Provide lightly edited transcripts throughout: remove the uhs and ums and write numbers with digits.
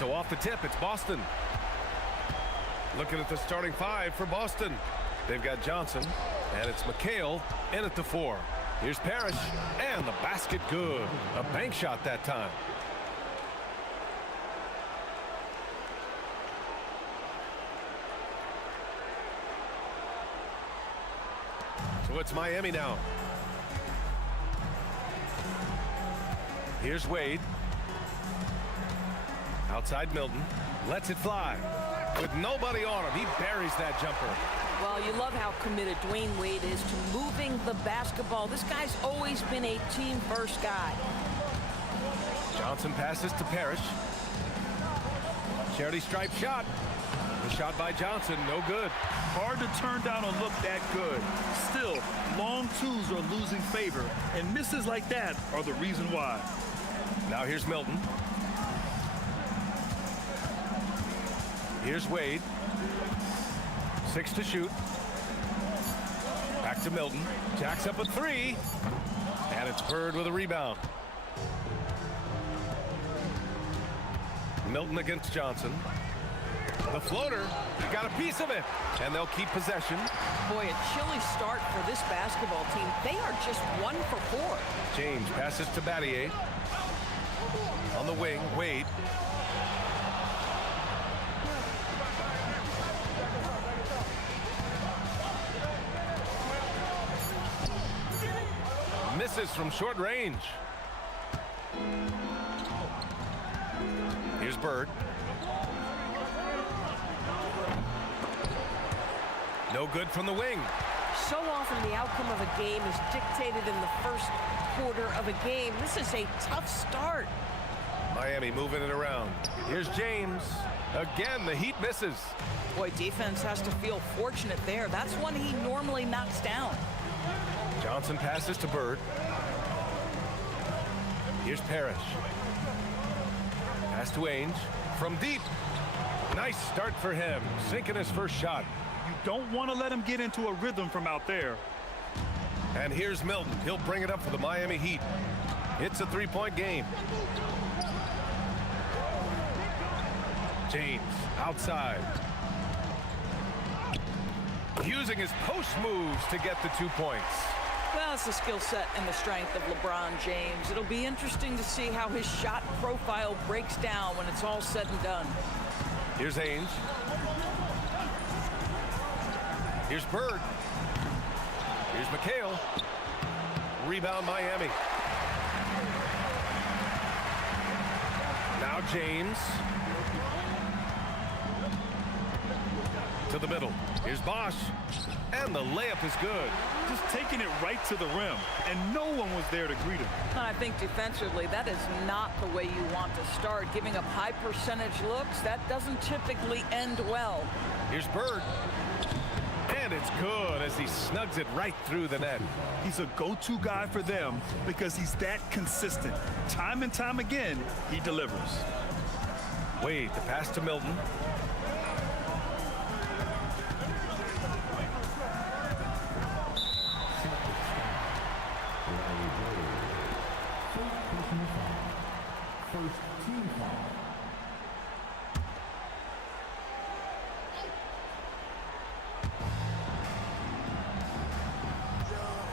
So off the tip, it's Boston. Looking at the starting five for Boston. They've got Johnson, and it's McHale in at the 4. Here's Parrish, and the basket good. A bank shot that time. So it's Miami now. Here's Wade. Outside Milton. Lets it fly. With nobody on him, he buries that jumper. Well, you love how committed Dwayne Wade is to moving the basketball. This guy's always been a team-first guy. Johnson passes to Parrish. Charity stripe shot. The shot by Johnson, no good. Hard to turn down a look that good. Still, long twos are losing favor, and misses like that are the reason why. Now here's Milton. Here's Wade. 6 to shoot. Back to Milton. Jacks up a 3. And it's Bird with a rebound. Milton against Johnson. The floater. He got a piece of it. And they'll keep possession. Boy, a chilly start for this basketball team. They are just 1 for 4. James passes to Battier. On the wing, Wade. Misses from short range. Here's Bird. No good from the wing. So often the outcome of a game is dictated in the first quarter of a game. This is a tough start. Miami moving it around. Here's James. Again, the Heat misses. Boy, defense has to feel fortunate there. That's one he normally knocks down. Johnson passes to Bird. Here's Parrish. Pass to Ainge. From deep. Nice start for him. Sinking his first shot. You don't want to let him get into a rhythm from out there. And here's Milton. He'll bring it up for the Miami Heat. It's a 3-point game. James outside. Using his post moves to get the 2 points. Well, it's the skill set and the strength of LeBron James. It'll be interesting to see how his shot profile breaks down when it's all said and done. Here's Ainge. Here's Bird. Here's McHale. Rebound Miami. Now James. To the middle. Here's Bosch. And the layup is good. Just taking it right to the rim, and no one was there to greet him. I think defensively, that is not the way you want to start. Giving up high percentage looks, that doesn't typically end well. Here's Bird. And it's good as he snugs it right through the net. He's a go-to guy for them because he's that consistent. Time and time again, he delivers. Wade, the pass to Milton.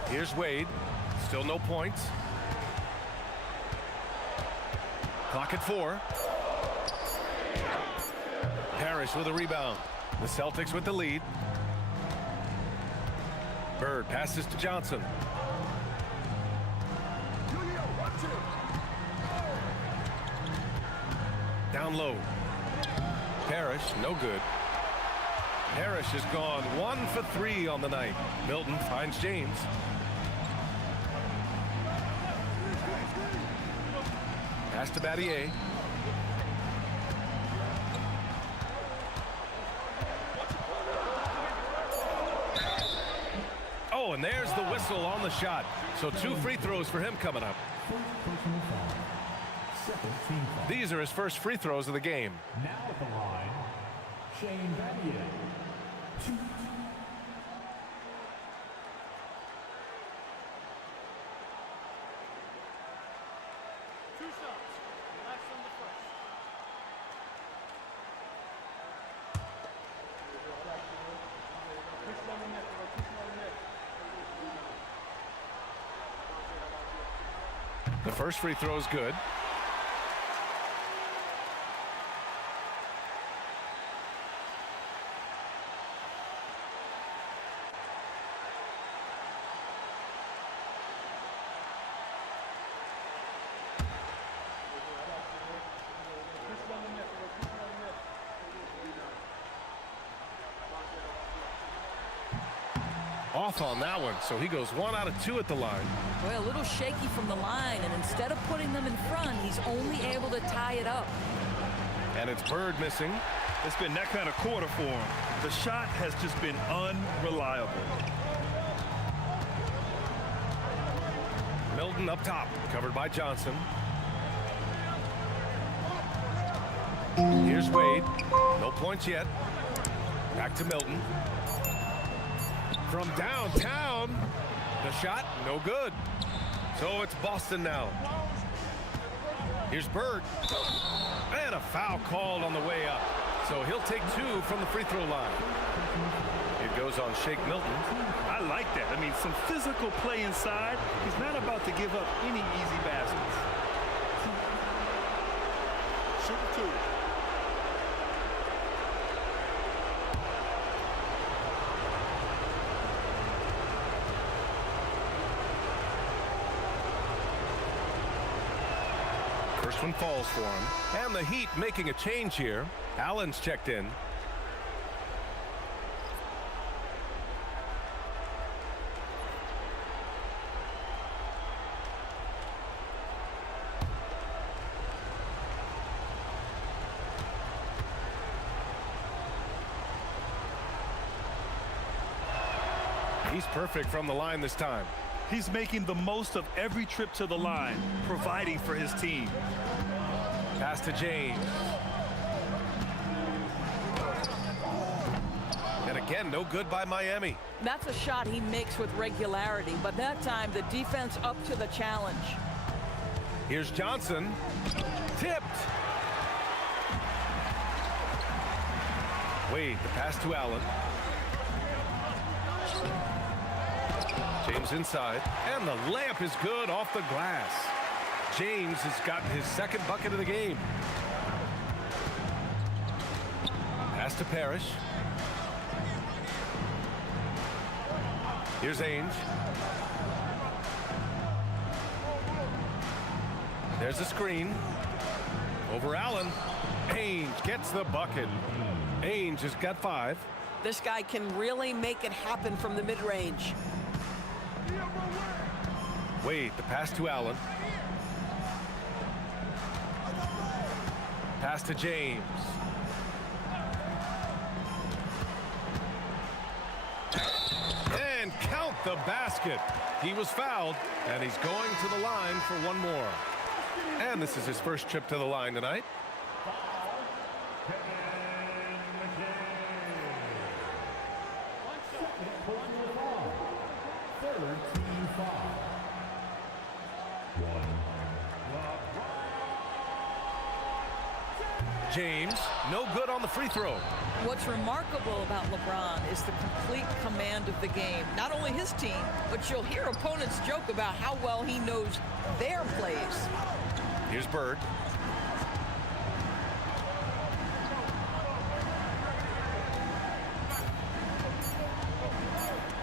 Here's Wade. Still no points. Clock at 4. Parrish with a rebound. The Celtics with the lead. Bird passes to Johnson. Down low. Parrish, no good. Parrish has gone 1 for 3 on the night. Milton finds James. Pass to Battier. Oh, and there's the whistle on the shot. So 2 free throws for him coming up. These are his first free throws of the game. Now at the line, Shane Battier. 2. Two shots. Last on the first. The first free throw is good. Off on that one, so he goes 1 out of 2 at the line. Boy, a little shaky from the line, and instead of putting them in front, he's only able to tie it up. And it's Bird missing. It's been that kind of quarter for him. The shot has just been unreliable. Milton up top, covered by Johnson. Here's Wade. No points yet. Back to Milton. From downtown, the shot, no good. So it's Boston now. Here's Bird. And a foul called on the way up. So he'll take 2 from the free throw line. It goes on Shake Milton. I like that. I mean, some physical play inside. He's not about to give up any easy baskets. Shoot 2. First one falls for him. And the Heat making a change here. Allen's checked in. He's perfect from the line this time. He's making the most of every trip to the line, providing for his team. Pass to James. And again, no good by Miami. That's a shot he makes with regularity, but that time the defense up to the challenge. Here's Johnson. Tipped. Wade, the pass to Allen. James inside, and the layup is good off the glass. James has gotten his second bucket of the game. Pass to Parrish. Here's Ainge. There's a screen. Over Allen. Ainge gets the bucket. Ainge has got 5. This guy can really make it happen from the mid-range. Wade, the pass to Allen. Pass to James. And count the basket. He was fouled, and he's going to the line for one more. And this is his first trip to the line tonight. James, no good on the free throw. What's remarkable about LeBron is the complete command of the game. Not only his team, but you'll hear opponents joke about how well he knows their plays. Here's Bird.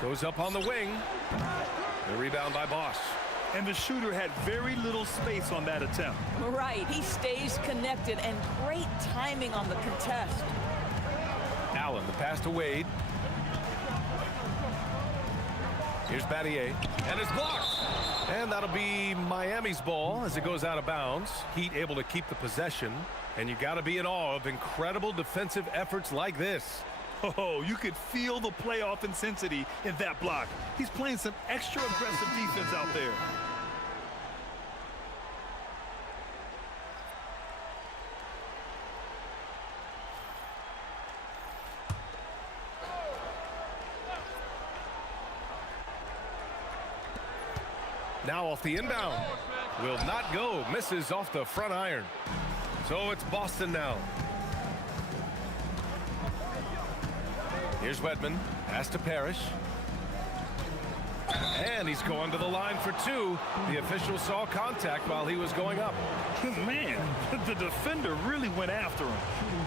Goes up on the wing. The rebound by Bosch. And the shooter had very little space on that attempt. Right, he stays connected, and great timing on the contest. Allen, the pass to Wade. Here's Battier, and it's blocked. And that'll be Miami's ball as it goes out of bounds. Heat able to keep the possession, and you got to be in awe of incredible defensive efforts like this. Oh, you could feel the playoff intensity in that block. He's playing some extra aggressive defense out there. Now off the inbound. Will not go. Misses off the front iron. So it's Boston now. Here's Wedman. Pass to Parrish. And he's going to the line for two. The official saw contact while he was going up. Man, the defender really went after him.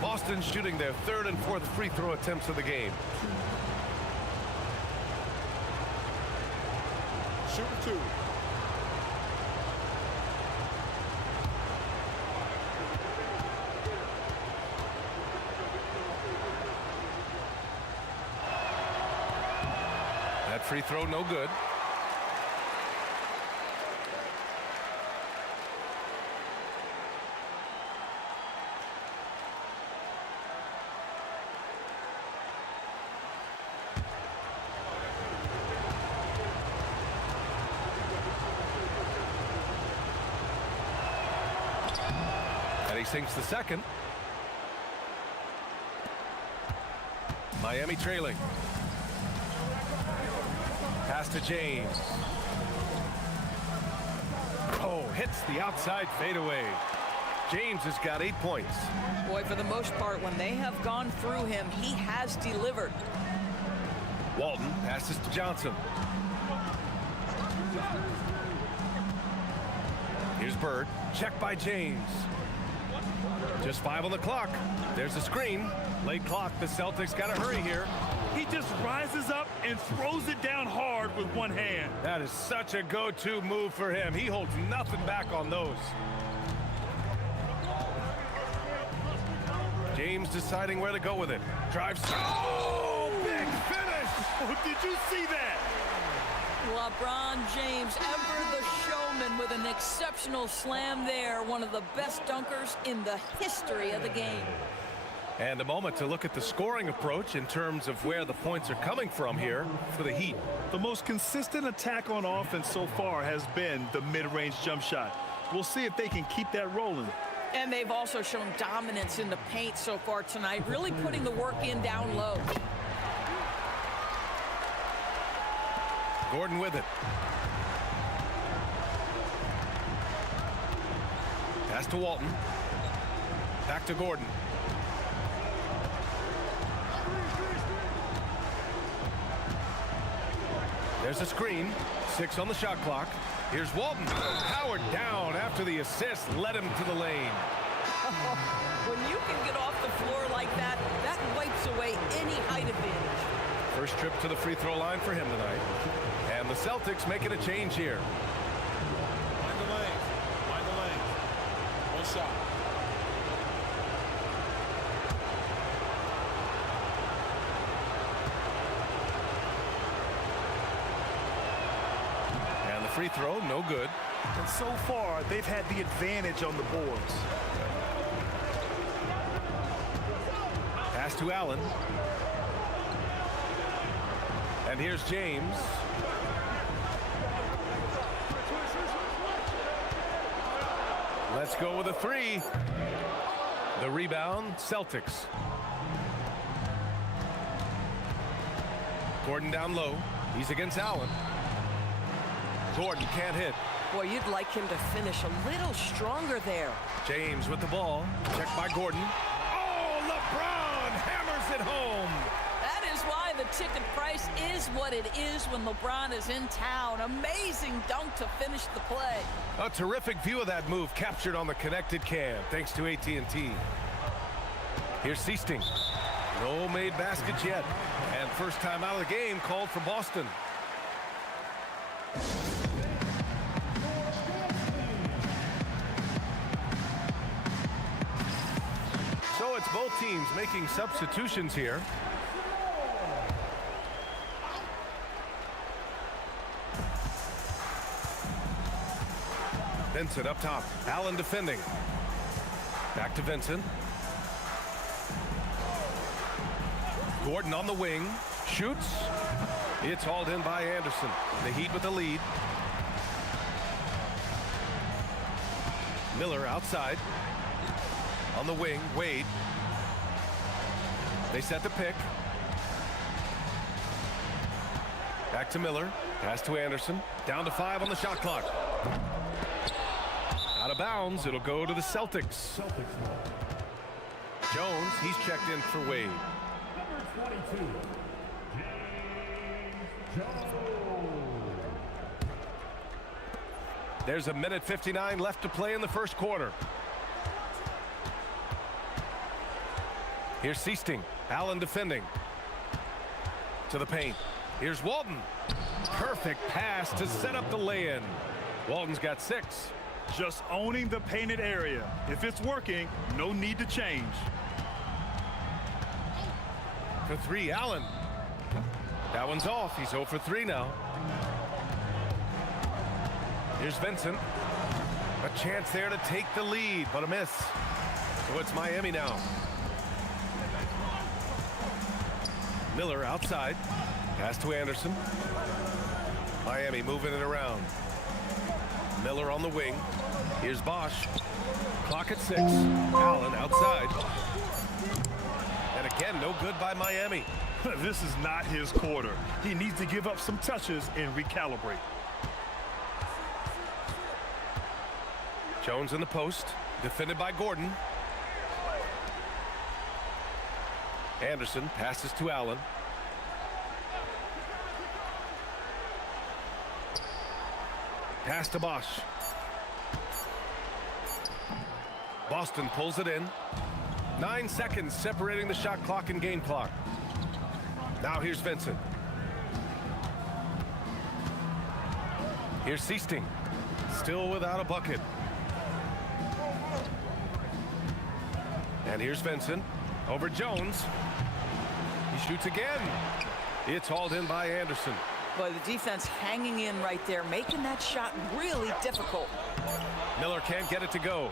Boston shooting their third and fourth free throw attempts of the game. Shoot two. That free throw no good. And he sinks the second. Miami trailing. Pass to James. Oh, hits the outside fadeaway. James has got 8 points. Boy, for the most part, when they have gone through him, he has delivered. Walton passes to Johnson. Here's Bird. Check by James. Just 5 on the clock. There's a screen. Late clock. The Celtics got to hurry here. He just rises up and throws it down hard with one hand. That is such a go-to move for him. He holds nothing back on those. James deciding where to go with it. Drives. Oh, big finish! Oh, did you see that? LeBron James, ever the showman, with an exceptional slam there. One of the best dunkers in the history of the game. And a moment to look at the scoring approach in terms of where the points are coming from here for the Heat. The most consistent attack on offense so far has been the mid-range jump shot. We'll see if they can keep that rolling. And they've also shown dominance in the paint so far tonight, really putting the work in down low. Gordon with it. Pass to Walton. Back to Gordon. There's a screen. 6 on the shot clock. Here's Walton. Powered down after the assist led him to the lane. When you can get off the floor like that, that wipes away any height advantage. First trip to the free throw line for him tonight. And the Celtics making a change here. Mind the lane. Mind the lane. One shot. And the free throw, no good. And so far, they've had the advantage on the boards. Pass to Allen. And here's James. Let's go with a three. The rebound, Celtics. Gordon down low. He's against Allen. Gordon can't hit. Boy, you'd like him to finish a little stronger there. James with the ball. Checked by Gordon. Oh, LeBron hammers it home. That is why the ticket price is what it is when LeBron is in town. Amazing dunk to finish the play. A terrific view of that move captured on the connected cam, thanks to AT&T. Here's Seasting. No made baskets yet. And first time out of the game called for Boston. So it's both teams making substitutions here. Vincent up top. Allen defending. Back to Vincent. Gordon on the wing. Shoots. It's hauled in by Anderson. The Heat with the lead. Miller outside. On the wing, Wade. They set the pick. Back to Miller. Pass to Anderson. Down to 5 on the shot clock. Out of bounds. It'll go to the Celtics. Jones, he's checked in for Wade. Number 22, James Jones. There's a minute 59 left to play in the first quarter. Here's Seasting. Allen defending. To the paint. Here's Walton. Perfect pass to set up the lay-in. Walton's got 6. Just owning the painted area. If it's working, no need to change. For 3, Allen. That one's off. He's 0 for 3 now. Here's Vincent. A chance there to take the lead, but a miss. So it's Miami now. Miller outside. Pass to Anderson. Miami moving it around. Miller on the wing. Here's Bosch. Clock at 6. Allen outside. And again, no good by Miami. This is not his quarter. He needs to give up some touches and recalibrate. Jones in the post. Defended by Gordon. Anderson passes to Allen. Pass to Bosch. Boston pulls it in. 9 seconds separating the shot clock and game clock. Now here's Vincent. Here's Seasting. Still without a bucket. And here's Vincent. Over Jones. He shoots again. It's hauled in by Anderson. Boy, the defense hanging in right there, making that shot really difficult. Miller can't get it to go.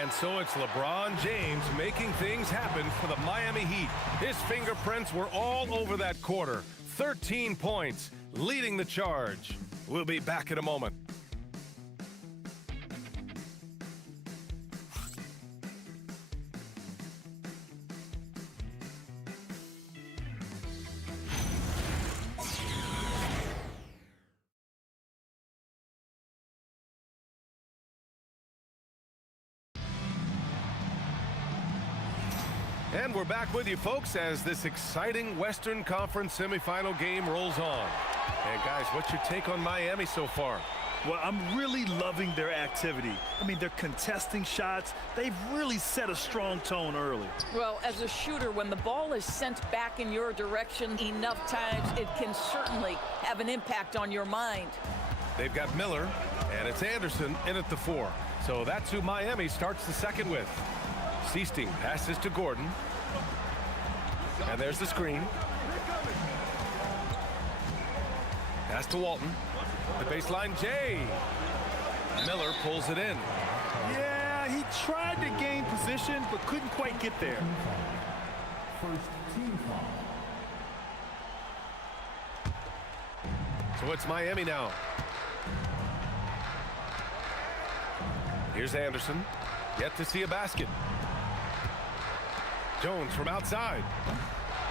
And so it's LeBron James making things happen for the Miami Heat. His fingerprints were all over that quarter. 13 points, leading the charge. We'll be back in a moment. And we're back with you, folks, as this exciting Western Conference semifinal game rolls on. And guys, what's your take on Miami so far? Well, I'm really loving their activity. I mean, they're contesting shots. They've really set a strong tone early. Well, as a shooter, when the ball is sent back in your direction enough times, it can certainly have an impact on your mind. They've got Miller, and it's Anderson in at the 4. So that's who Miami starts the second with. Seasting passes to Gordon. And there's the screen. Pass to Walton. The baseline, Jay. Miller pulls it in. Yeah, he tried to gain position, but couldn't quite get there. First team foul. So it's Miami now. Here's Anderson. Yet to see a basket. Jones from outside.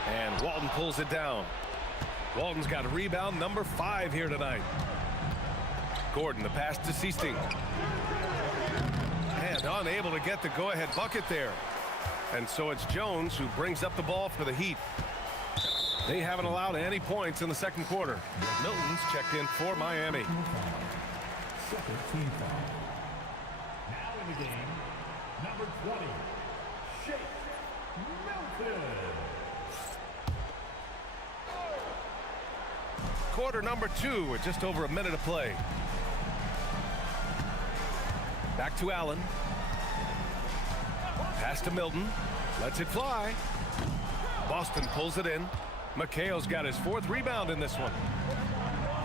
And Walton pulls it down. Walton's got a rebound number 5 here tonight. Gordon, the pass to Seasting. And unable to get the go-ahead bucket there. And so it's Jones who brings up the ball for the Heat. They haven't allowed any points in the second quarter. Milton's checked in for Miami. Second team foul. Now in the game, number 20, Shake Milton. Quarter number 2 with just over a minute to play. Back to Allen. Pass to Milton. Lets it fly. Boston pulls it in. McHale's got his 4th rebound in this one.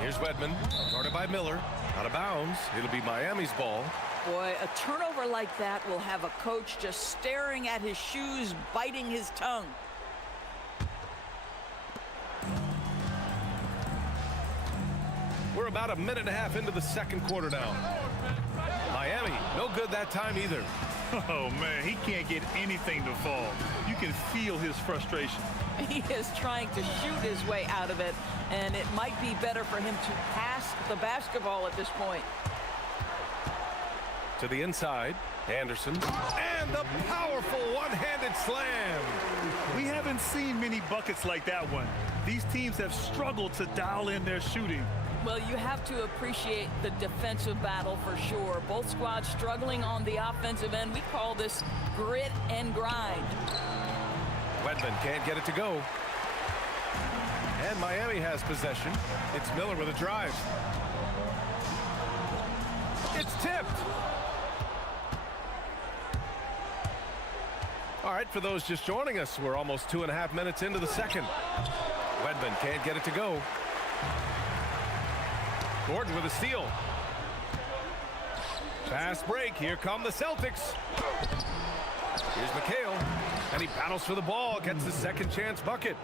Here's Wedman. Guarded by Miller. Out of bounds. It'll be Miami's ball. Boy, a turnover like that will have a coach just staring at his shoes, biting his tongue. We're about a minute and a half into the second quarter now. Miami, no good that time either. Oh, man, he can't get anything to fall. You can feel his frustration. He is trying to shoot his way out of it, and it might be better for him to pass the basketball at this point. To the inside, Anderson. And the powerful one-handed slam. We haven't haven't seen many buckets like that one. These teams have struggled to dial in their shooting. Well, you have to appreciate the defensive battle for sure. Both squads struggling on the offensive end. We call this grit and grind. Wedman can't get it to go. And Miami has possession. It's Miller with a drive. It's tipped. All right, for those just joining us, we're almost 2.5 minutes into the second. Wedman can't get it to go. Gordon with a steal. Fast break. Here come the Celtics. Here's McHale. And he battles for the ball. Gets the second chance bucket.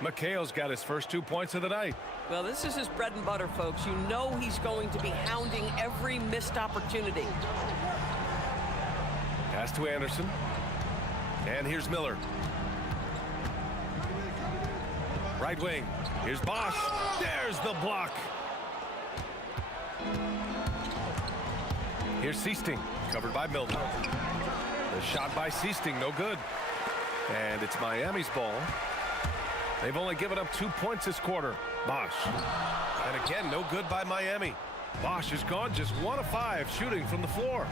McHale's got his first 2 points of the night. Well, this is his bread and butter, folks. You know he's going to be hounding every missed opportunity. Pass to Anderson. And here's Miller. Right wing. Here's Bosch. There's the block. Here's Seasting, covered by Milton. The shot by Seasting, no good. And it's Miami's ball. They've only given up 2 points this quarter. Bosch. And again, no good by Miami. Bosch is gone just 1 of 5 shooting from the floor.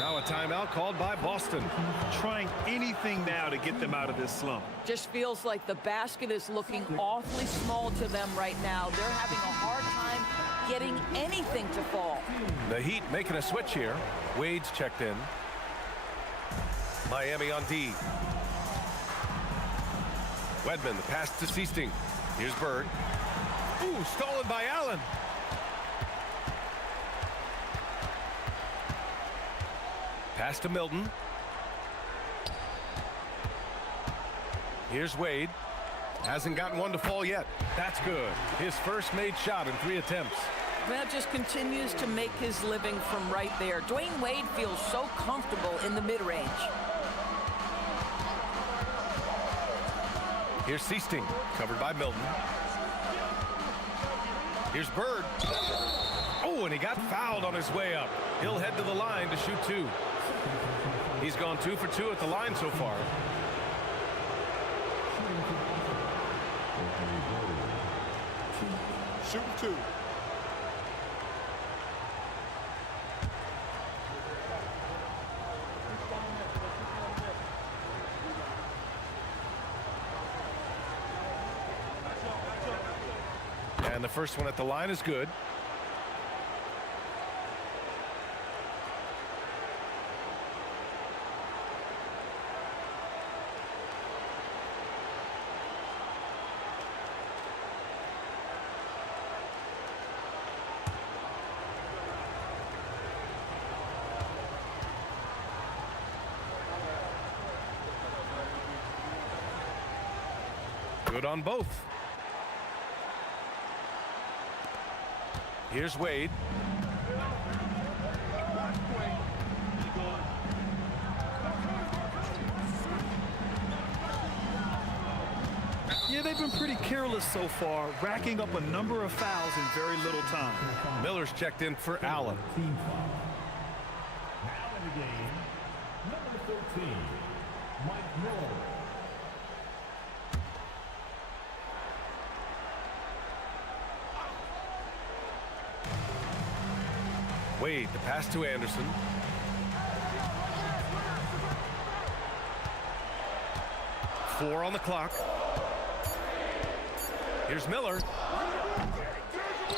Now a timeout called by Boston. Trying anything now to get them out of this slump. Just feels like the basket is looking awfully small to them right now. They're having a hard time getting anything to fall. The Heat making a switch here. Wade's checked in. Miami on D. Wedman, the pass to Seasting. Here's Bird. Ooh, stolen by Allen. Pass to Milton. Here's Wade. Hasn't gotten one to fall yet. That's good. His first made shot in 3 attempts. That just continues to make his living from right there. Dwayne Wade feels so comfortable in the mid-range. Here's Seasting, covered by Milton. Here's Bird. Oh, and he got fouled on his way up. He'll head to the line to shoot 2. He's gone 2 for 2 at the line so far. Shoot 2. And the first one at the line is good. Good on both. Here's Wade. Yeah, they've been pretty careless so far, racking up a number of fouls in very little time. Miller's checked in for Allen. Team foul. Now in the game, number 13, Mike Miller. Wade, the pass to Anderson. Four on the clock. Here's Miller.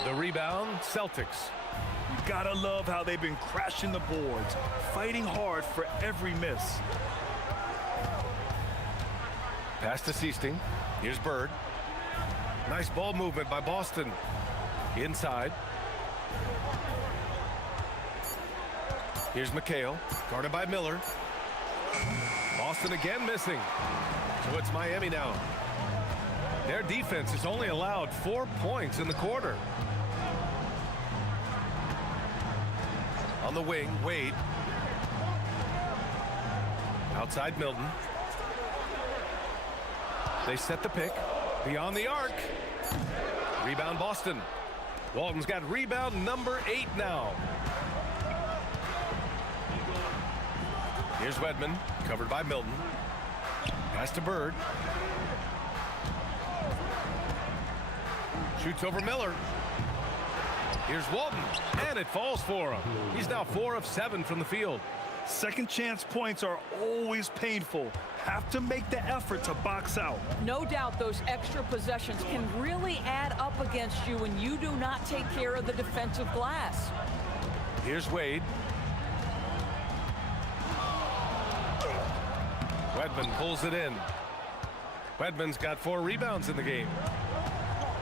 The rebound, Celtics. You gotta love how they've been crashing the boards, fighting hard for every miss. Pass to Seasting. Here's Bird. Nice ball movement by Boston. Inside. Here's McHale, guarded by Miller. Boston again missing. So it's Miami now. Their defense has only allowed 4 points in the quarter. On the wing, Wade. Outside Milton. They set the pick. Beyond the arc. Rebound Boston. Walton's got rebound number 8 now. Here's Wedman, covered by Milton. Pass to Bird. Shoots over Miller. Here's Walton, and it falls for him. He's now 4 of 7 from the field. Second chance points are always painful. Have to make the effort to box out. No doubt those extra possessions can really add up against you when you do not take care of the defensive glass. Here's Wade. Wedman pulls it in. Wedman's got 4 rebounds in the game.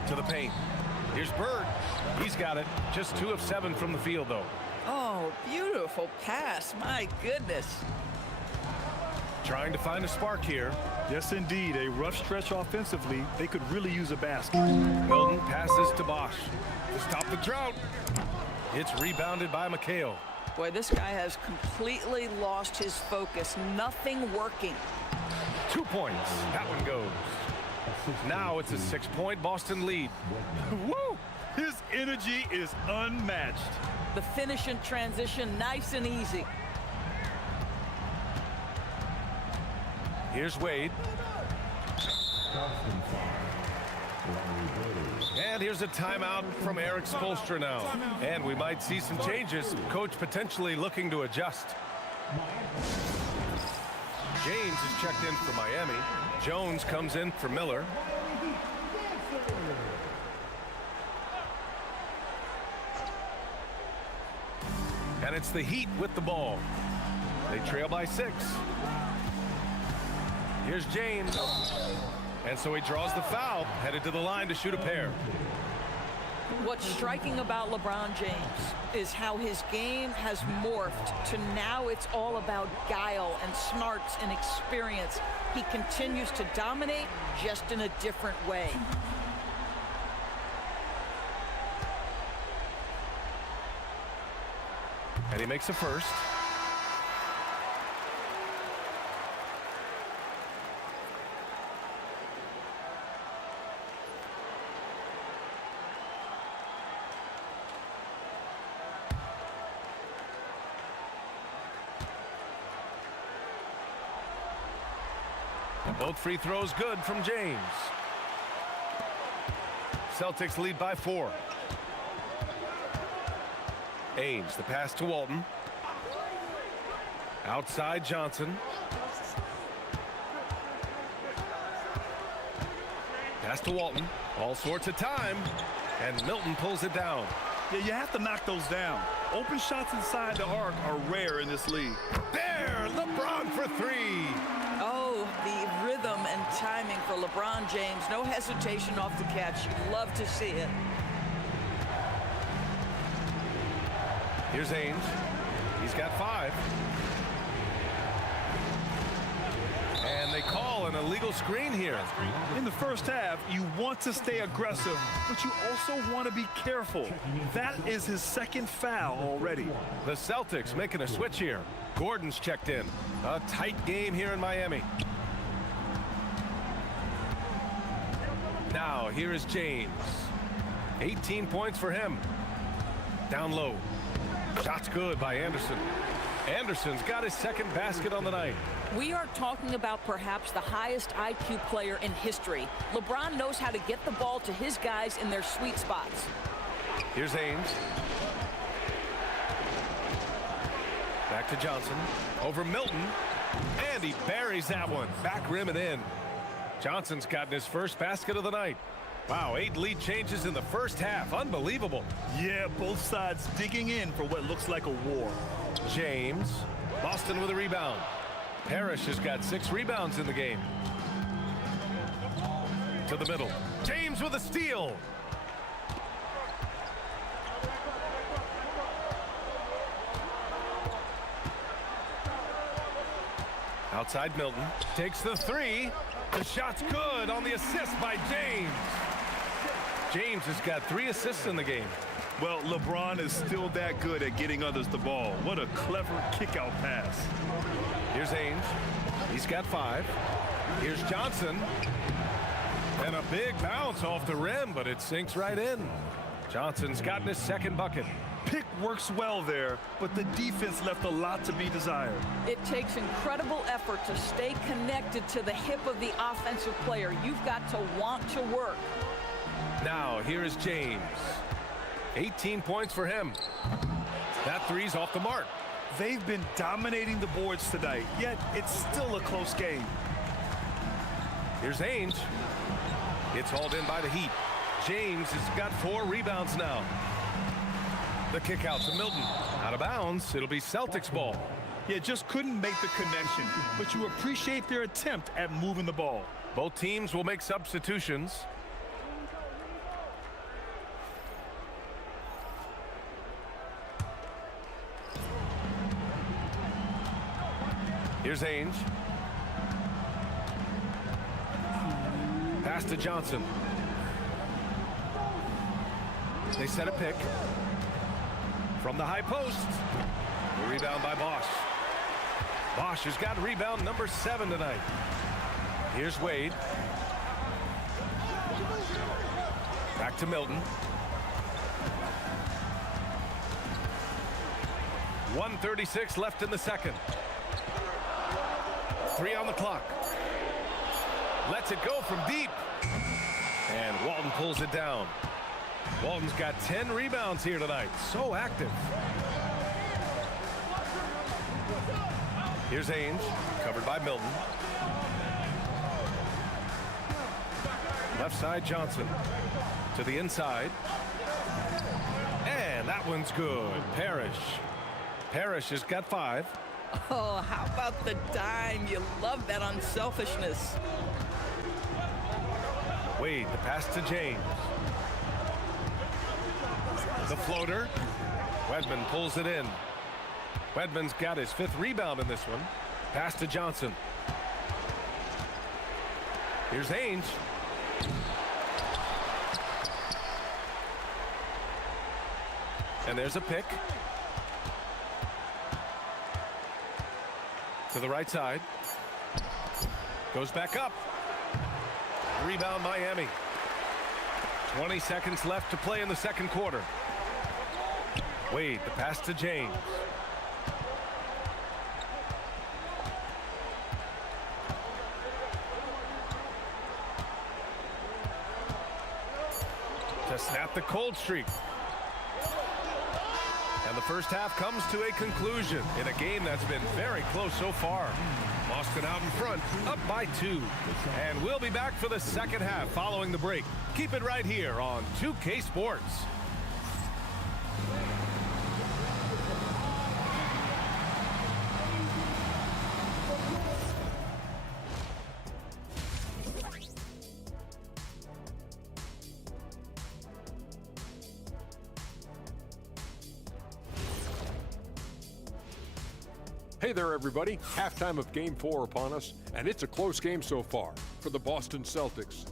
To the paint. Here's Bird. He's got it. Just 2 of 7 from the field, though. Oh, beautiful pass. My goodness. Trying to find a spark here. Yes, indeed. A rough stretch offensively. They could really use a basket. Milton passes to Bosch to stop the drought. It's rebounded by McHale. Boy, this guy has completely lost his focus. Nothing working. 2 points. That one goes. Now it's a 6-point Boston lead. Woo! His energy is unmatched. The finish in transition, nice and easy. Here's Wade. And here's a timeout from Eric Spoelstra now. And we might see some changes. Coach potentially looking to adjust. James is checked in for Miami. Jones comes in for Miller. And it's the Heat with the ball. They trail by 6. Here's James. And so he draws the foul, headed to the line to shoot a pair. What's striking about LeBron James is how his game has morphed to now it's all about guile and smarts and experience. He continues to dominate, just in a different way. And he makes a first. And both free throws good from James. Celtics lead by 4. Ainge, the pass to Walton. Outside Johnson. Pass to Walton. All sorts of time. And Milton pulls it down. Yeah, you have to knock those down. Open shots inside the arc are rare in this league. There, LeBron for 3. Oh, the rhythm and timing for LeBron James. No hesitation off the catch. You'd love to see it. Here's Ainge. He's got 5. And they call an illegal screen here. In the first half, you want to stay aggressive, but you also want to be careful. That is his second foul already. The Celtics making a switch here. Gordon's checked in. A tight game here in Miami. Now, here is James. 18 points for him. Down low. Shot's good by Anderson. Anderson's got his second basket on the night. We are talking about perhaps the highest IQ player in history. LeBron knows how to get the ball to his guys in their sweet spots. Here's Ainge. Back to Johnson. Over Milton. And he buries that one. Back rim and in. Johnson's gotten his first basket of the night. Wow, 8 lead changes in the first half. Unbelievable. Yeah, both sides digging in for what looks like a war. James. Boston with a rebound. Parrish has got 6 rebounds in the game. To the middle. James with a steal. Outside Milton. Takes the 3. The shot's good on the assist by James. James has got 3 assists in the game. Well, LeBron is still that good at getting others the ball. What a clever kick-out pass. Here's Ainge. He's got 5. Here's Johnson. And a big bounce off the rim, but it sinks right in. Johnson's gotten his second bucket. pick works well there, but the defense left a lot to be desired. It takes incredible effort to stay connected to the hip of the offensive player. You've got to want to work. Now, here is James. 18 points for him. That three's off the mark. They've been dominating the boards tonight, yet it's still a close game. Here's Ainge. It's hauled in by the Heat. James has got 4 rebounds now. The kick out to Milton. Out of bounds. It'll be Celtics ball. Yeah, just couldn't make the connection, but you appreciate their attempt at moving the ball. Both teams will make substitutions. Here's Ainge. Pass to Johnson. They set a pick. From the high post. The rebound by Bosch. Bosch has got rebound number 7 tonight. Here's Wade. Back to Milton. 1:36 left in the second. 3 on the clock. Lets it go from deep. And Walton pulls it down. Walton's got 10 rebounds here tonight. So active. Here's Ainge, covered by Milton. Left side, Johnson. To the inside. And that one's good. Parrish. Parrish has got 5. Oh, how about the dime? You love that unselfishness. Wade, the pass to James. The floater. Wedman pulls it in. Wedman's got his 5th rebound in this one. Pass to Johnson. Here's Ainge. And there's a pick. To the right side. Goes back up. Rebound Miami. 20 seconds left to play in the second quarter. Wade, the pass to James. To snap the cold streak. And the first half comes to a conclusion in a game that's been very close so far. Boston out in front, up by 2. And we'll be back for the second half following the break. Keep it right here on 2K Sports. Hey there, everybody. Halftime of Game 4 upon us, and it's a close game so far for the Boston Celtics.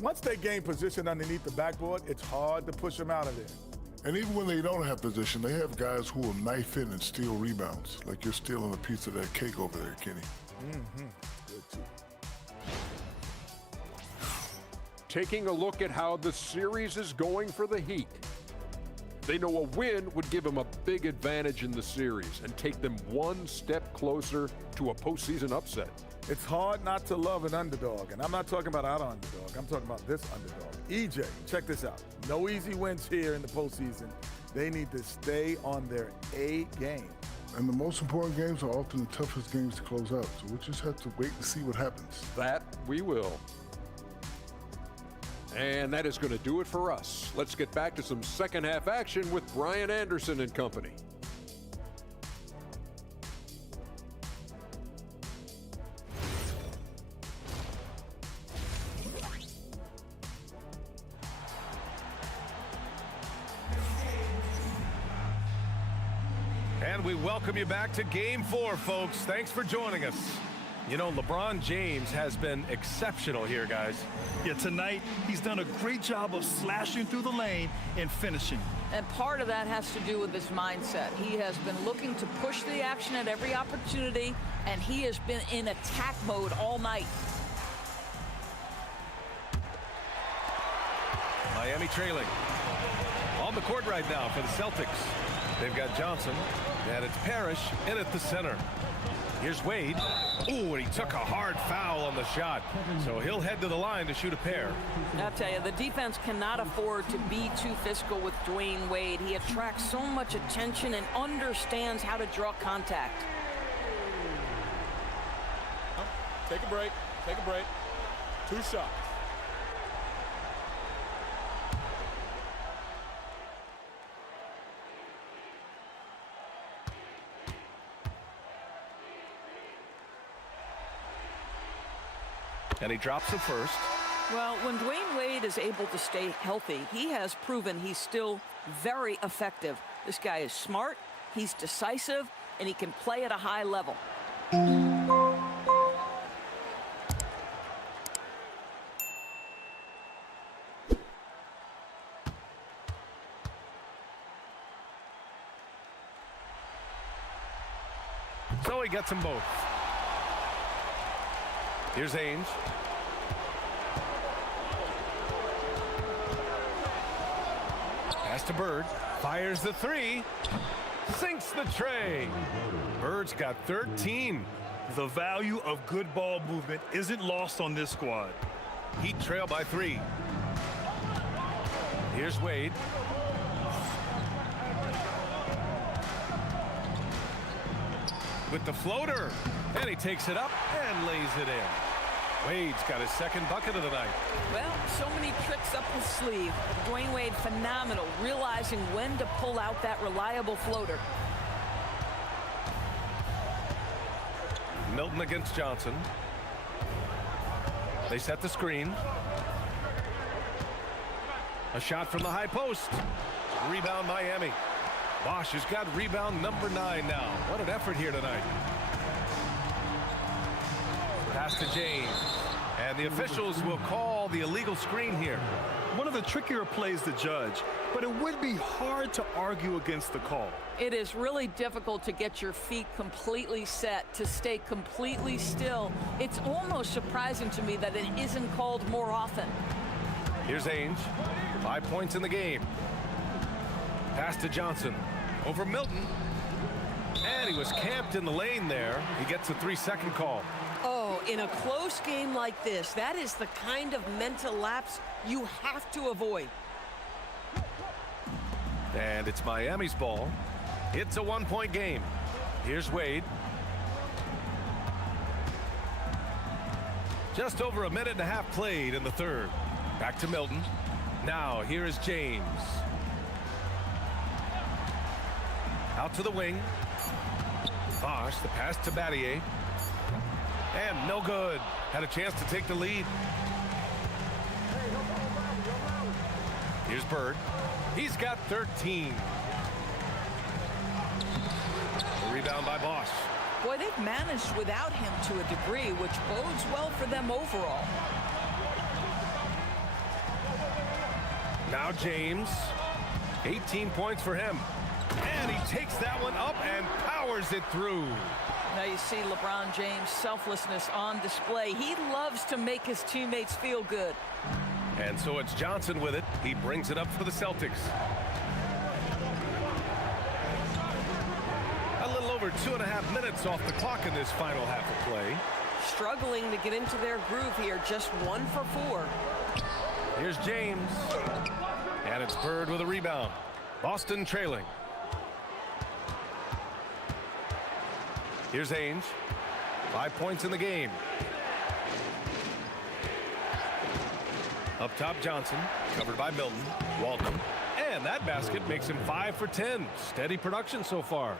Once they gain position underneath the backboard, it's hard to push them out of there. And even when they don't have position, they have guys who will knife in and steal rebounds. Like you're stealing a piece of that cake over there, Kenny. Good too. Taking a look at how the series is going for the Heat. They know a win would give them a big advantage in the series and take them one step closer to a postseason upset. It's hard not to love an underdog, and I'm not talking about our underdog. I'm talking about this underdog. EJ, check this out. No easy wins here in the postseason. They need to stay on their A game. And the most important games are often the toughest games to close out. So we'll just have to wait and see what happens. That we will. And that is going to do it for us. Let's get back to some second half action with Brian Anderson and company. And we welcome you back to Game 4, folks. Thanks for joining us. You know, LeBron James has been exceptional here, guys. Yeah, tonight he's done a great job of slashing through the lane and finishing. And part of that has to do with his mindset. He has been looking to push the action at every opportunity, and he has been in attack mode all night. Miami trailing. On the court right now for the Celtics. They've got Johnson, and it's Parrish in at the center. Here's Wade. Ooh, and he took a hard foul on the shot. So he'll head to the line to shoot a pair. I'll tell you, the defense cannot afford to be too physical with Dwayne Wade. He attracts so much attention and understands how to draw contact. Take a break. Take a break. 2 shots. And he drops the first. Well, when Dwayne Wade is able to stay healthy, he has proven he's still very effective. This guy is smart, he's decisive, and he can play at a high level. So he gets them both. Here's Ainge. Pass to Bird. Fires the 3. Sinks the tray. Bird's got 13. The value of good ball movement isn't lost on this squad. Heat trail by 3. Here's Wade. With the floater. And he takes it up and lays it in. Wade's got his second bucket of the night. Well, so many tricks up his sleeve. Dwayne Wade, phenomenal, realizing when to pull out that reliable floater. Milton against Johnson. They set the screen. A shot from the high post. Rebound Miami. Bosch has got rebound number 9 now. What an effort here tonight. Pass to James. And the officials will call the illegal screen here. One of the trickier plays to judge, but it would be hard to argue against the call. It is really difficult to get your feet completely set, to stay completely still. It's almost surprising to me that it isn't called more often. Here's Ainge. 5 points in the game. Pass to Johnson. Over Milton. And he was camped in the lane there. He gets a 3-second call. Oh, in a close game like this, that is the kind of mental lapse you have to avoid. And it's Miami's ball. It's a 1-point game. Here's Wade. Just over a minute and a half played in the third. Back to Milton. Now here is James. Out to the wing. Bosch, the pass to Battier. And no good. Had a chance to take the lead. Here's Bird. He's got 13. A rebound by Bosch. Boy, they've managed without him to a degree, which bodes well for them overall. Now James. 18 points for him. And he takes that one up and powers it through. Now you see LeBron James' selflessness on display. He loves to make his teammates feel good. And so it's Johnson with it. He brings it up for the Celtics. A little over 2.5 minutes off the clock in this final half of play. Struggling to get into their groove here. Just 1 for 4. Here's James. And it's Bird with a rebound. Boston trailing. Here's Ainge. 5 points in the game. Up top, Johnson. Covered by Milton. Walton. And that basket makes him 5 for 10. Steady production so far.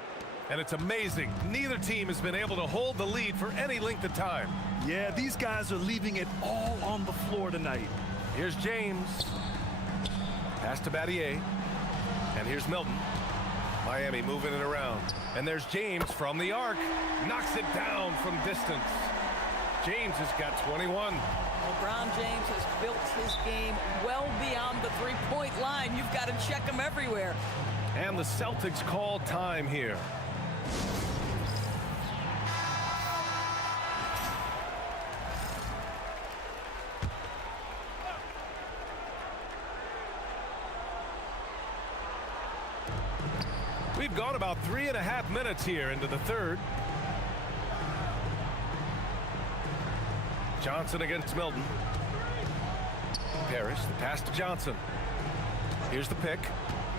And it's amazing. Neither team has been able to hold the lead for any length of time. Yeah, these guys are leaving it all on the floor tonight. Here's James. Pass to Battier. And here's Milton. Miami moving it around. And there's James from the arc. Knocks it down from distance. James has got 21. LeBron James has built his game well beyond the three-point line. You've got to check him everywhere. And the Celtics call time here. We've gone about 3.5 minutes here into the third. Johnson against Milton. Parrish, the pass to Johnson. Here's the pick.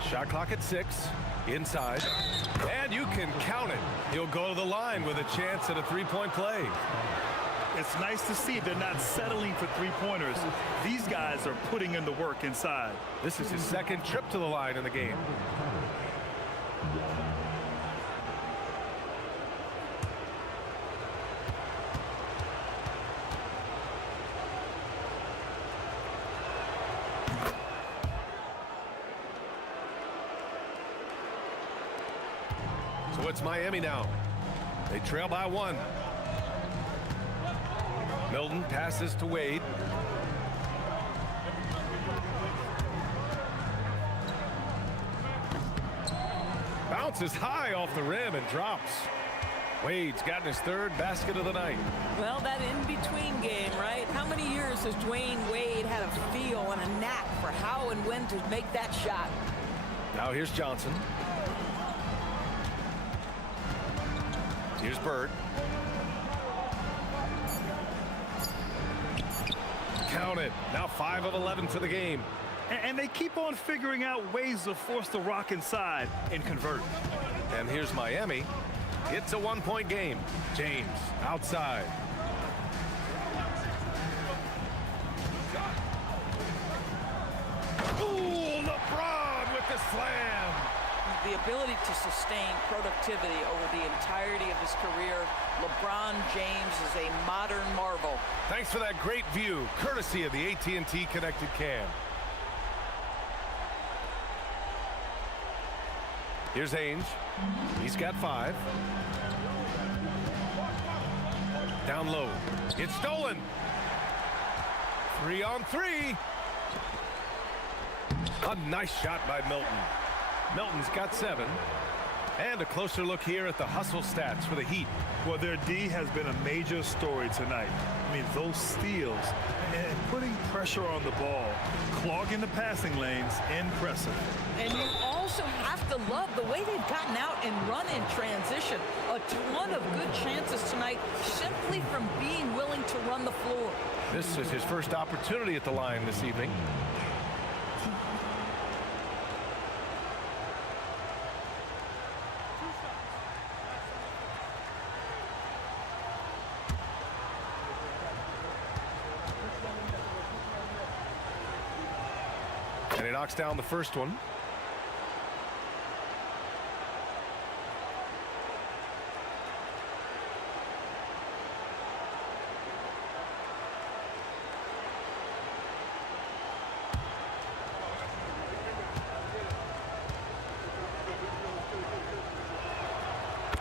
Shot clock at 6. Inside. And you can count it. He'll go to the line with a chance at a three-point play. It's nice to see they're not settling for three-pointers. These guys are putting in the work inside. This is his second trip to the line in the game. So it's Miami now. They trail by 1. Milton passes to Wade. Bounces high off the rim and drops. Wade's gotten his third basket of the night. Well, that in-between game, right? How many years has Dwayne Wade had a feel and a knack for how and when to make that shot? Now here's Johnson. Here's Bird. Count it. Now 5 of 11 for the game. And they keep on figuring out ways to force the rock inside and convert. And here's Miami. It's a 1-point game. James outside. Ooh, LeBron with the slam. The ability to sustain productivity over the entirety of his career. LeBron James is a modern marvel. Thanks for that great view, courtesy of the AT&T Connected Cam. Here's Ainge. He's got 5. Down low. It's stolen. 3 on 3. A nice shot by Milton. Milton's got 7. And a closer look here at the hustle stats for the Heat. Well, their D has been a major story tonight. I mean, those steals and putting pressure on the ball, clogging the passing lanes, impressive. And you also have to love the way they've gotten out and run in transition. A ton of good chances tonight simply from being willing to run the floor. This is his first opportunity at the line this evening. And he knocks down the first one.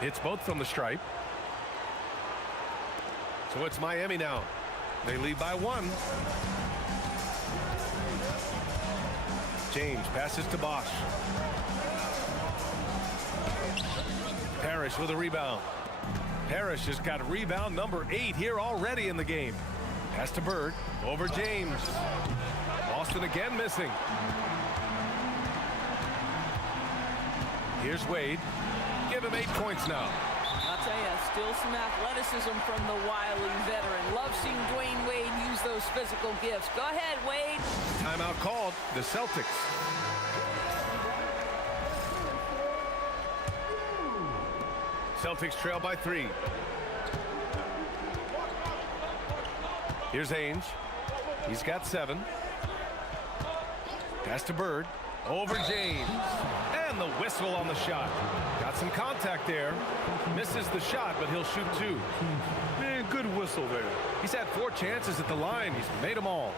It's both from the stripe. So it's Miami now. They lead by 1. James passes to Bosch. Parrish with a rebound. Parrish has got rebound number 8 here already in the game. Pass to Bird. Over James. Boston again missing. Here's Wade. Give him 8 points now. I'll tell you, still some athleticism from the wily veteran. Love seeing Dwayne Wade use those physical gifts. Go ahead, Wade. Timeout called. The Celtics. Celtics trail by 3. Here's Ainge. He's got 7. Pass to Bird. Over James. And the whistle on the shot. Got some contact there. Misses the shot, but he'll shoot 2. Man, good whistle there. He's had 4 chances at the line. He's made them all.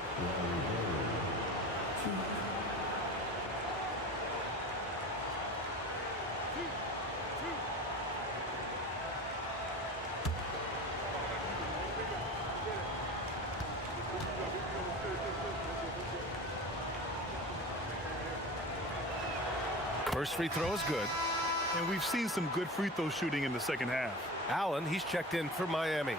First free throw is good. And we've seen some good free throw shooting in the second half. Allen, he's checked in for Miami.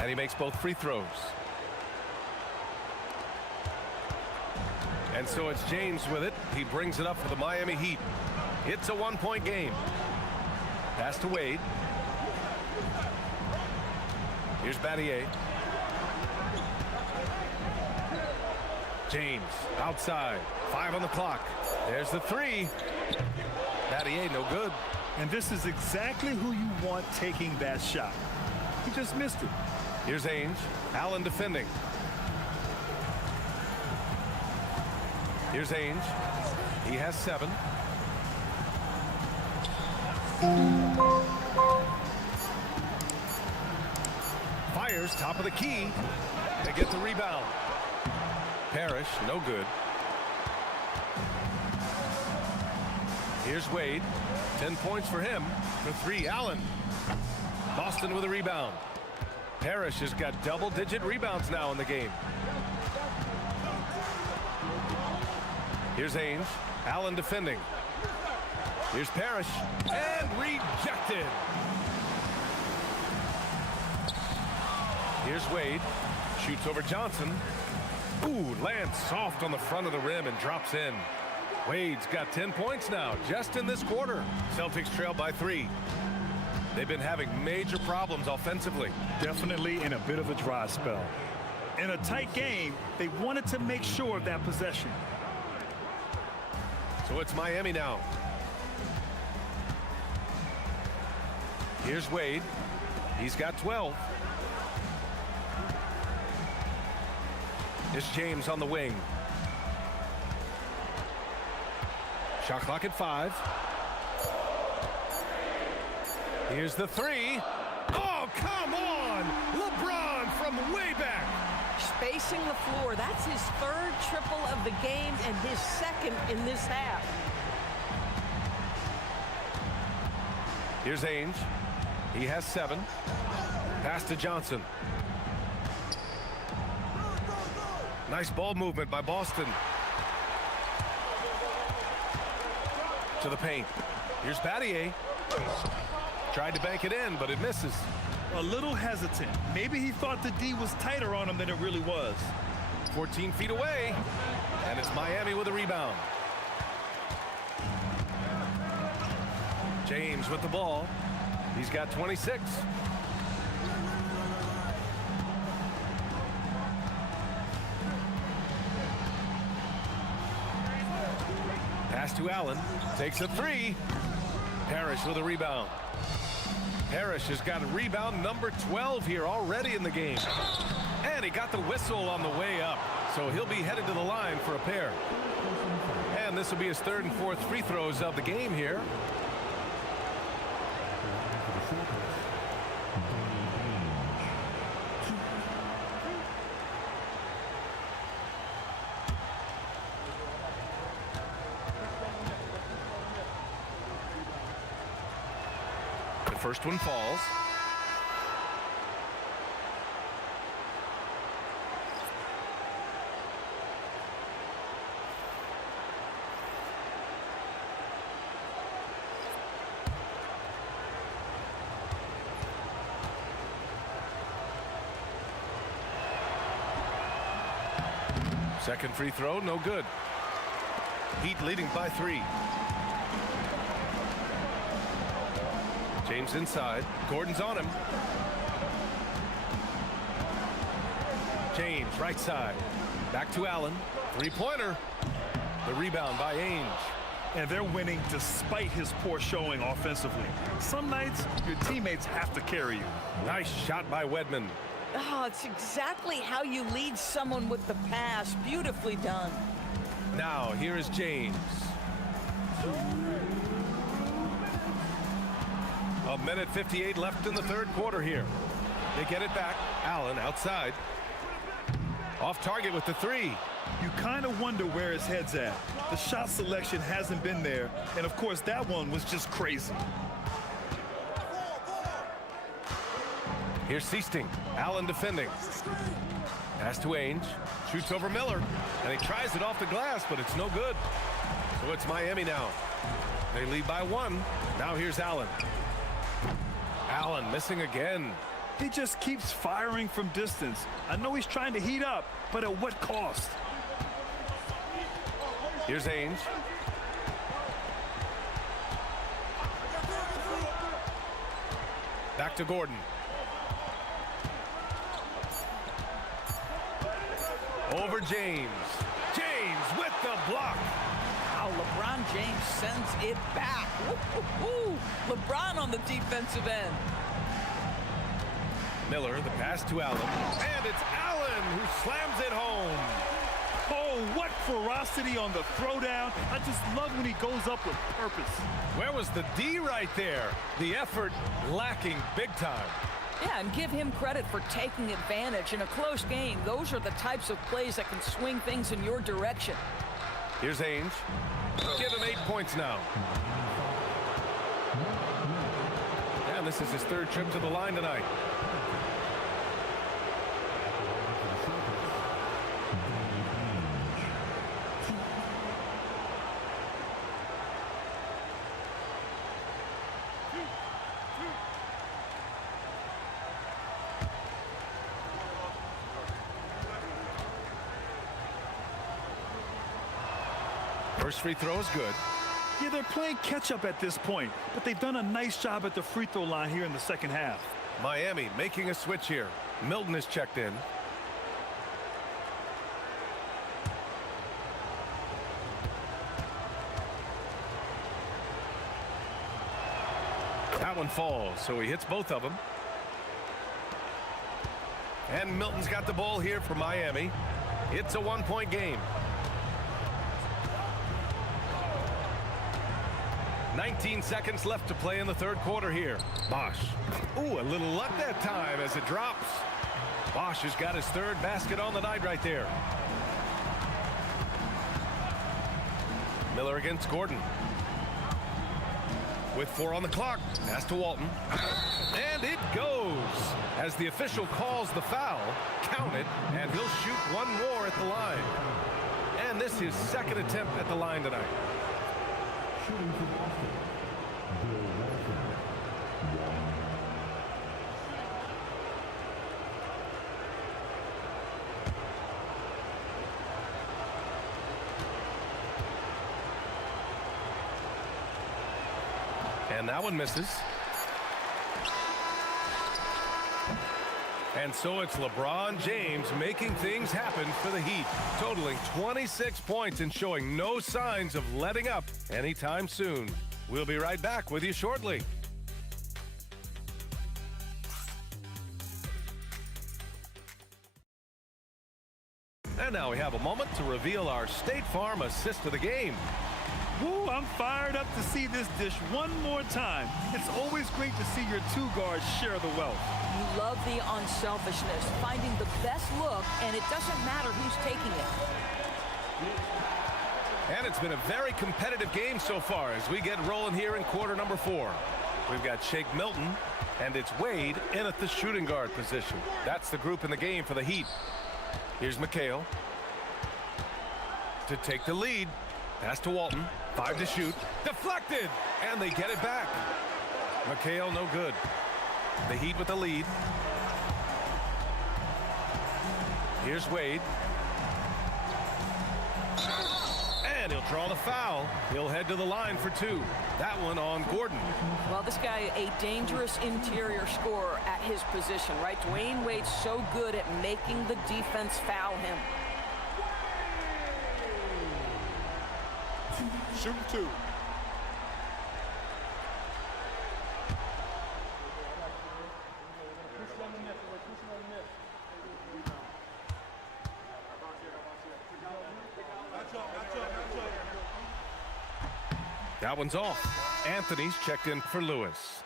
And he makes both free throws. And so it's James with it. He brings it up for the Miami Heat. It's a one-point game. Pass to Wade. Here's Battier. James outside. 5 on the clock. There's the three. Battier no good. And this is exactly who you want taking that shot. He just missed it. Here's Ainge. Allen defending. Here's Ainge. He has 7. Fires top of the key. They get the rebound. Parrish no good. Here's Wade. 10 points for him. For 3, Allen. Boston with a rebound. Parrish has got double-digit rebounds now in the game. Here's Ainge. Allen defending. Here's Parrish. And rejected. Here's Wade. Shoots over Johnson. Ooh, lands soft on the front of the rim and drops in. Wade's got 10 points now, just in this quarter. Celtics trail by 3. They've been having major problems offensively. Definitely in a bit of a dry spell. In a tight game, they wanted to make sure of that possession. So it's Miami now. Here's Wade. He's got 12. It's James on the wing. Shot clock at 5. Here's the 3. Oh, come on! LeBron from way back. Spacing the floor. That's his 3rd triple of the game and his 2nd in this half. Here's Ainge. He has 7. Pass to Johnson. Nice ball movement by Boston. To the paint. Here's Battier. Tried to bank it in, but it misses. A little hesitant. Maybe he thought the D was tighter on him than it really was. 14 feet away. And it's Miami with a rebound. James with the ball. He's got 26. Pass to Allen. Takes a 3. Parrish with a rebound. Parrish has got a rebound number 12 here already in the game. And he got the whistle on the way up. So he'll be headed to the line for a pair. And this will be his 3rd and 4th free throws of the game here. First one falls. Second free throw, no good. Heat leading by 3. James inside. Gordon's on him. James right side. Back to Allen. 3-pointer. The rebound by Ainge. And they're winning despite his poor showing offensively. Some nights, your teammates have to carry you. Nice shot by Wedman. Oh, it's exactly how you lead someone with the pass. Beautifully done. Now, here is James. A minute 58 left in the 3rd quarter here. They get it back. Allen outside. Off target with the 3. You kind of wonder where his head's at. The shot selection hasn't been there. And, of course, that one was just crazy. Here's Seasting. Allen defending. Pass to Ainge. Shoots over Miller. And he tries it off the glass, but it's no good. So it's Miami now. They lead by 1. Now here's Allen. Allen missing again. He just keeps firing from distance. I know he's trying to heat up, but at what cost? Here's Ainge. Back to Gordon. Over James. James with the block. Wow, LeBron James sends it back. Woo-hoo-hoo. LeBron on the defensive end. Miller, the pass to Allen. And it's Allen who slams it home. Oh, what ferocity on the throwdown. I just love when he goes up with purpose. Where was the D right there? The effort lacking big time. Yeah, and give him credit for taking advantage in a close game. Those are the types of plays that can swing things in your direction. Here's Ainge. Give him 8 points now. And this is his third trip to the line tonight. First free throw is good. Yeah, they're playing catch-up at this point, but they've done a nice job at the free throw line here in the second half. Miami making a switch here. Milton is checked in. That one falls, so he hits both of them. And Milton's got the ball here for Miami. It's a 1-point game. 19 seconds left to play in the third quarter here. Bosch. Ooh, a little luck that time as it drops. Bosch has got his third basket on the night right there. Miller against Gordon. With 4 on the clock. Pass to Walton. And it goes. As the official calls the foul, count it, and he'll shoot one more at the line. And this is his second attempt at the line tonight. Shooting for Boston, Bill Walton, 1. And that one misses. And so it's LeBron James making things happen for the Heat, totaling 26 points and showing no signs of letting up anytime soon. We'll be right back with you shortly. And now we have a moment to reveal our State Farm assist of the game. Woo, I'm fired up to see this dish one more time. It's always great to see your two guards share the wealth. You love the unselfishness, finding the best look, and it doesn't matter who's taking it. And it's been a very competitive game so far as we get rolling here in quarter number 4. We've got Shake Milton, and it's Wade in at the shooting guard position. That's the group in the game for the Heat. Here's McHale to take the lead. Pass to Walton. 5 to shoot. Deflected! And they get it back. McHale no good. The Heat with the lead. Here's Wade. And he'll draw the foul. He'll head to the line for 2. That one on Gordon. Well, this guy, a dangerous interior scorer at his position, right? Dwayne Wade's so good at making the defense foul him. Shoot 2. That one's off. Anthony's checked in for Lewis.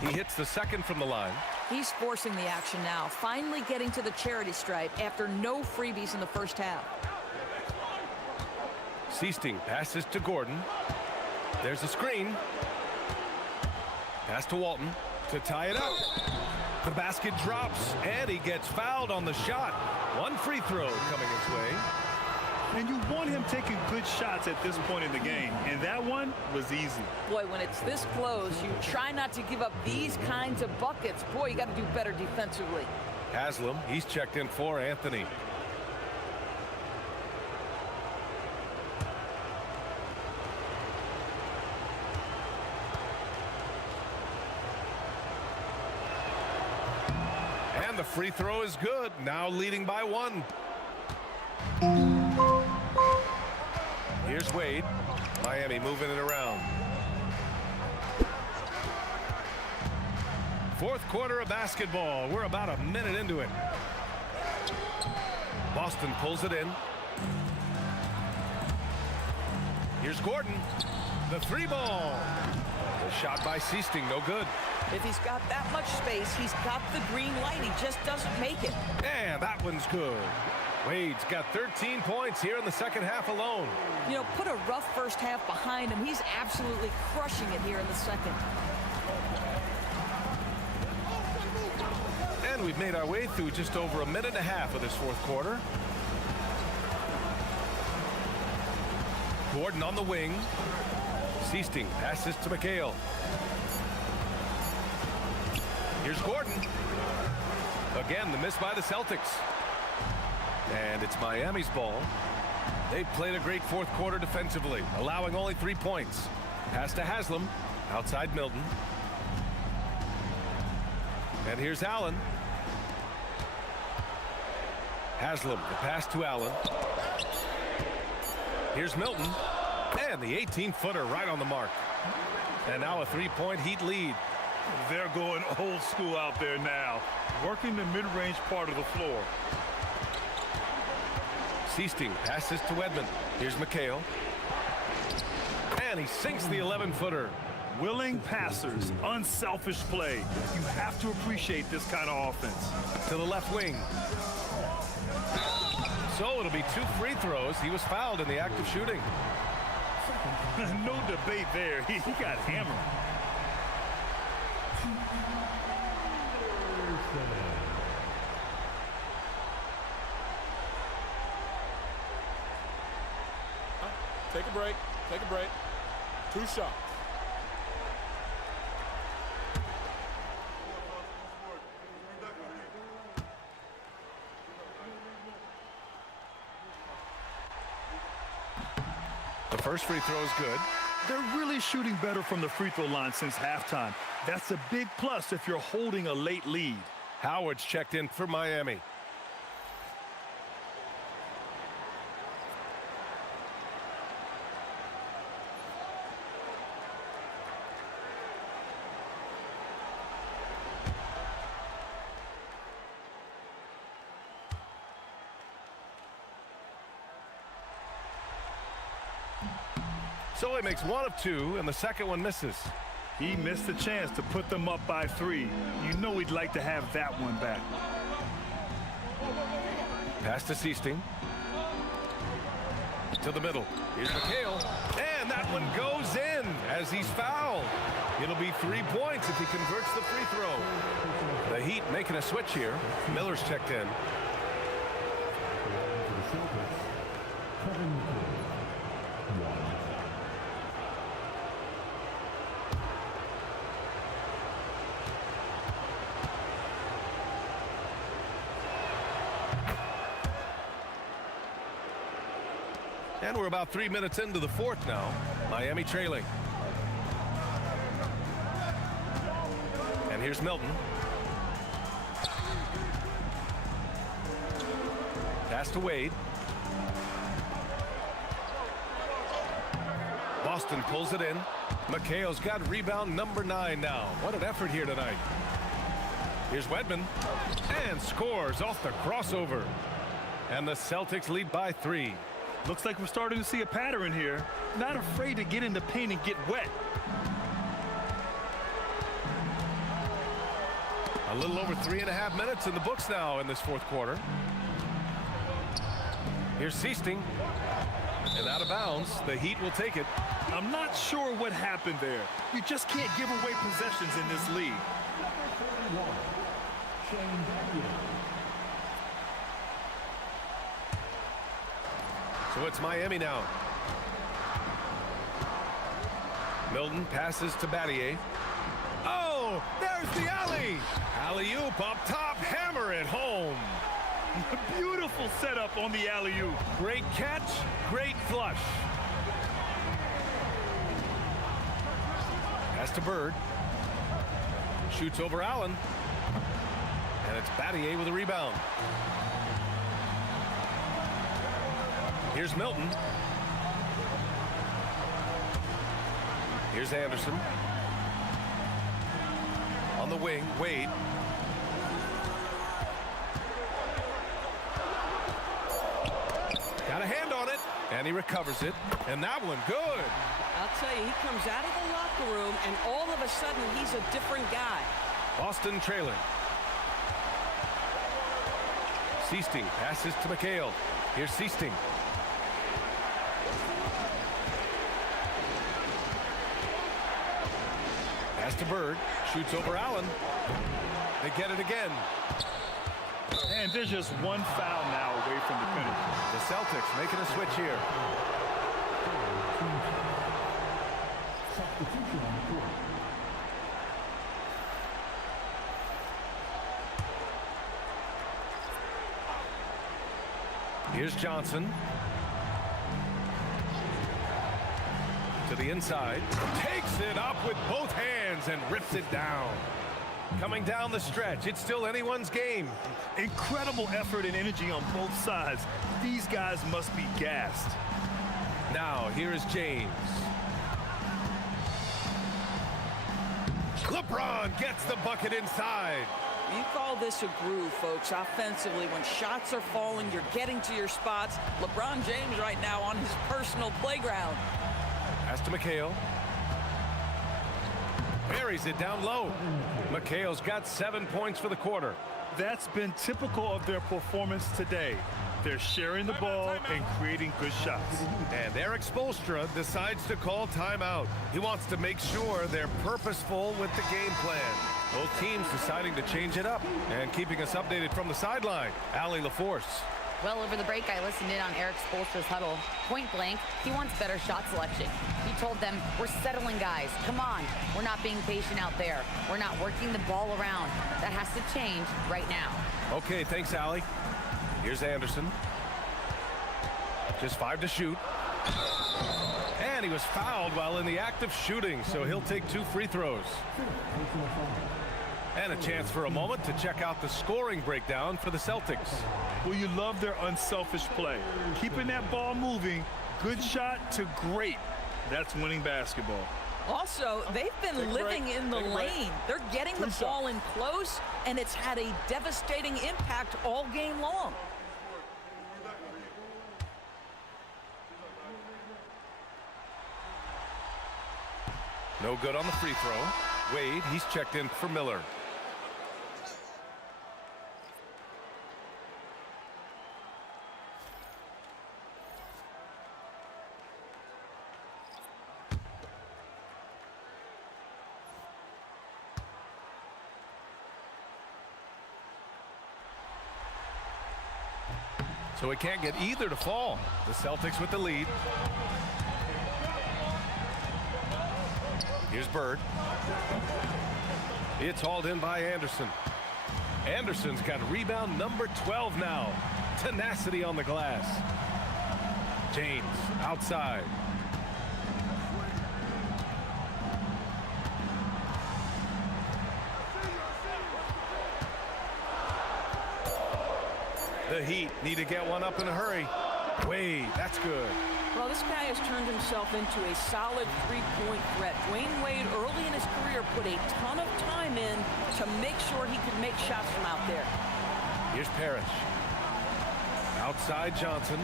He hits the second from the line. He's forcing the action now, finally getting to the charity stripe after no freebies in the first half. Seasting passes to Gordon. There's a screen. Pass to Walton to tie it up. The basket drops, and he gets fouled on the shot. One free throw coming his way. And you want him taking good shots at this point in the game, and that one was easy. Boy, when it's this close, you try not to give up these kinds of buckets. Boy, you got to do better defensively. Haslam, he's checked in for Anthony. And the free throw is good, now leading by 1. Here's Wade. Miami moving it around. Fourth quarter of basketball. We're about a minute into it. Boston pulls it in. Here's Gordon. The 3 ball. The shot by Seasting, no good. If he's got that much space, he's got the green light. He just doesn't make it. And that one's good. Wade's got 13 points here in the second half alone. You know, put a rough first half behind him. He's absolutely crushing it here in the second. And we've made our way through just over a minute and a half of this fourth quarter. Gordon on the wing. Seasting passes to McHale. Here's Gordon. Again, the miss by the Celtics. And it's Miami's ball. They played a great fourth quarter defensively, allowing only 3 points. Pass to Haslam, outside Milton. And here's Allen. Haslam, the pass to Allen. Here's Milton. And the 18-footer right on the mark. And now a 3-point Heat lead. They're going old school out there now, working the mid-range part of the floor. Seasting passes to Edmond. Here's McHale. And he sinks the 11-footer. Willing passers, unselfish play. You have to appreciate this kind of offense. To the left wing. So it'll be 2 free throws. He was fouled in the act of shooting. No debate there. He got hammered. Take a break. Take a break. 2 shots. The first free throw is good. They're really shooting better from the free throw line since halftime. That's a big plus if you're holding a late lead. Howard's checked in for Miami. So he makes 1 of 2, and the second one misses. He missed the chance to put them up by 3. You know he'd like to have that one back. Pass to Seasting. To the middle. Here's McHale. And that one goes in as he's fouled. It'll be 3 points if he converts the free throw. The Heat making a switch here. Miller's checked in. And we're about 3 minutes into the fourth now. Miami trailing. And here's Milton. Pass to Wade. Boston pulls it in. McHale's got rebound number 9 now. What an effort here tonight. Here's Wedman. And scores off the crossover. And the Celtics lead by 3. Looks like we're starting to see a pattern here. Not afraid to get in the paint and get wet. A little over 3.5 minutes in the books now in this fourth quarter. Here's Seasting. And out of bounds, the Heat will take it. I'm not sure what happened there. You just can't give away possessions in this league. So it's Miami now. Milton passes to Battier. Oh, there's the alley. Alley-oop up top, hammer it home. Beautiful setup on the alley-oop. Great catch, great flush. Pass to Bird. Shoots over Allen. And it's Battier with a rebound. Here's Milton. Here's Anderson. On the wing, Wade. Got a hand on it, and he recovers it. And that one, good. I'll tell you, he comes out of the locker room, and all of a sudden, he's a different guy. Boston trailing. Seasting passes to McHale. Here's Seasting. Pass to Bird. Shoots over Allen. They get it again. And there's just one foul now away from the penalty. The Celtics making a switch here. Here's Johnson. To the inside. Takes it up with both hands and rips it down. Coming down the stretch, it's still anyone's game. Incredible effort and energy on both sides. These guys must be gassed. Now, here is James. LeBron gets the bucket inside. You call this a groove, folks, offensively. When shots are falling, you're getting to your spots. LeBron James right now on his personal playground. Pass to McHale. Buries it down low. McHale's got 7 points for the quarter. That's been typical of their performance today. They're sharing the ball and creating good shots. And Eric Spoelstra decides to call timeout. He wants to make sure they're purposeful with the game plan. Both teams deciding to change it up. And keeping us updated from the sideline, Allie LaForce. Well, over the break, I listened in on Eric Spoelstra's huddle. Point blank, he wants better shot selection. He told them, we're settling, guys. Come on. We're not being patient out there. We're not working the ball around. That has to change right now. Okay, thanks, Allie. Here's Anderson. Just 5 to shoot. And he was fouled while in the act of shooting, so he'll take 2 free throws. And a chance for a moment to check out the scoring breakdown for the Celtics. Well, you love their unselfish play. Keeping that ball moving, good shot to great. That's winning basketball. Also, they've been living in the lane. They're getting the ball in close, and it's had a devastating impact all game long. No good on the free throw. Wade, he's checked in for Miller. So it can't get either to fall. The Celtics with the lead. Here's Bird. It's hauled in by Anderson. Anderson's got rebound number 12 now. Tenacity on the glass. James outside. The Heat need to get one up in a hurry. Wade, that's good. Well, this guy has turned himself into a solid three-point threat. Dwayne Wade, early in his career, put a ton of time in to make sure he could make shots from out there. Here's Parrish. Outside Johnson.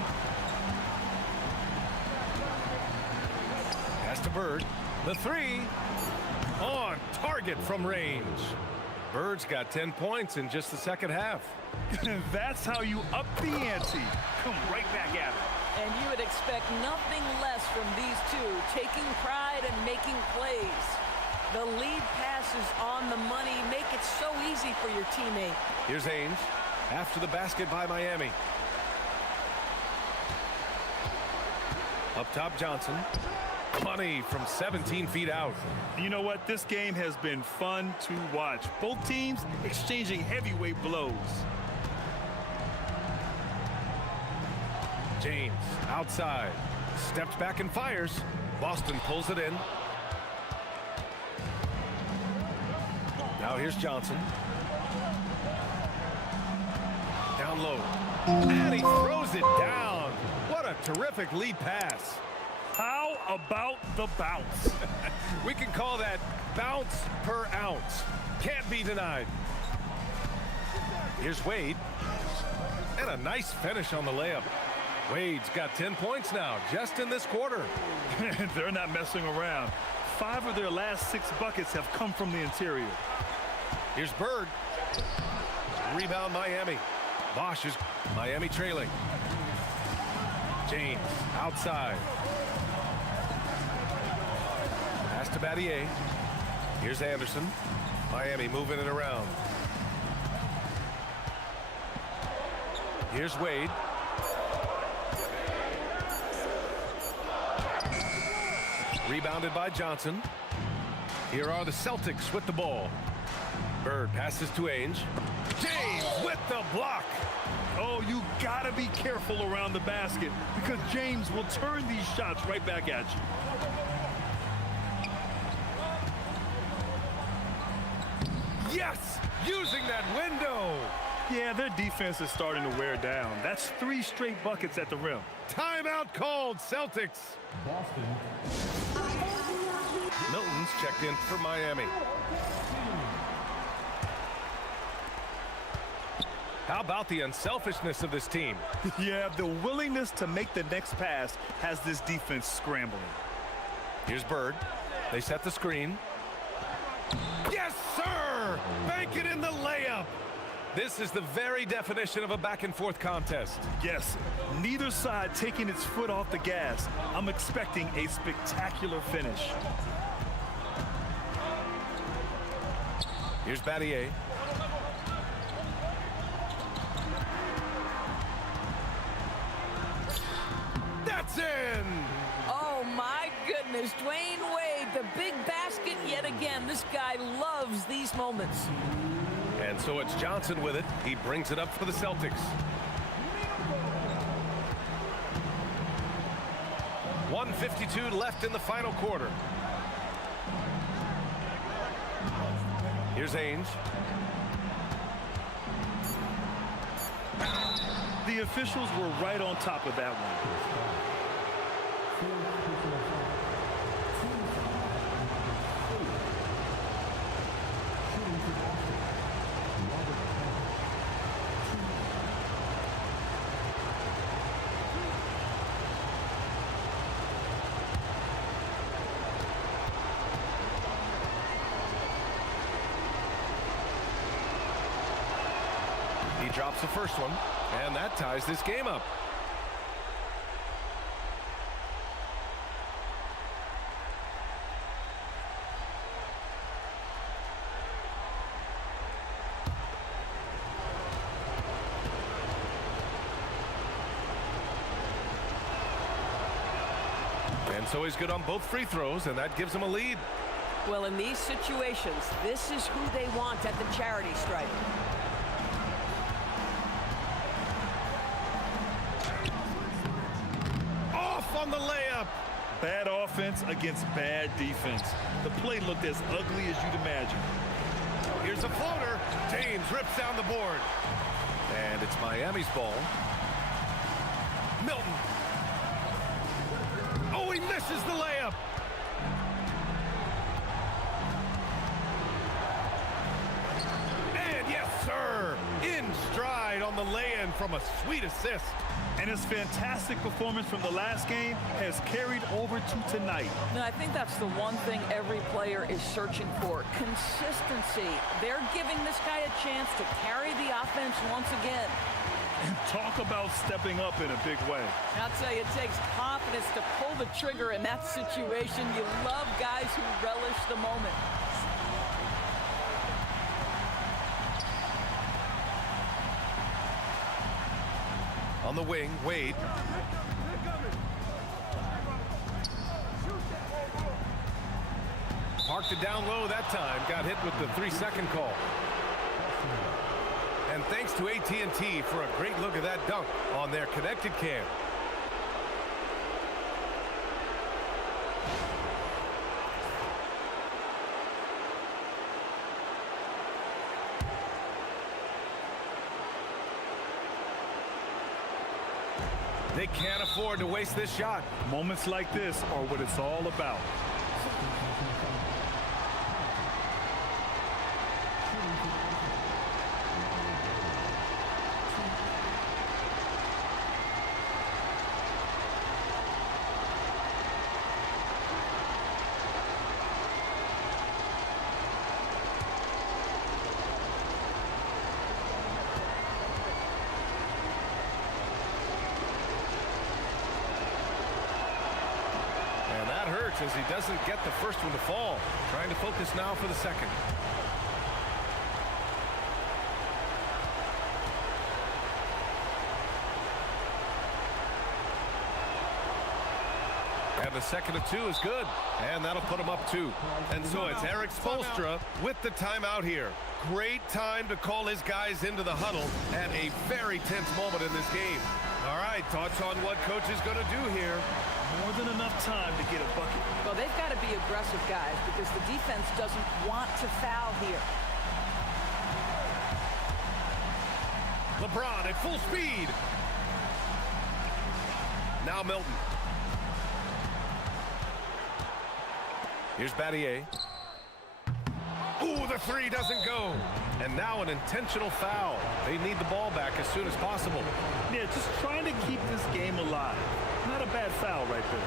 Pass to Bird. The three. On target from range. Bird's got 10 points in just the second half. That's how you up the ante. Come right back at it. And you would expect nothing less from these two, taking pride and making plays. The lead pass is on the money. Make it so easy for your teammate. Here's Ainge after the basket by Miami. Up top, Johnson. Money from 17 feet out. You know what? This game has been fun to watch. Both teams exchanging heavyweight blows. James outside. Steps back and fires. Boston pulls it in. Now here's Johnson. Down low. And he throws it down. What a terrific lead pass. How about the bounce? We can call that bounce per ounce. Can't be denied. Here's Wade. And a nice finish on the layup. Wade's got 10 points now, just in this quarter. They're not messing around. 5 of their last 6 buckets have come from the interior. Here's Bird. Rebound Miami. Bosch is Miami trailing. James outside. Pass to Battier. Here's Anderson. Miami moving it around. Here's Wade. Rebounded by Johnson. Here are the Celtics with the ball. Bird passes to Ainge. James with the block. Oh, you gotta be careful around the basket because James will turn these shots right back at you. Yes! Using that window. Yeah, their defense is starting to wear down. That's 3 straight buckets at the rim. Timeout called, Celtics. Boston. Milton's checked in for Miami. How about the unselfishness of this team? Yeah, the willingness to make the next pass has this defense scrambling. Here's Bird. They set the screen. Yes, sir! Bank it in the layup. This is the very definition of a back-and-forth contest. Yes, neither side taking its foot off the gas. I'm expecting a spectacular finish. Here's Battier. That's in! Oh, my goodness. Dwayne Wade, the big basket yet again. This guy loves these moments. And so it's Johnson with it. He brings it up for the Celtics. 1:52 left in the final quarter. Here's Ainge. The officials were right on top of that one. He drops the first one, and that ties this game up. And so he's good on both free throws, and that gives him a lead. Well, in these situations, this is who they want at the charity stripe. On the layup. Bad offense against bad defense. The play looked as ugly as you'd imagine. Here's a floater. James rips down the board. And it's Miami's ball. Milton. Oh, he misses the layup. And yes, sir. In stride on the lay-in from a sweet assist. And his fantastic performance from the last game has carried over to tonight. No, I think that's the one thing every player is searching for. Consistency. They're giving this guy a chance to carry the offense once again. And talk about stepping up in a big way. I'll tell you, it takes confidence to pull the trigger in that situation. You love guys who relish the moment. On the wing, Wade. Parked it down low that time. Got hit with the 3-second call. And thanks to AT&T for a great look at that dunk on their connected cam. They can't afford to waste this shot. Moments like this are what it's all about. As he doesn't get the first one to fall. Trying to focus now for the second. And the second of two is good. And that'll put him up 2. And so it's Eric Spoelstra with the timeout here. Great time to call his guys into the huddle at a very tense moment in this game. All right, thoughts on what coach is going to do here? More than enough time to get a bucket. Well, they've got to be aggressive, guys, because the defense doesn't want to foul here. LeBron at full speed. Now Milton. Here's Battier. Ooh, the 3 doesn't go. And now an intentional foul. They need the ball back as soon as possible. Yeah, just trying to keep this game alive. Not a bad foul right there.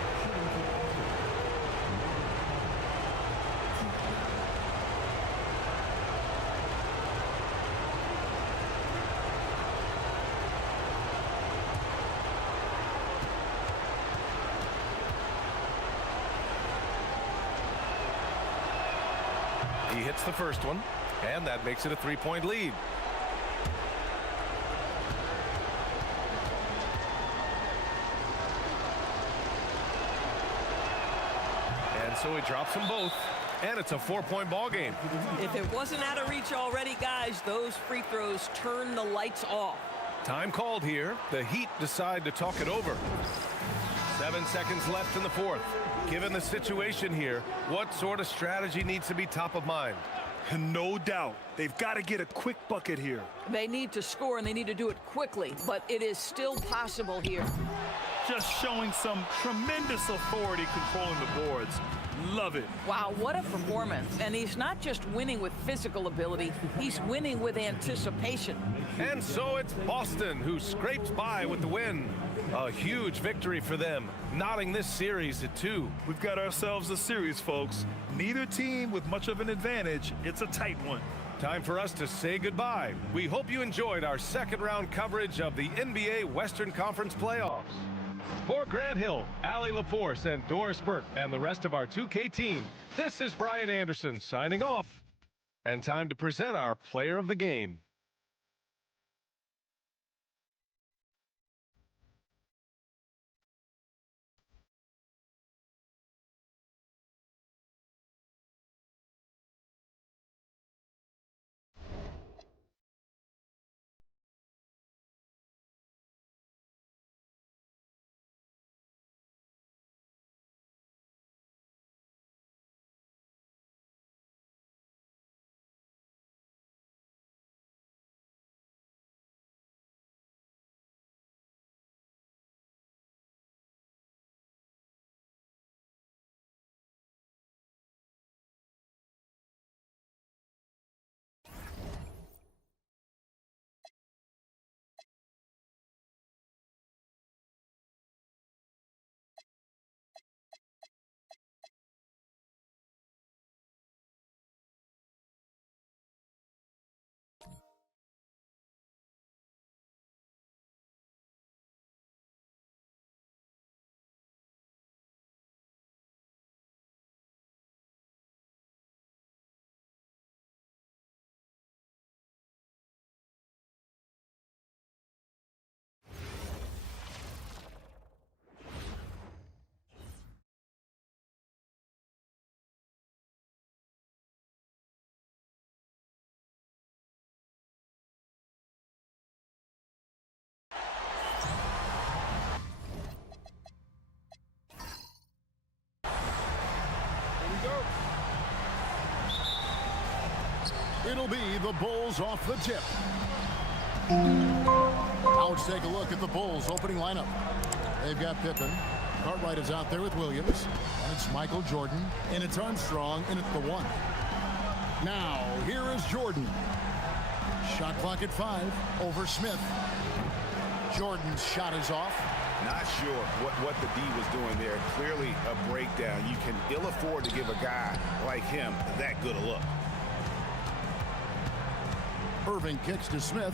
He hits the first one, and that makes it a 3-point lead. And so he drops them both, and it's a 4-point ball game. If it wasn't out of reach already, guys, those free throws turn the lights off. Time called here. The Heat decide to talk it over. 7 seconds left in the fourth. Given the situation here, what sort of strategy needs to be top of mind? No doubt. They've got to get a quick bucket here. They need to score, and they need to do it quickly, but it is still possible here. Just showing some tremendous authority controlling the boards. Love it. Wow, what a performance. And he's not just winning with physical ability, he's winning with anticipation. And so it's Boston who scrapes by with the win. A huge victory for them, knotting this series at 2. We've got ourselves a series, folks. Neither team with much of an advantage. It's a tight one. Time for us to say goodbye. We hope you enjoyed our second round coverage of the NBA Western Conference playoffs. For Grant Hill, Allie LaForce, and Doris Burke, and the rest of our 2K team, this is Brian Anderson signing off. And time to present our player of the game. It'll be the Bulls off the tip. Now let's take a look at the Bulls opening lineup. They've got Pippen. Cartwright is out there with Williams. And it's Michael Jordan. And it's Armstrong in at the 1. Now, here is Jordan. Shot clock at 5 over Smith. Jordan's shot is off. Not sure what the D was doing there. Clearly a breakdown. You can ill afford to give a guy like him that good a look. Irving kicks to Smith.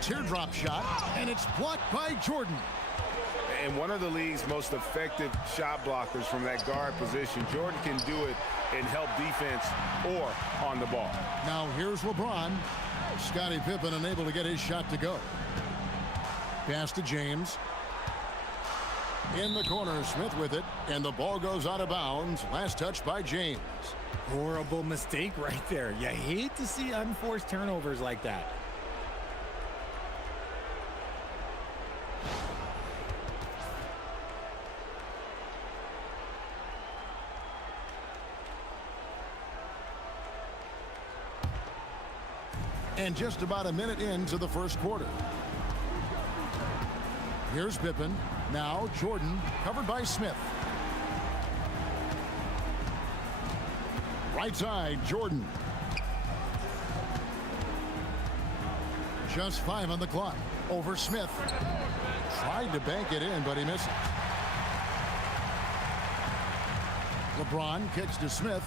Teardrop shot, and it's blocked by Jordan. And one of the league's most effective shot blockers from that guard position. Jordan can do it and help defense or on the ball. Now here's LeBron. Scottie Pippen unable to get his shot to go. Pass to James. In the corner, Smith with it, and the ball goes out of bounds. Last touch by James. Horrible mistake right there. You hate to see unforced turnovers like that. And just about a minute into the first quarter. Here's Pippen. Now Jordan, covered by Smith. Right side, Jordan. Just 5 on the clock. Over Smith. Tried to bank it in, but he misses. LeBron kicks to Smith.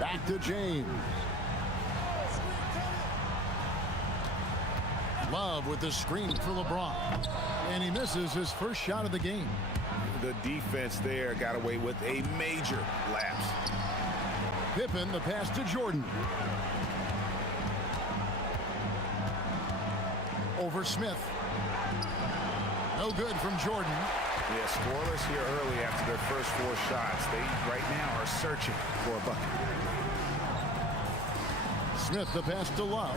Back to James. Love with the screen for LeBron. And he misses his first shot of the game. The defense there got away with a major lapse. Pippen, the pass to Jordan. Over Smith. No good from Jordan. Yeah, scoreless here early after their first 4 shots. They right now are searching for a bucket. Smith, the pass to Love.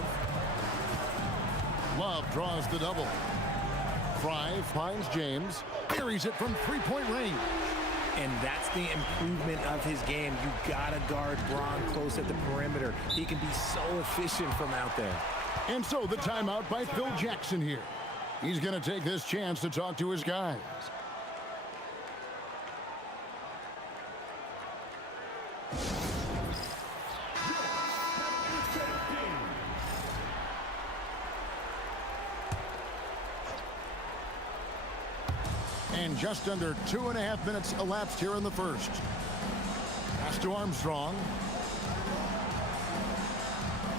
Love draws the double. Fry finds James. Buries it from 3-point range. And that's the improvement of his game. You gotta guard Bron close at the perimeter. He can be so efficient from out there. And so the timeout by Phil Jackson here. He's gonna take this chance to talk to his guys. And just under 2.5 minutes elapsed here in the first. Pass to Armstrong.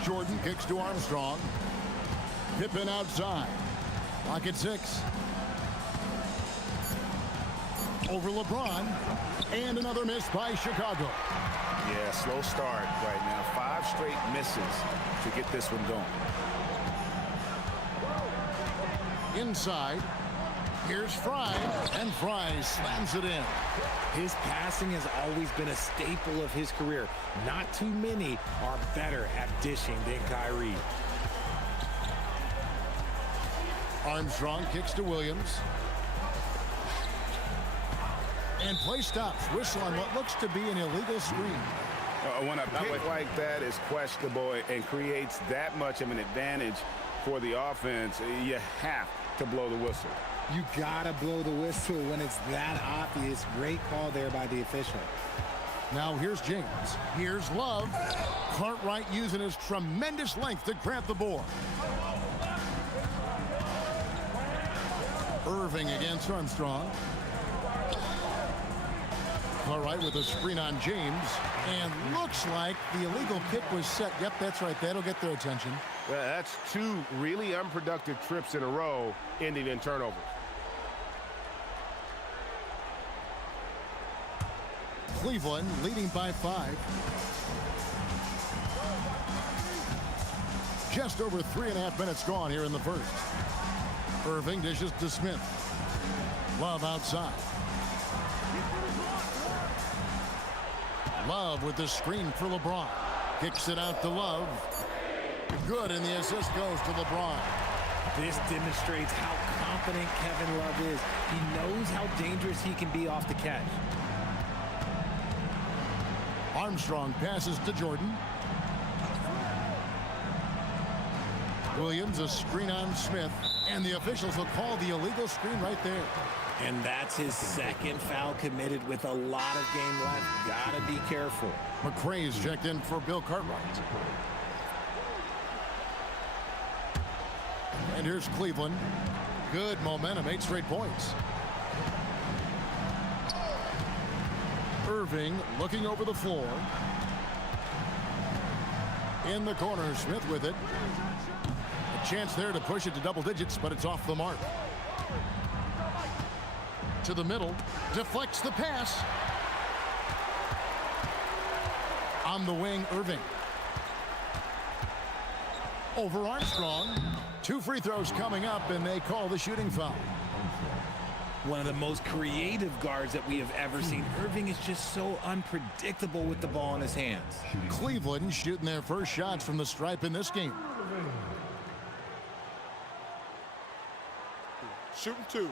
Jordan kicks to Armstrong. Pippen outside. Clock at 6. Over LeBron. And another miss by Chicago. Yeah, slow start right now. 5 straight misses to get this one going. Inside. Here's Fry, and Fry slams it in. His passing has always been a staple of his career. Not too many are better at dishing than Kyrie. Armstrong kicks to Williams. And play stops. Whistle on what looks to be an illegal screen. When a pick like that is questionable and creates that much of an advantage for the offense, you have to blow the whistle. You gotta blow the whistle when it's that obvious. Great call there by the official. Now here's James. Here's Love. Cartwright using his tremendous length to grab the board. Irving against Armstrong. Cartwright with a screen on James. And looks like the illegal kick was set. Yep, that's right. That'll get their attention. Well, that's 2 really unproductive trips in a row ending in turnovers. Cleveland leading by 5. Just over 3.5 minutes gone here in the first. Irving dishes to Smith. Love outside. Love with the screen for LeBron. Kicks it out to Love. Good, and the assist goes to LeBron. This demonstrates how confident Kevin Love is. He knows how dangerous he can be off the catch. Armstrong passes to Jordan. Williams, a screen on Smith, and the officials will call the illegal screen right there. And that's his second foul committed with a lot of game left. Gotta be careful. McRae's checked in for Bill Cartwright. And here's Cleveland. Good momentum, 8 straight points. Irving looking over the floor. In the corner, Smith with it. A chance there to push it to double digits, but it's off the mark. To the middle, deflects the pass. On the wing, Irving. Over Armstrong. 2 free throws coming up, and they call the shooting foul. One of the most creative guards that we have ever seen. Irving is just so unpredictable with the ball in his hands. Cleveland shooting their first shots from the stripe in this game. Shooting 2.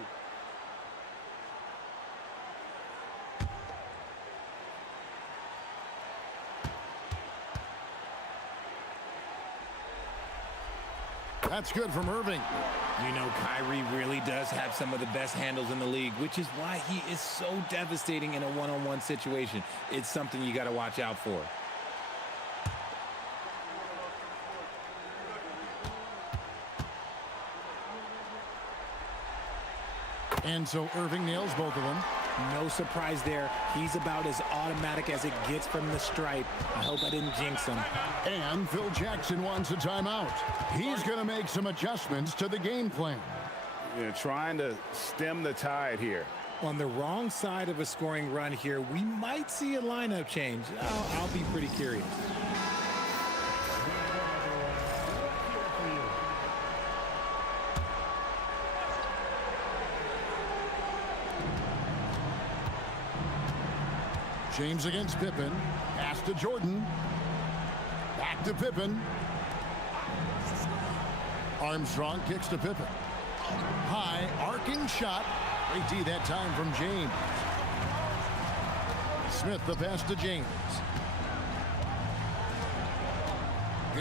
That's good from Irving. You know, Kyrie really does have some of the best handles in the league, which is why he is so devastating in a one-on-one situation. It's something you got to watch out for. And so Irving nails both of them. No surprise there. He's about as automatic as it gets from the stripe. I hope I didn't jinx him. And Phil Jackson wants a timeout. He's going to make some adjustments to the game plan. Yeah, trying to stem the tide here. On the wrong side of a scoring run here, we might see a lineup change. I'll be pretty curious. James against Pippen. Pass to Jordan. Back to Pippen. Armstrong kicks to Pippen. High arcing shot. Great D that time from James. Smith the pass to James.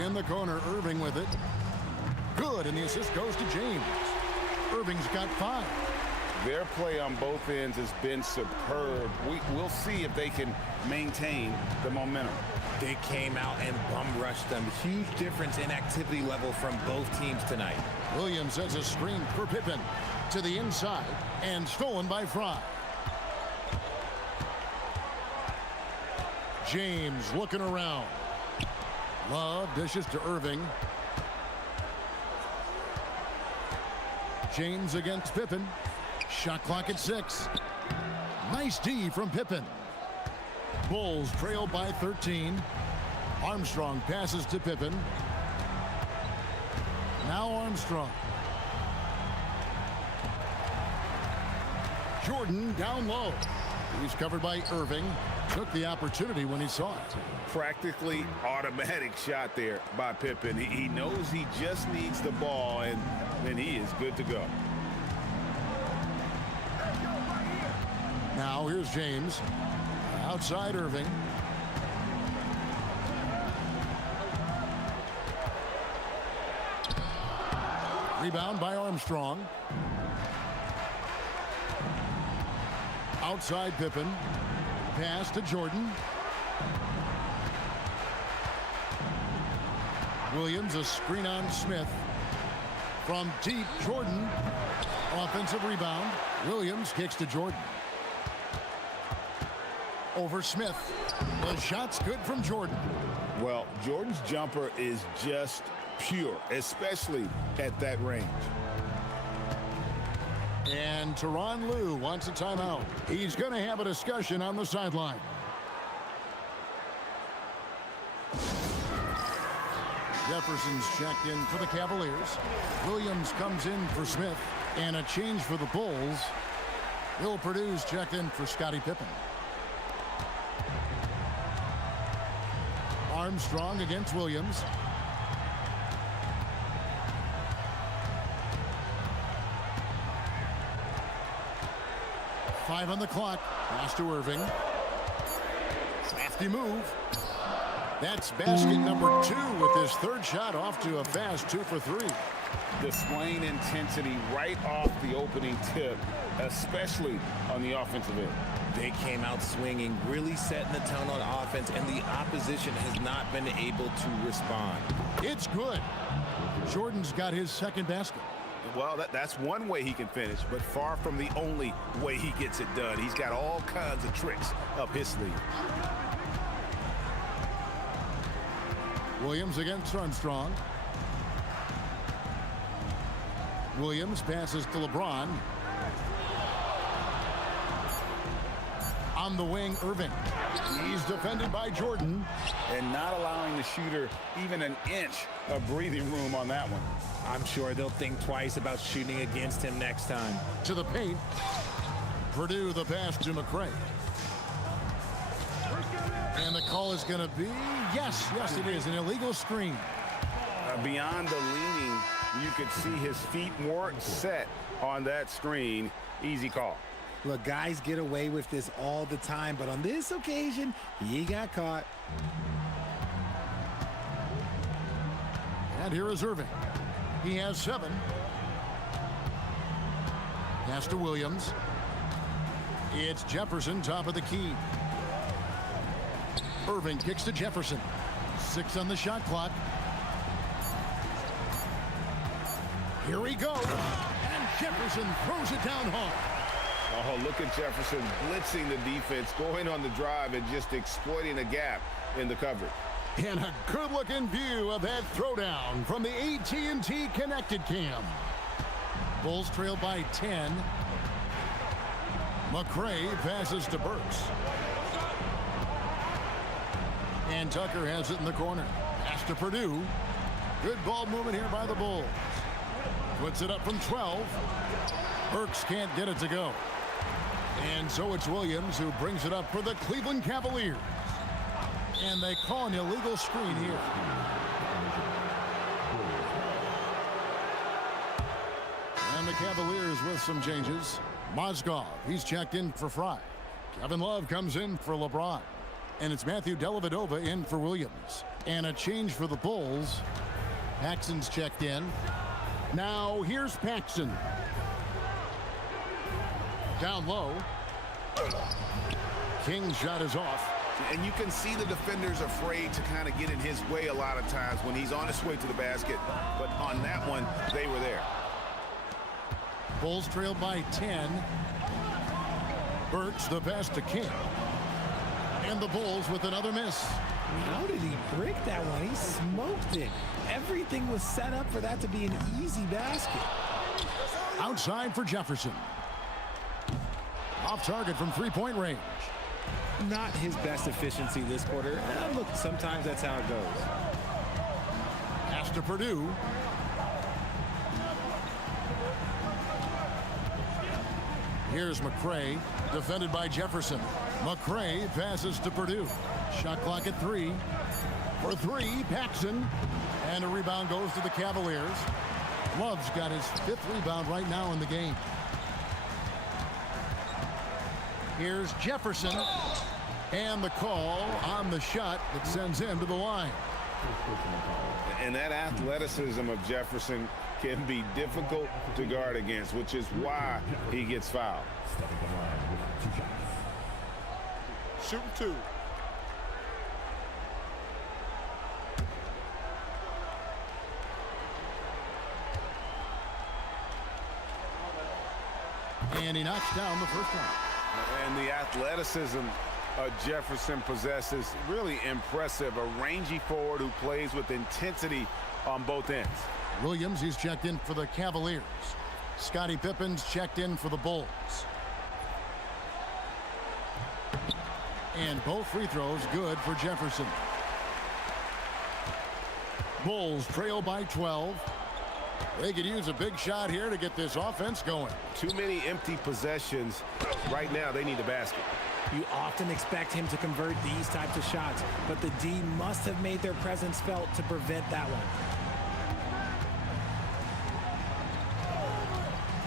In the corner, Irving with it. Good, and the assist goes to James. Irving's got 5. Their play on both ends has been superb. We'll see if they can maintain the momentum. They came out and bum rushed them. Huge difference in activity level from both teams tonight. Williams sets a screen for Pippen to the inside and stolen by Fry. James looking around. Love dishes to Irving. James against Pippen. Shot clock at 6. Nice D from Pippen. Bulls trail by 13. Armstrong passes to Pippen. Now Armstrong. Jordan down low. He's covered by Irving. Took the opportunity when he saw it. Practically automatic shot there by Pippen. He knows he just needs the ball, and then he is good to go. Now here's James. Outside Irving. Rebound by Armstrong. Outside Pippen. Pass to Jordan. Williams, a screen on Smith. From deep, Jordan. Offensive rebound. Williams kicks to Jordan. Over Smith. The shot's good from Jordan. Well, Jordan's jumper is just pure, especially at that range. And Tyronn Lue wants a timeout. He's going to have a discussion on the sideline. Jefferson's checked in for the Cavaliers. Williams comes in for Smith. And a change for the Bulls. Bill Purdue's checked in for Scottie Pippen. Armstrong against Williams. Five on the clock. Pass to Irving. Crafty move. That's basket number 2 with his third shot off to a fast 2 for 3. Displaying intensity right off the opening tip, especially on the offensive end. They came out swinging, really setting the tone on offense, and the opposition has not been able to respond. It's good. Jordan's got his second basket. Well, that's one way he can finish, but far from the only way he gets it done. He's got all kinds of tricks up his sleeve. Williams against Armstrong. Williams passes to LeBron. On the wing, Irving. He's defended by Jordan. And not allowing the shooter even an inch of breathing room on that one. I'm sure they'll think twice about shooting against him next time. To the paint. Purdue the pass to McCray. And the call is going to be, yes, it is, an illegal screen. Beyond the leaning, you could see his feet weren't set on that screen. Easy call. Look, guys get away with this all the time, but on this occasion, he got caught. And here is Irving. He has 7. Pass to Williams. It's Jefferson, top of the key. Irving kicks to Jefferson. 6 on the shot clock. Here we go. And Jefferson throws it down hard. Oh, look at Jefferson blitzing the defense, going on the drive and just exploiting a gap in the coverage. And a good-looking view of that throwdown from the AT&T Connected Cam. Bulls trail by 10. McCray passes to Burks. And Tucker has it in the corner. Pass to Purdue. Good ball movement here by the Bulls. Puts it up from 12. Burks can't get it to go. And so it's Williams who brings it up for the Cleveland Cavaliers. And they call an illegal screen here. And the Cavaliers with some changes. Mozgov, he's checked in for Fry. Kevin Love comes in for LeBron. And it's Matthew Dellavedova in for Williams. And a change for the Bulls. Paxson's checked in. Now here's Paxson. Down low. King's shot is off. And you can see the defenders afraid to kind of get in his way a lot of times when he's on his way to the basket. But on that one, they were there. Bulls trailed by 10. Burks the pass to King. And the Bulls with another miss. How did he break that one? He smoked it. Everything was set up for that to be an easy basket. Outside for Jefferson. Off target from three-point range. Not his best efficiency this quarter. Look, sometimes that's how it goes. Pass to Purdue. Here's McCray, defended by Jefferson. McCray passes to Purdue. Shot clock at 3. For 3, Paxson. And a rebound goes to the Cavaliers. Love's got his 5th rebound right now in the game. Here's Jefferson. And the call on the shot that sends him to the line. And that athleticism of Jefferson can be difficult to guard against, which is why he gets fouled. Shooting 2. And he knocks down the first one. And the athleticism Jefferson possesses, really impressive. A rangy forward who plays with intensity on both ends. Williams, he's checked in for the Cavaliers. Scottie Pippen's checked in for the Bulls. And both free throws good for Jefferson. Bulls trail by 12. They could use a big shot here to get this offense going. Too many empty possessions. Right now, they need a basket. You often expect him to convert these types of shots, but the D must have made their presence felt to prevent that one.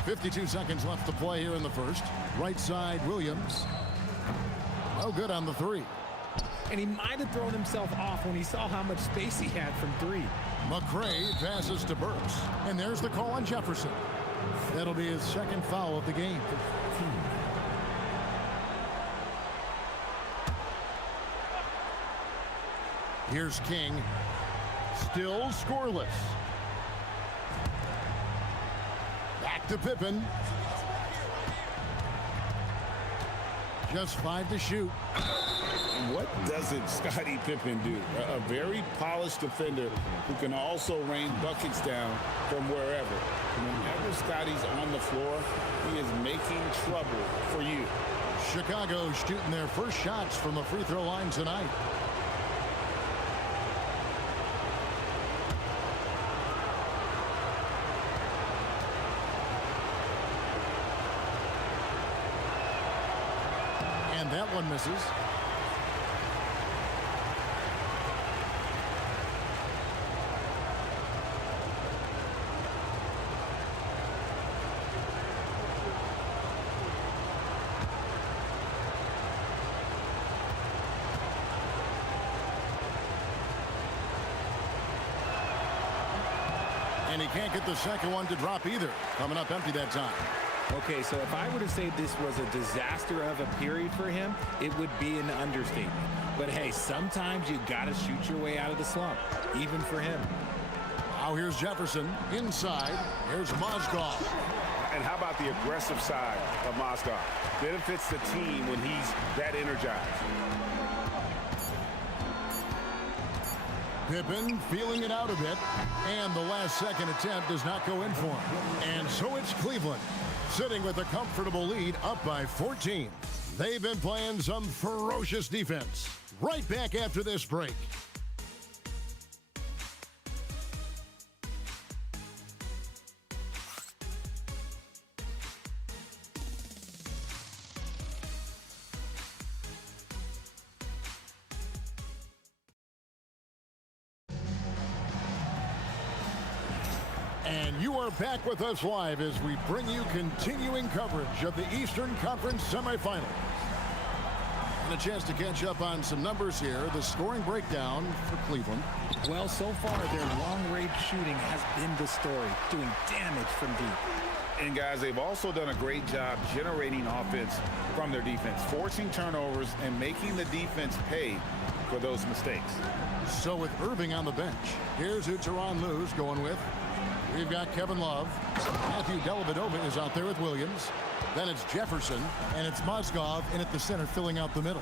52 seconds left to play here in the first. Right side, Williams. No good on the 3. And he might have thrown himself off when he saw how much space he had from three. McCray passes to Burks. And there's the call on Jefferson. That'll be his second foul of the game. Here's King. Still scoreless. Back to Pippen. Just 5 to shoot. What doesn't Scottie Pippen do? A very polished defender who can also rain buckets down from wherever. Whenever Scottie's on the floor, he is making trouble for you. Chicago shooting their first shots from the free throw line tonight. And that one misses. And he can't get the second one to drop either. Coming up empty that time. Okay, so if I were to say this was a disaster of a period for him, it would be an understatement. But hey, sometimes you got to shoot your way out of the slump, even for him. Now here's Jefferson inside. Here's Mozgov. And how about the aggressive side of Mozgov? Benefits the team when he's that energized. Pippen feeling it out a bit, and the last second attempt does not go in for him. And so it's Cleveland, sitting with a comfortable lead, up by 14. They've been playing some ferocious defense. Right back after this break. And you are back with us live as we bring you continuing coverage of the Eastern Conference semifinals. And a chance to catch up on some numbers here. The scoring breakdown for Cleveland. Well, so far, their long-range shooting has been the story, doing damage from deep. And guys, they've also done a great job generating offense from their defense, forcing turnovers and making the defense pay for those mistakes. So with Irving on the bench, here's who Tyronn Lue's going with. We've got Kevin Love. Matthew Dellavedova is out there with Williams. Then it's Jefferson, and it's Mozgov in at the center, filling out the middle.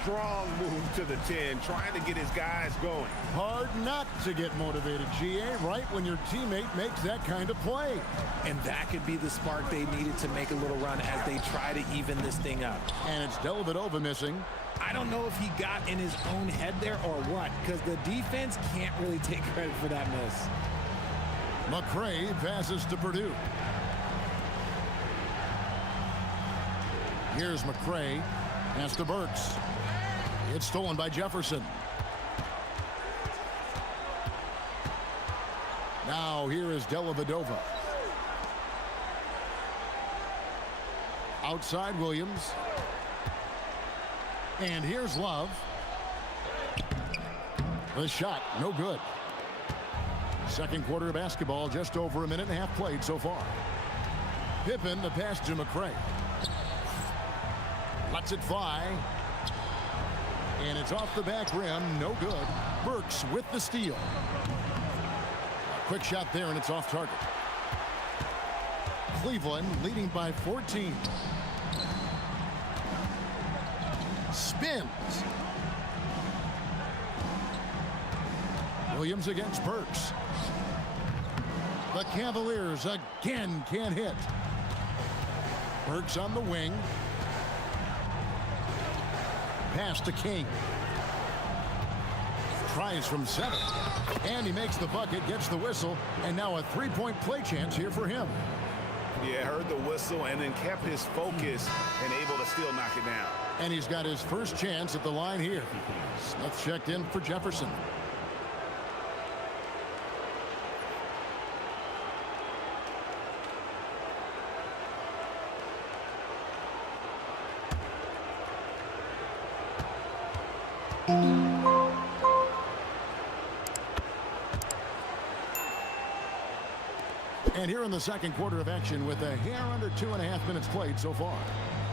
Strong move to the 10, trying to get his guys going. Hard not to get motivated, GA, right when your teammate makes that kind of play. And that could be the spark they needed to make a little run as they try to even this thing up. And it's Dellavedova missing. I don't know if he got in his own head there or what, because the defense can't really take credit for that miss. McCray passes to Purdue. Here's McCray. Pass to Burks. It's stolen by Jefferson. Now here is Dellavedova. Outside Williams. And here's Love. The shot, no good. Second quarter of basketball, just over a minute and a half played so far. Pippen, the pass to McCray. Lets it fly. And it's off the back rim, no good. Burks with the steal. A quick shot there, and it's off target. Cleveland leading by 14. Spins. Williams against Burks. The Cavaliers again can't hit. Burks on the wing. Pass to King. Tries from center. And he makes the bucket, gets the whistle, and now a three-point play chance here for him. Yeah, heard the whistle and then kept his focus and able to still knock it down. And he's got his first chance at the line here. Smith checked in for Jefferson. And here in the second quarter of action with a hair under 2.5 minutes played so far.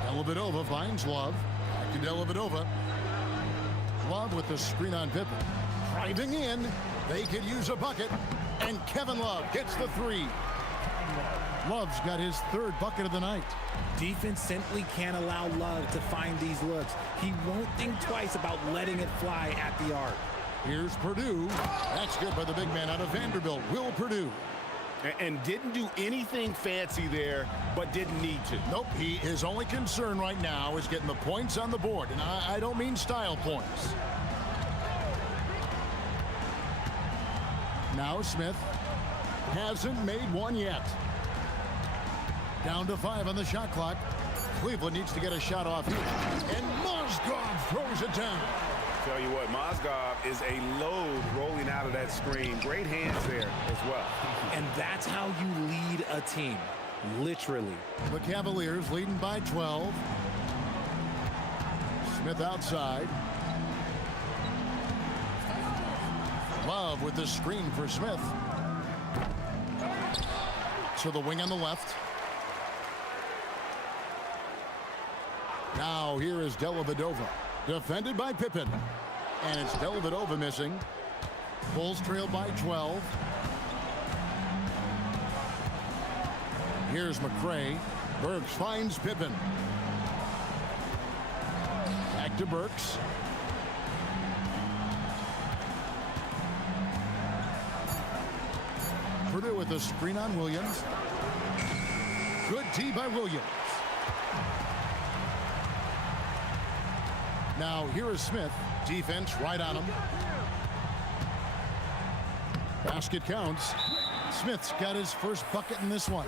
Dellavedova finds Love. Back to Dellavedova. Love with the screen on Pippen. Driving in. They could use a bucket. And Kevin Love gets the three. Love's got his third bucket of the night. Defense simply can't allow Love to find these looks. He won't think twice about letting it fly at the arc. Here's Purdue. That's good by the big man out of Vanderbilt, Will Purdue. And didn't do anything fancy there, but didn't need to. Nope, his only concern right now is getting the points on the board. And I don't mean style points. Now Smith hasn't made one yet. Down to 5 on the shot clock. Cleveland needs to get a shot off here. And Mozgov throws it down. Tell you what, Mozgov is a load rolling out of that screen. Great hands there as well. And that's how you lead a team, literally. The Cavaliers leading by 12. Smith outside. Love with the screen for Smith. To the wing on the left. Now here is Dellavedova. Defended by Pippen. And it's Dellavedova missing. Bulls trail by 12. Here's McRae. Burks finds Pippen. Back to Burks. Purdue with the screen on Williams. Good tee by Williams. Now here is Smith. Defense right on him. Basket counts. Smith's got his first bucket in this one.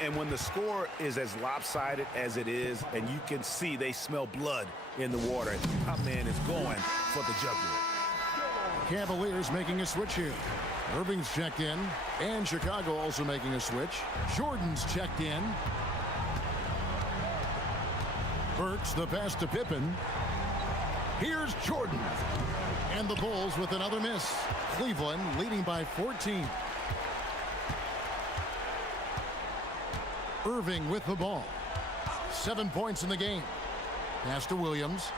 And when the score is as lopsided as it is, and you can see they smell blood in the water, our man is going for the jugular. Cavaliers making a switch here. Irving's checked in, and Chicago also making a switch. Jordan's checked in. Burks the pass to Pippen. Here's Jordan. And the Bulls with another miss. Cleveland leading by 14. Irving with the ball. 7 points in the game. Pass to Williams.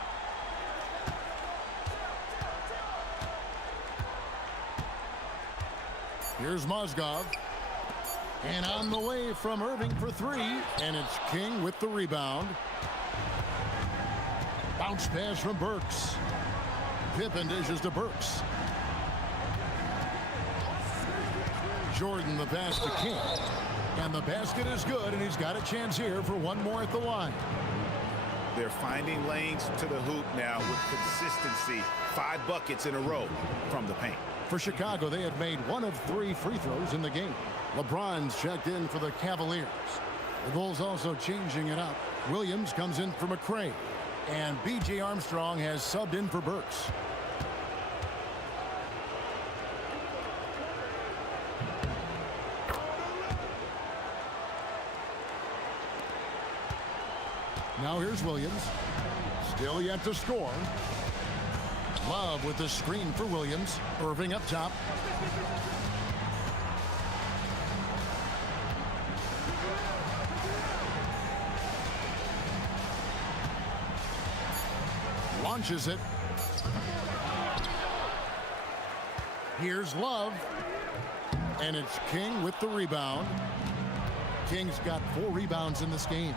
Here's Mozgov. And on the way from Irving for 3. And it's King with the rebound. Bounce pass from Burks. Pippen dishes to Burks. Jordan the pass to King. And the basket is good, and he's got a chance here for one more at the line. They're finding lanes to the hoop now with consistency. 5 buckets in a row from the paint. For Chicago, they have made 1 of 3 free throws in the game. LeBron's checked in for the Cavaliers. The Bulls also changing it up. Williams comes in for McRae. And B.J. Armstrong has subbed in for Burks. Now here's Williams. Still yet to score. Love with the screen for Williams. Irving up top. Launches it. Here's Love. And it's King with the rebound. King's got 4 rebounds in this game.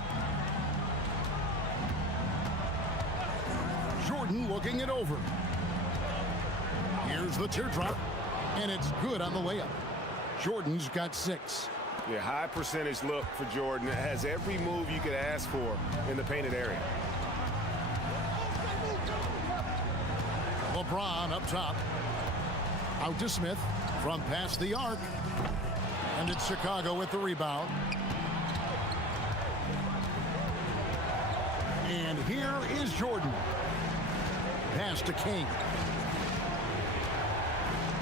Jordan looking it over. Here's the teardrop. And it's good on the layup. Jordan's got 6. Yeah, high percentage look for Jordan. It has every move you could ask for in the painted area. LeBron up top. Out to Smith from past the arc. And it's Chicago with the rebound. And here is Jordan. Pass to King.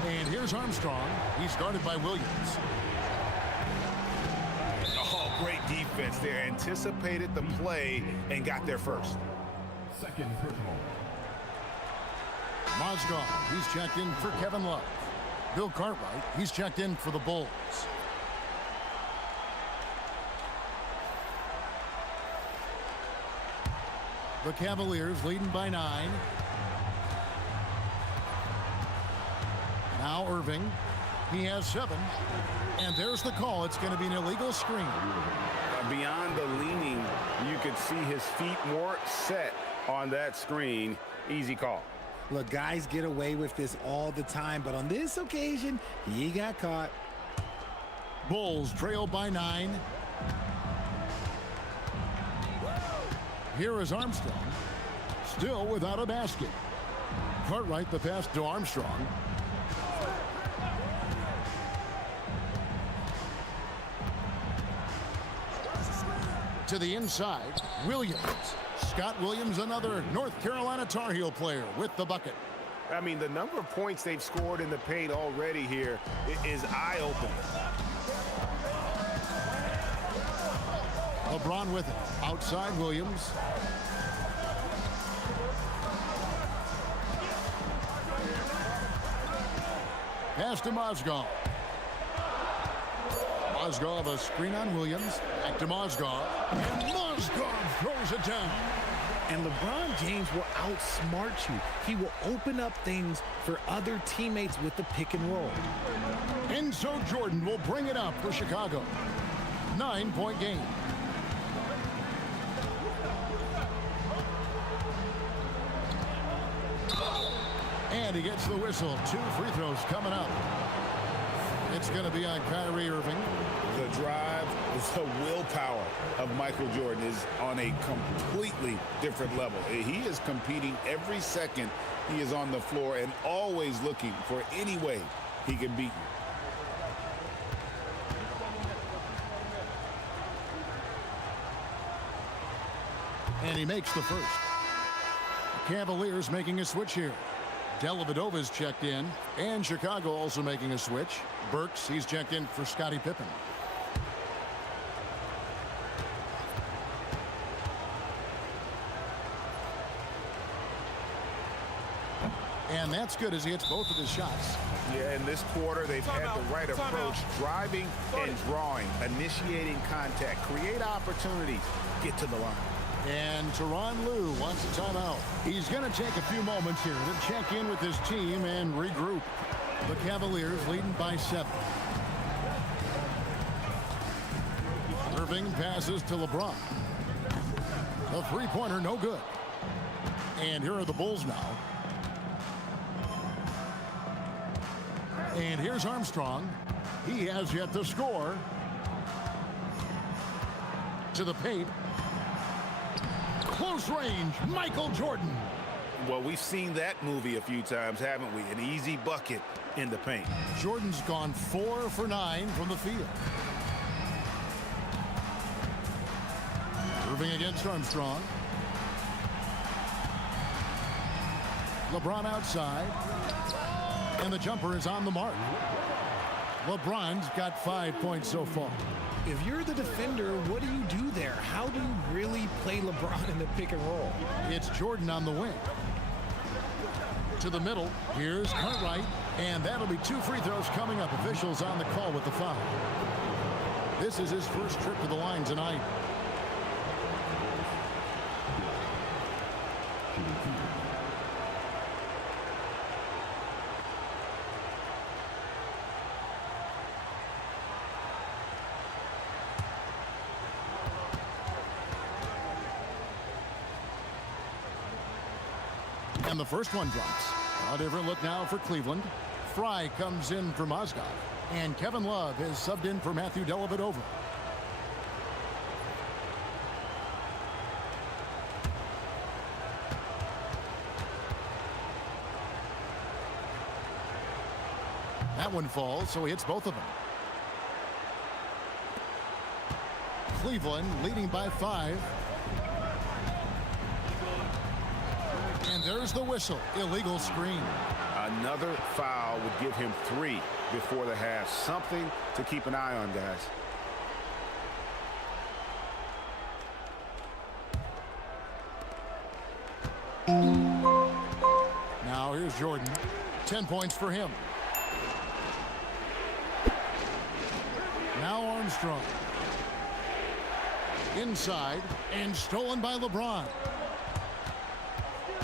And here's Armstrong. He's guarded by Williams. Oh, great defense there. Anticipated the play and got there first. Second personal. Mozgov, he's checked in for Kevin Love. Bill Cartwright, he's checked in for the Bulls. The Cavaliers leading by 9. Now Irving. He has 7. And there's the call. It's going to be an illegal screen. Beyond the leaning, you could see his feet more set on that screen. Easy call. Look, guys get away with this all the time, but on this occasion, he got caught. Bulls trail by 9. Here is Armstrong, still without a basket. Cartwright the pass to Armstrong. To the inside, Williams. Scott Williams, another North Carolina Tar Heel player with the bucket. I mean, the number of points they've scored in the paint already here is eye-opening. LeBron with it. Outside Williams. Pass to Mozgov. Mozgov, a screen on Williams. Back to Mozgov. And Mozgov throws it down. And LeBron James will outsmart you. He will open up things for other teammates with the pick and roll. And so Jordan will bring it up for Chicago. 9-point game. And he gets the whistle. 2 free throws coming up. It's going to be on Kyrie Irving. The drive, the willpower of Michael Jordan is on a completely different level. He is competing every second he is on the floor and always looking for any way he can beat you. And he makes the first. Cavaliers making a switch here. Dellavedova's checked in, and Chicago also making a switch. Burks, he's checked in for Scottie Pippen. And that's good as he hits both of his shots. Yeah, in this quarter, they've had the right approach, driving and drawing, initiating contact, create opportunities, get to the line. And Tyronn Lue wants a timeout. He's going to take a few moments here to check in with his team and regroup. The Cavaliers leading by 7. Irving passes to LeBron. The three-pointer no good. And here are the Bulls now. And here's Armstrong. He has yet to score. To the paint. Close range, Michael Jordan. Well, we've seen that movie a few times, haven't we? An easy bucket in the paint. Jordan's gone 4 for 9 from the field. Irving against Armstrong. LeBron outside. And the jumper is on the mark. LeBron's got 5 points so far. If you're the defender, what do you do there? How do you really play LeBron in the pick and roll? It's Jordan on the wing. To the middle, here's Cartwright, and that'll be 2 free throws coming up. Officials on the call with the foul. This is his first trip to the line tonight. And the first one drops. A different look now for Cleveland. Fry comes in for Mozgov. And Kevin Love is subbed in for Matthew Dellavedova. That one falls, so he hits both of them. Cleveland leading by 5. And there's the whistle. Illegal screen. Another foul would give him 3 before the half. Something to keep an eye on, guys. Now here's Jordan. 10 points for him. Now Armstrong. Inside and stolen by LeBron.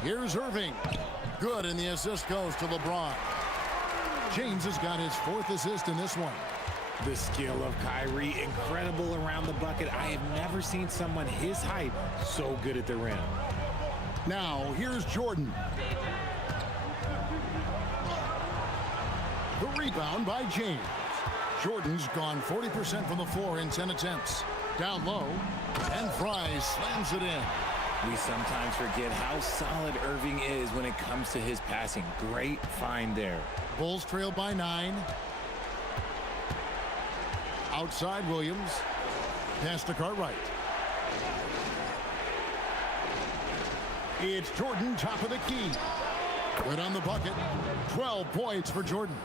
Here's Irving. Good, and the assist goes to LeBron. James has got his 4th assist in this one. The skill of Kyrie, incredible around the bucket. I have never seen someone his height so good at the rim. Now, here's Jordan. The rebound by James. Jordan's gone 40% from the floor in 10 attempts. Down low, and Fry slams it in. We sometimes forget how solid Irving is when it comes to his passing. Great find there. Bulls trail by 9. Outside Williams. Pass to Cartwright. It's Jordan, top of the key. Right on the bucket. 12 points for Jordan.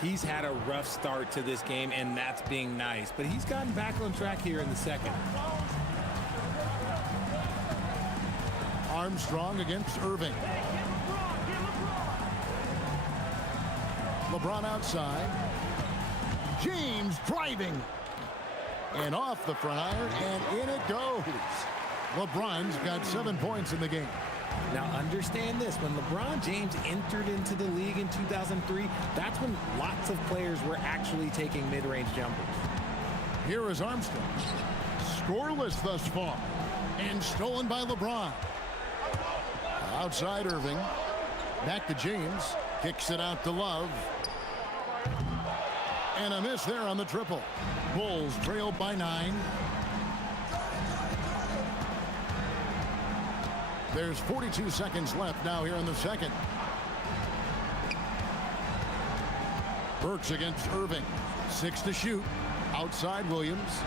He's had a rough start to this game, and that's being nice. But he's gotten back on track here in the second. Armstrong against Irving. LeBron outside. James driving. And off the front iron, and in it goes. LeBron's got 7 points in the game. Now understand this, when LeBron James entered into the league in 2003, that's when lots of players were actually taking mid-range jumpers. Here is Armstrong. Scoreless thus far. And stolen by LeBron. Outside Irving. Back to James. Kicks it out to Love. And a miss there on the triple. Bulls trail by 9. There's 42 seconds left now here in the second. Burks against Irving. 6 to shoot. Outside Williams.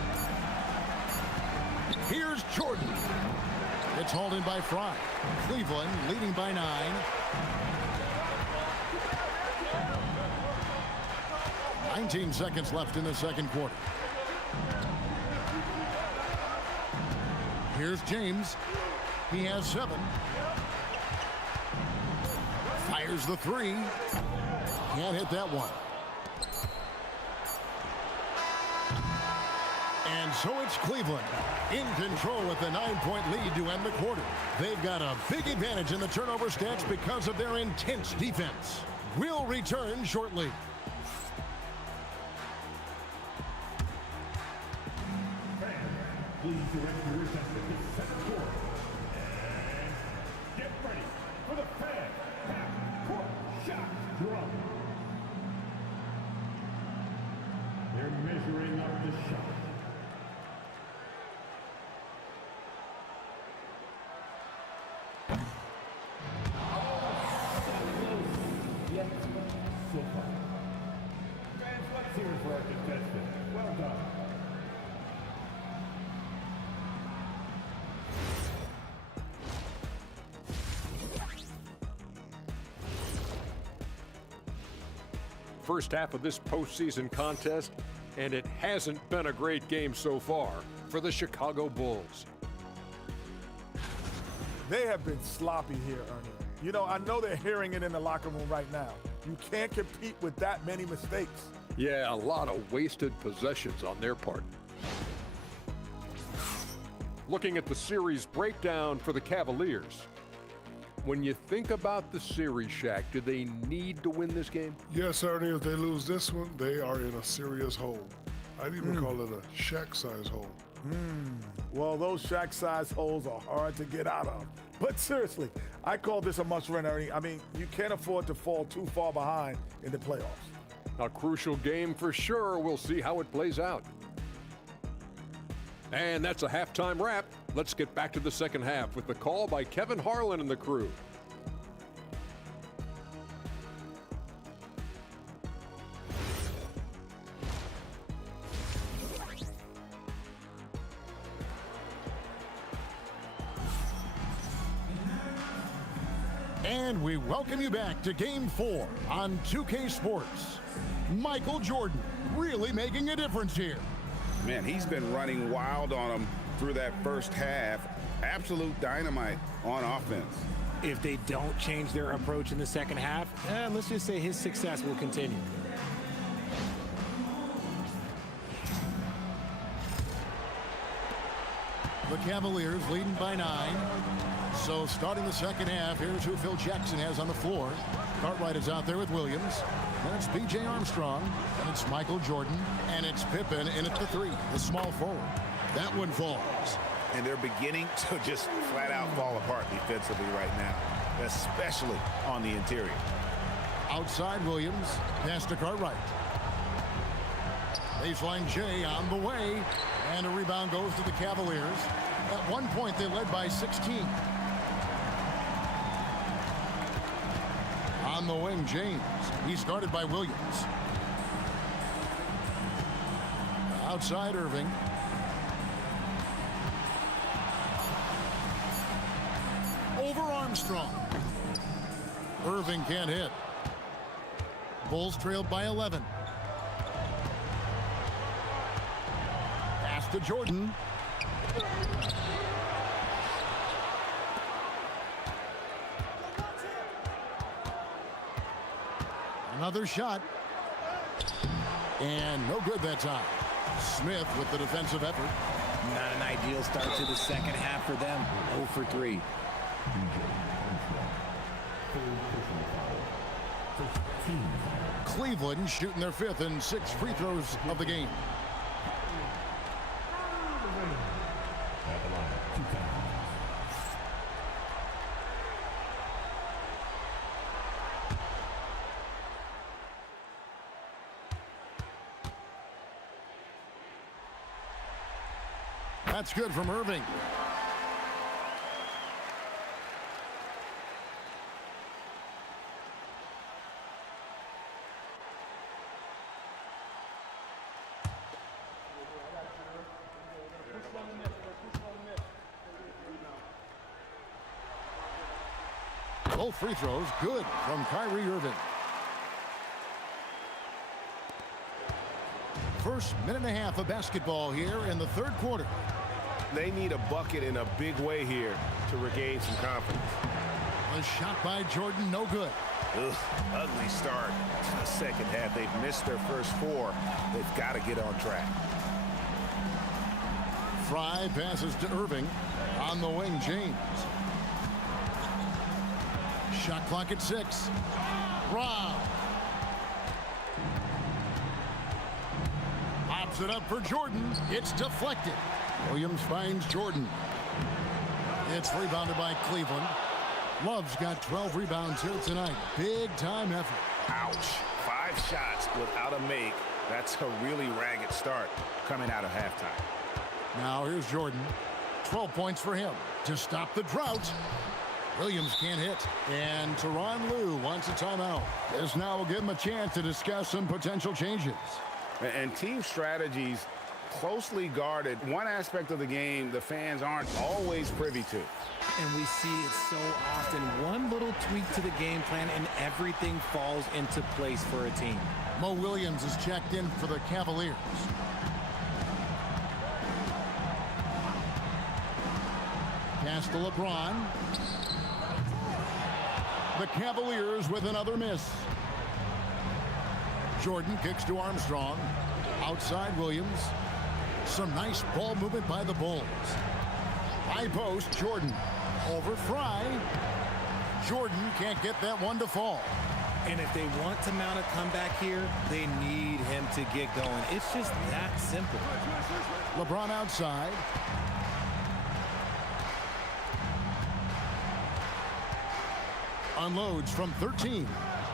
Here's Jordan. It's hauled in by Fry. Cleveland leading by 9. Nineteen seconds left in the second quarter. Here's James. He has 7. Fires the 3. Can't hit that one. And so it's Cleveland in control with the 9-point lead to end the quarter. They've got a big advantage in the turnover stats because of their intense defense. We'll return shortly. Please direct your attention to the second quarter. And get ready for the fan half-court shot drum. They're measuring up the shot. Yet so far. Fans, let's hear it for our contestant. Well done. First half of this postseason contest, and it hasn't been a great game so far for the Chicago Bulls. They have been sloppy here, Ernie. You know, I know they're hearing it in the locker room right now. You can't compete with that many mistakes. Yeah, a lot of wasted possessions on their part. Looking at the series breakdown for the Cavaliers. When you think about the series, Shaq, do they need to win this game? Yes, Ernie, if they lose this one, they are in a serious hole. I'd even call it a Shaq-size hole. Well, those Shaq-size holes are hard to get out of. But seriously, I call this a must-win, Ernie. I mean, you can't afford to fall too far behind in the playoffs. A crucial game for sure. We'll see how it plays out. And that's a halftime wrap. Let's get back to the second half with the call by Kevin Harlan and the crew. And we welcome you back to Game 4 on 2K Sports. Michael Jordan really making a difference here. Man, he's been running wild on him through that first half. Absolute dynamite on offense. If they don't change their approach in the second half, let's just say his success will continue. The Cavaliers leading by 9. So starting the second half, here's who Phil Jackson has on the floor. Cartwright is out there with Williams. Then it's B.J. Armstrong. And it's Michael Jordan. And it's Pippen in at the 3, the small forward. That one falls. And they're beginning to just flat out fall apart defensively right now, especially on the interior. Outside Williams, pass to Cartwright. Baseline J on the way, and a rebound goes to the Cavaliers. At one point, they led by 16. On the wing, James. He's guarded by Williams. Outside Irving. Over Armstrong. Irving can't hit. Bulls trailed by 11. Pass to Jordan. Another shot. And no good that time. Smith with the defensive effort. Not an ideal start to the second half for them. 0 for 3. Cleveland shooting their 5th and 6th free throws of the game. That's good from Irving. Both free throws good from Kyrie Irving. First minute and a half of basketball here in the third quarter. They need a bucket in a big way here to regain some confidence. A shot by Jordan, no good. Ugh, ugly start to the second half. They've missed their first 4. They've got to get on track. Fry passes to Irving. On the wing, James. Shot clock at 6. Rob. Pops it up for Jordan. It's deflected. Williams finds Jordan. It's rebounded by Cleveland. Love's got 12 rebounds here tonight. Big time effort. Ouch. 5 shots without a make. That's a really ragged start coming out of halftime. Now here's Jordan. 12 points for him to stop the drought. Williams can't hit. And Tyronn Lue wants a timeout. This now will give him a chance to discuss some potential changes. And team strategies closely guarded. One aspect of the game the fans aren't always privy to. And we see it so often. One little tweak to the game plan and everything falls into place for a team. Mo Williams is checked in for the Cavaliers. Pass to LeBron. The Cavaliers with another miss. Jordan kicks to Armstrong. Outside Williams. Some nice ball movement by the Bulls. High post, Jordan. Over Fry. Jordan can't get that one to fall. And if they want to mount a comeback here, they need him to get going. It's just that simple. LeBron outside. Unloads from 13.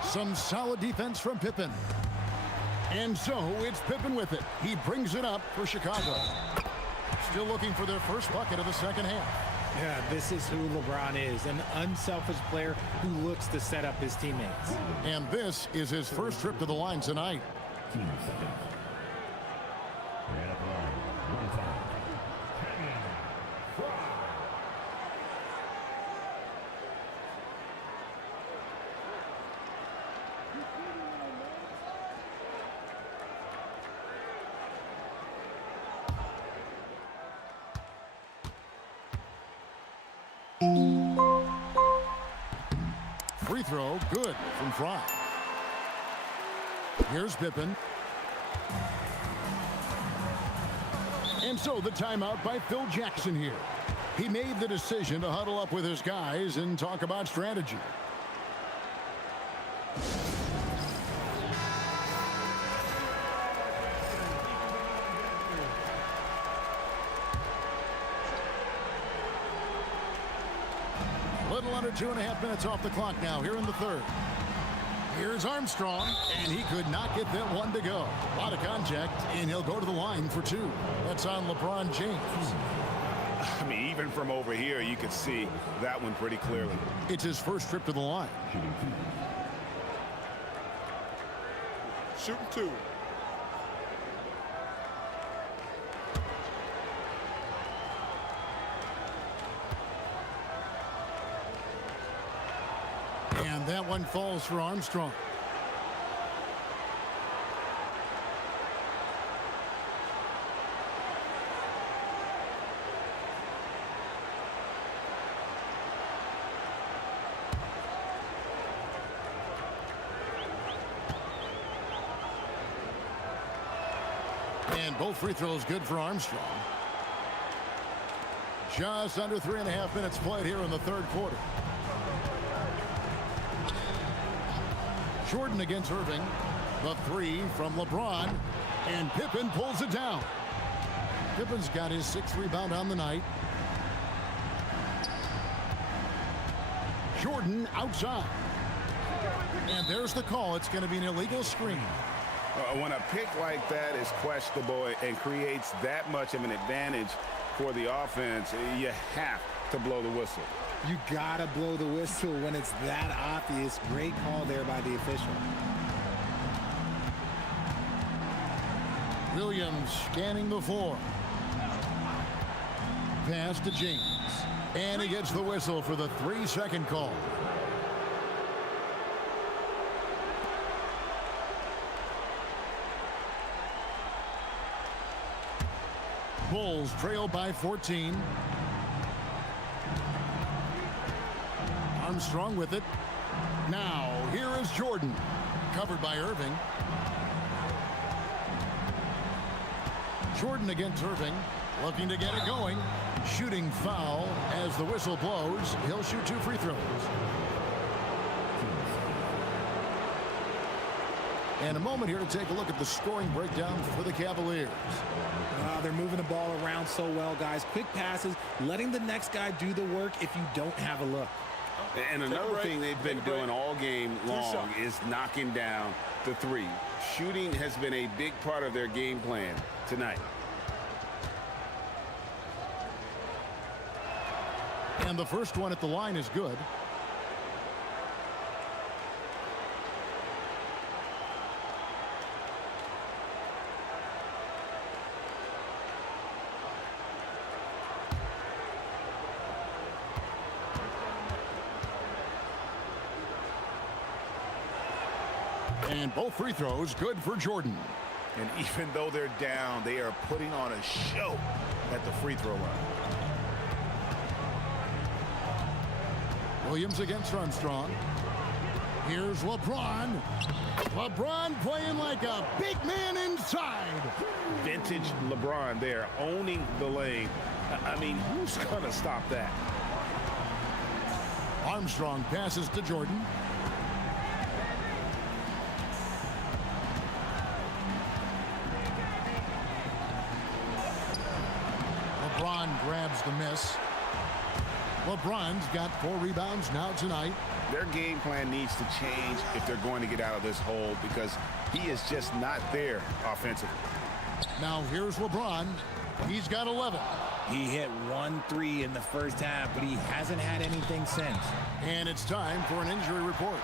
Some solid defense from Pippen. And so it's Pippen with it. He brings it up for Chicago. Still looking for their first bucket of the second half. Yeah, this is who LeBron is, an unselfish player who looks to set up his teammates. And this is his first trip to the line tonight. free throw, good from Fry. Here's Pippen. And so the timeout by Phil Jackson here. He made the decision to huddle up with his guys and talk about strategy. Little under 2.5 minutes off the clock now here in the third. Here's Armstrong, and he could not get that one to go. A lot of contact, and he'll go to the line for two. That's on LeBron James. I mean, even from over here, you could see that one pretty clearly. It's his first trip to the line. Shooting two. And that one falls for Armstrong. And both free throws good for Armstrong. Just under 3.5 minutes played here in the third quarter. Jordan against Irving. The three from LeBron. And Pippen pulls it down. Pippen's got his 6th rebound on the night. Jordan outside. And there's the call. It's going to be an illegal screen. When a pick like that is questionable and creates that much of an advantage for the offense, you have to blow the whistle. You gotta blow the whistle when it's that obvious. Great call there by the official. Williams scanning the floor. Pass to James. And he gets the whistle for the 3-second call. Bulls trail by 14. Armstrong with it. Now, here is Jordan. Covered by Irving. Jordan against Irving. Looking to get it going. Shooting foul as the whistle blows. He'll shoot 2 free throws. And a moment here to take a look at the scoring breakdown for the Cavaliers. They're moving the ball around so well, guys. Quick passes, letting the next guy do the work if you don't have a look. And another thing they've been doing all game long is knocking down the three. Shooting has been a big part of their game plan tonight. And the first one at the line is good. And both free throws good for Jordan. And even though they're down, they are putting on a show at the free throw line. Williams against Armstrong. Here's LeBron. LeBron playing like a big man inside. Vintage LeBron there, owning the lane. I mean, who's going to stop that? Armstrong passes to Jordan. LeBron grabs the miss. LeBron's got 4 rebounds now tonight. Their game plan needs to change if they're going to get out of this hole because he is just not there offensively. Now here's LeBron. He's got 11. He hit 1 3 in the first half, but he hasn't had anything since. And it's time for an injury report.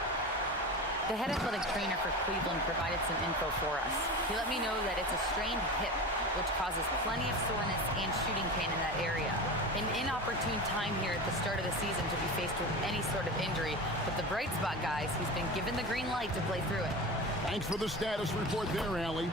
The head athletic trainer for Cleveland provided some info for us. He let me know that it's a strained hip, which causes plenty of soreness and shooting pain in that area. An inopportune time here at the start of the season to be faced with any sort of injury. But the bright spot, guys, he's been given the green light to play through it. Thanks for the status report there, Allie.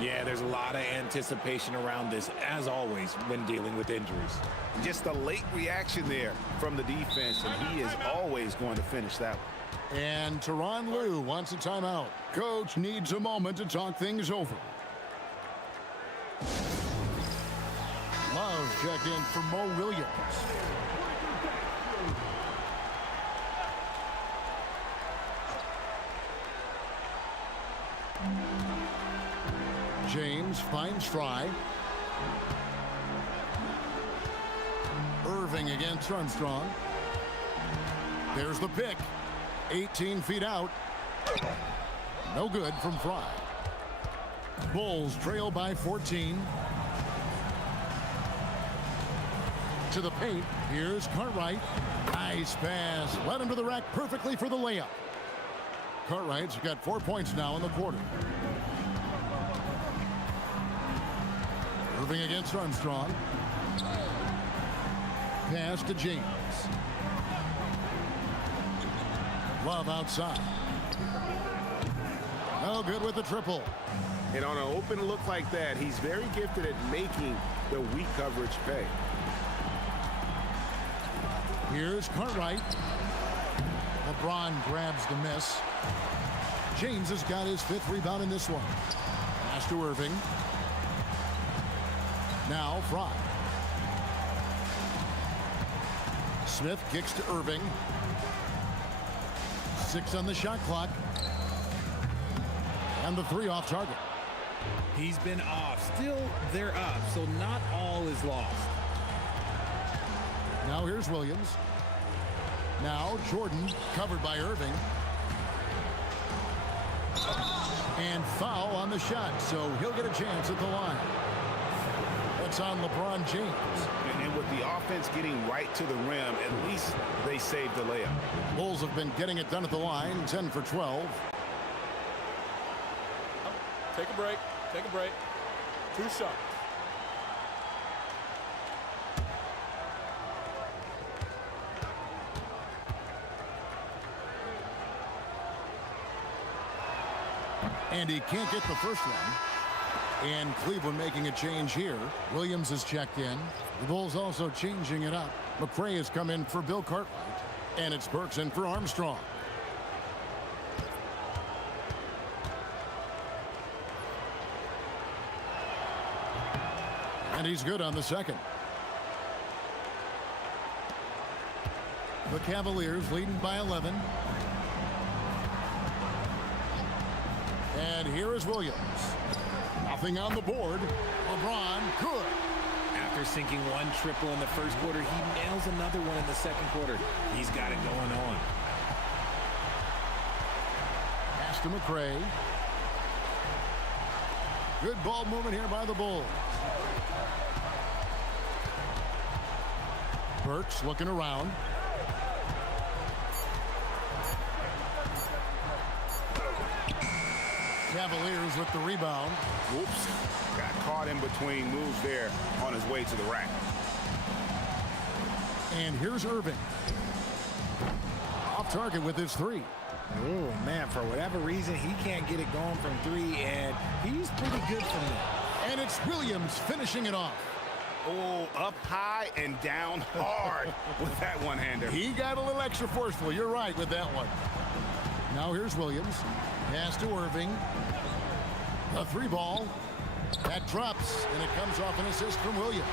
Yeah, there's a lot of anticipation around this, as always, when dealing with injuries. Just a late reaction there from the defense, and he is always going to finish that one. And Tyronn Lue wants a timeout. Coach needs a moment to talk things over. Love checked in for Mo Williams. James finds Fry. Irving against Armstrong. There's the pick. 18 feet out. No good from Fry. Bulls trail by 14. To the paint. Here's Cartwright. Nice pass. Led him to the rack perfectly for the layup. Cartwright's got 4 points now in the quarter. Irving against Armstrong. Pass to James. Love outside. No good with the triple. And on an open look like that, he's very gifted at making the weak coverage pay. Here's Cartwright. LeBron grabs the miss. James has got his 5th rebound in this one. Pass to Irving. Now Fry. Smith kicks to Irving. 6 on the shot clock. And the 3 off target. He's been off. Still, they're up, so not all is lost. Now here's Williams. Now Jordan covered by Irving. And foul on the shot, so he'll get a chance at the line. That's on LeBron James. And with the offense getting right to the rim, at least they saved the layup. Bulls have been getting it done at the line, 10 for 12. Take a break. Take a break. 2 shots. And he can't get the first one. And Cleveland making a change here. Williams has checked in. The Bulls also changing it up. McRae has come in for Bill Cartwright. And it's Burks in for Armstrong. And he's good on the second. The Cavaliers leading by 11. And here is Williams. Nothing on the board. LeBron good. After sinking 1 triple in the first quarter, he nails another one in the second quarter. He's got it going on. Pass to McRae. Good ball movement here by the Bulls. Burks looking around. Cavaliers with the rebound. Whoops. Got caught in between moves there on his way to the rack. And here's Irving. Off target with his 3. Oh, man, for whatever reason, he can't get it going from 3, and he's pretty good from there. And it's Williams finishing it off. Oh, up high and down hard with that one-hander. He got a little extra forceful. You're right with that one. Now here's Williams. Pass to Irving. A 3 ball. That drops, and it comes off an assist from Williams.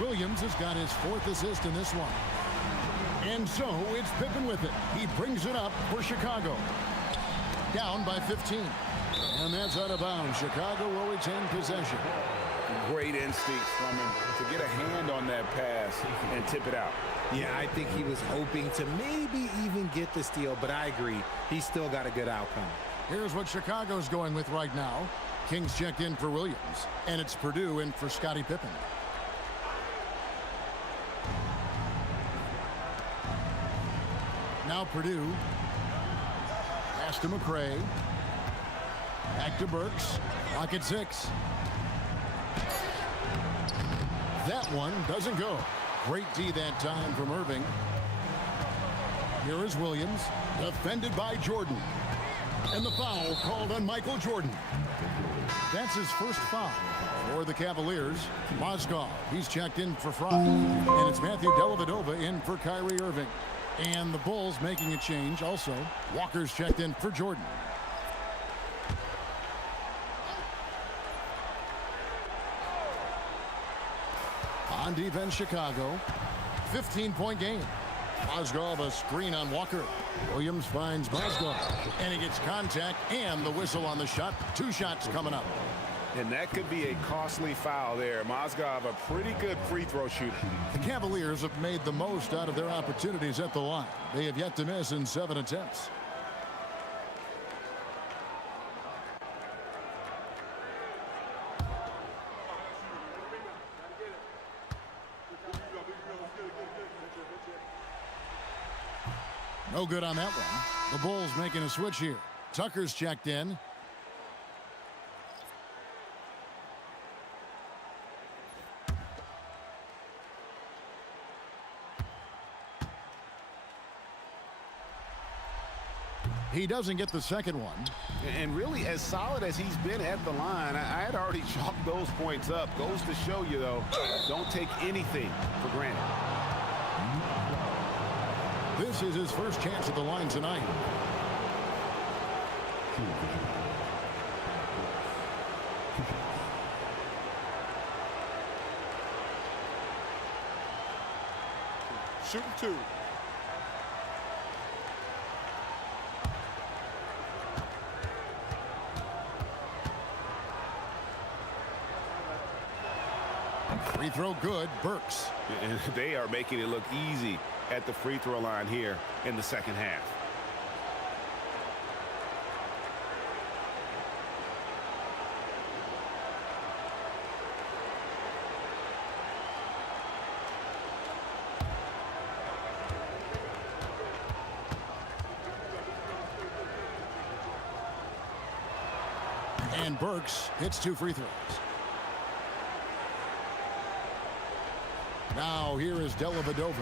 Williams has got his 4th assist in this one. And so it's Pippen with it. He brings it up for Chicago. Down by 15. And that's out of bounds. Chicago will retain possession. Great instincts from him to get a hand on that pass and tip it out. Yeah, I think he was hoping to maybe even get the steal, but I agree. He's still got a good outcome. Here's what Chicago's going with right now. Kings checked in for Williams, and it's Purdue in for Scottie Pippen. Now Purdue. Pass to McRae. Back to Burks. Lock at 6. That one doesn't go. Great D that time from Irving. Here is Williams, defended by Jordan. And the foul called on Michael Jordan. That's his first foul for the Cavaliers. Mozgov, he's checked in for Fry. And it's Matthew Dellavedova in for Kyrie Irving. And the Bulls making a change also. Walker's checked in for Jordan. On defense, Chicago. 15-point game. Mozgov a screen on Walker. Williams finds Mozgov. And he gets contact and the whistle on the shot. 2 shots coming up. And that could be a costly foul there. Mozgov, a pretty good free throw shooter. The Cavaliers have made the most out of their opportunities at the line. They have yet to miss in 7 attempts. No good on that one. The Bulls making a switch here. Tucker's checked in. He doesn't get the second one. And really, as solid as he's been at the line, I had already chalked those points up. Goes to show you, though, don't take anything for granted. This is his first chance at the line tonight. Shooting 2. Free throw good. Burks. And they are making it look easy at the free throw line here in the second half. And Burks hits 2 free throws. Now here is Dellavedova.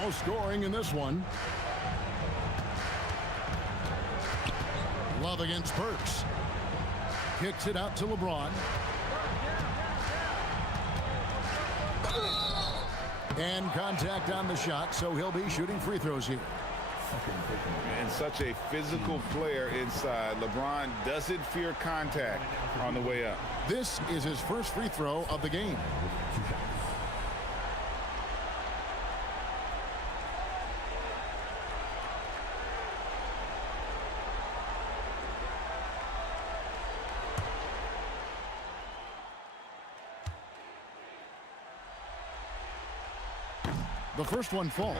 No scoring in this one. Love against Burks. Kicks it out to LeBron. And contact on the shot, so he'll be shooting free throws here. And such a physical player inside. LeBron doesn't fear contact on the way up. This is his first free throw of the game. The first one falls.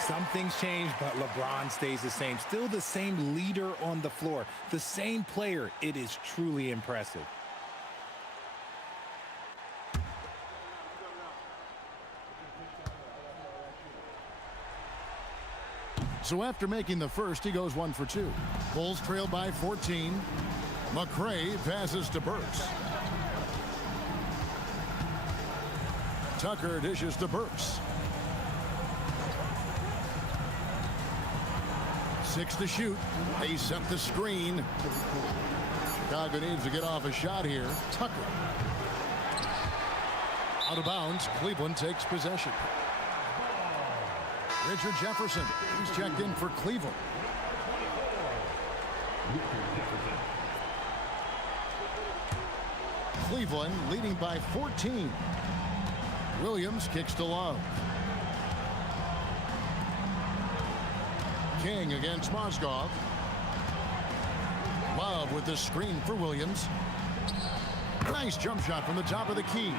Some things change, but LeBron stays the same. Still the same leader on the floor. The same player. It is truly impressive. So after making the first, he goes 1 for 2. Bulls trail by 14. McRae passes to Burks. Tucker dishes to Burks. 6 to shoot. They set the screen. Chicago needs to get off a shot here. Tucker. Out of bounds. Cleveland takes possession. Richard Jefferson. He's checked in for Cleveland. Cleveland leading by 14. Williams kicks to Love. King against Mozgov. Love with the screen for Williams. Nice jump shot from the top of the key.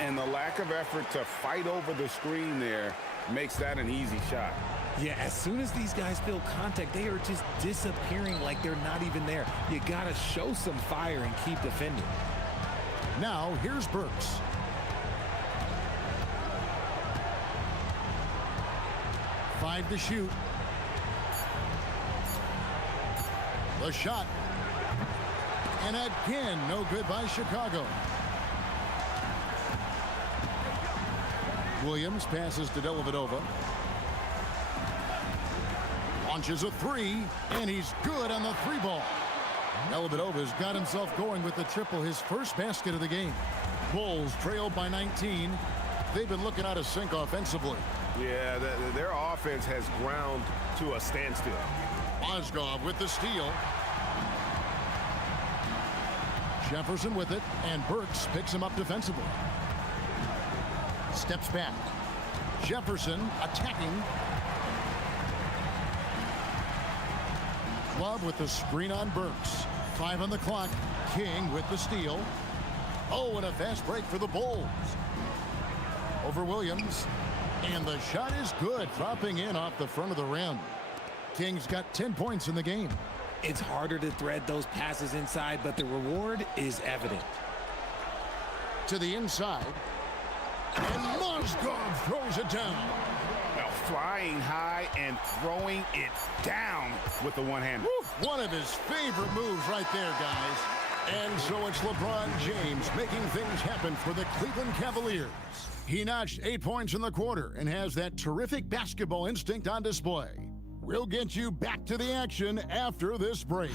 And the lack of effort to fight over the screen there makes that an easy shot. Yeah, as soon as these guys feel contact, they are just disappearing like they're not even there. You got to show some fire and keep defending. Now, here's Burks. Five to shoot. The shot. And again, no good by Chicago. Williams passes to Dellavedova. Launches a 3, and he's good on the 3 ball. Dellavedova's got himself going with the triple, his first basket of the game. Bulls trailed by 19. they've been looking out of sync offensively. Yeah, their offense has ground to a standstill. Mozgov with the steal. Jefferson with it, and Burks picks him up defensively. Steps back. Jefferson attacking. Love with the screen on Burks. 5 on the clock. King with the steal. Oh, and a fast break for the Bulls. Over Williams. And the shot is good, dropping in off the front of the rim. King's got 10 points in the game. It's harder to thread those passes inside, but the reward is evident. To the inside. And Mozgov throws it down. Well, flying high and throwing it down with the one-hand. One of his favorite moves right there, guys. And so it's LeBron James making things happen for the Cleveland Cavaliers. He notched 8 points in the quarter and has that terrific basketball instinct on display. We'll get you back to the action after this break.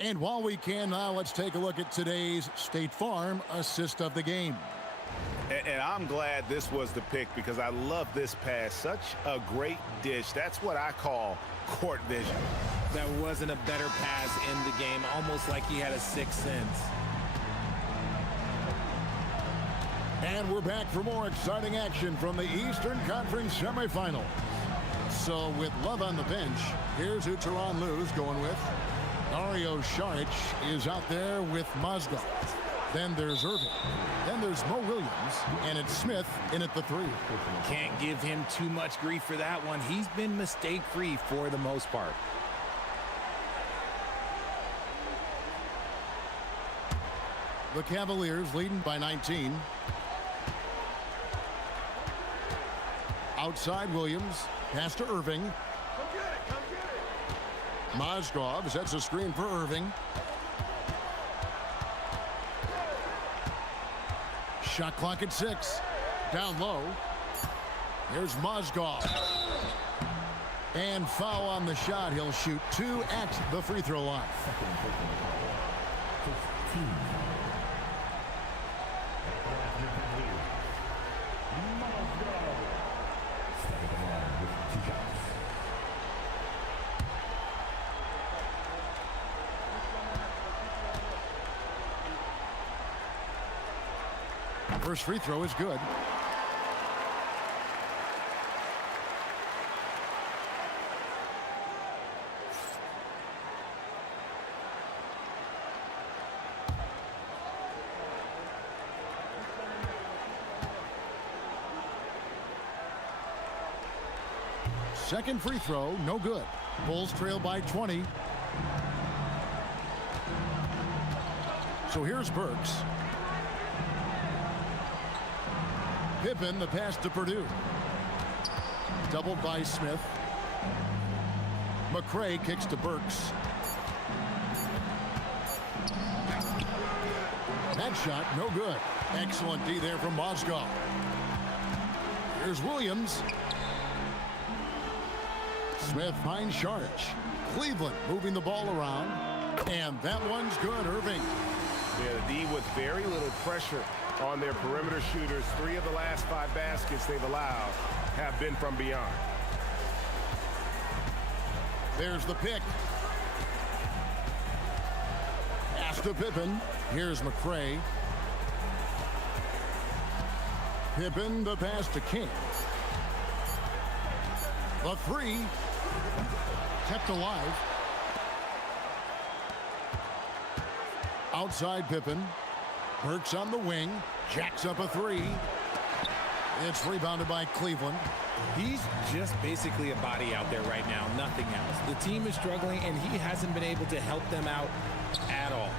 And while we can now, let's take a look at today's State Farm assist of the game. And I'm glad this was the pick because I love this pass. Such a great dish. That's what I call court vision. That wasn't a better pass in the game, almost like he had a sixth sense. And we're back for more exciting action from the Eastern Conference semifinals. So with Love on the bench, here's who Tyronn Lue's going with. Dario Saric is out there with Mozgov. Then there's Irving. Then there's Mo Williams. And it's Smith in at the 3. Can't give him too much grief for that one. He's been mistake-free for the most part. The Cavaliers leading by 19. Outside Williams. Pass to Irving. Mozgov sets a screen for Irving. Shot clock at 6. Down low. Here's Mozgov. And foul on the shot. He'll shoot 2 at the free throw line. First free throw is good. Second free throw, no good. Bulls trail by 20. So here's Burks. Pippen, the pass to Purdue. Doubled by Smith. McCray kicks to Burks. That shot, no good. Excellent D there from Mozgov. Here's Williams. Smith finds Saric. Cleveland moving the ball around. And that one's good, Irving. Yeah, the D with very little pressure on their perimeter shooters. 3 of the last 5 baskets they've allowed have been from beyond. There's the pick. Pass to Pippen. Here's McCray. Pippen, the pass to King. The 3. Kept alive. Outside Pippen. Burks on the wing. Jacks up a 3. It's rebounded by Cleveland. He's just basically a body out there right now, nothing else. The team is struggling, and he hasn't been able to help them out at all.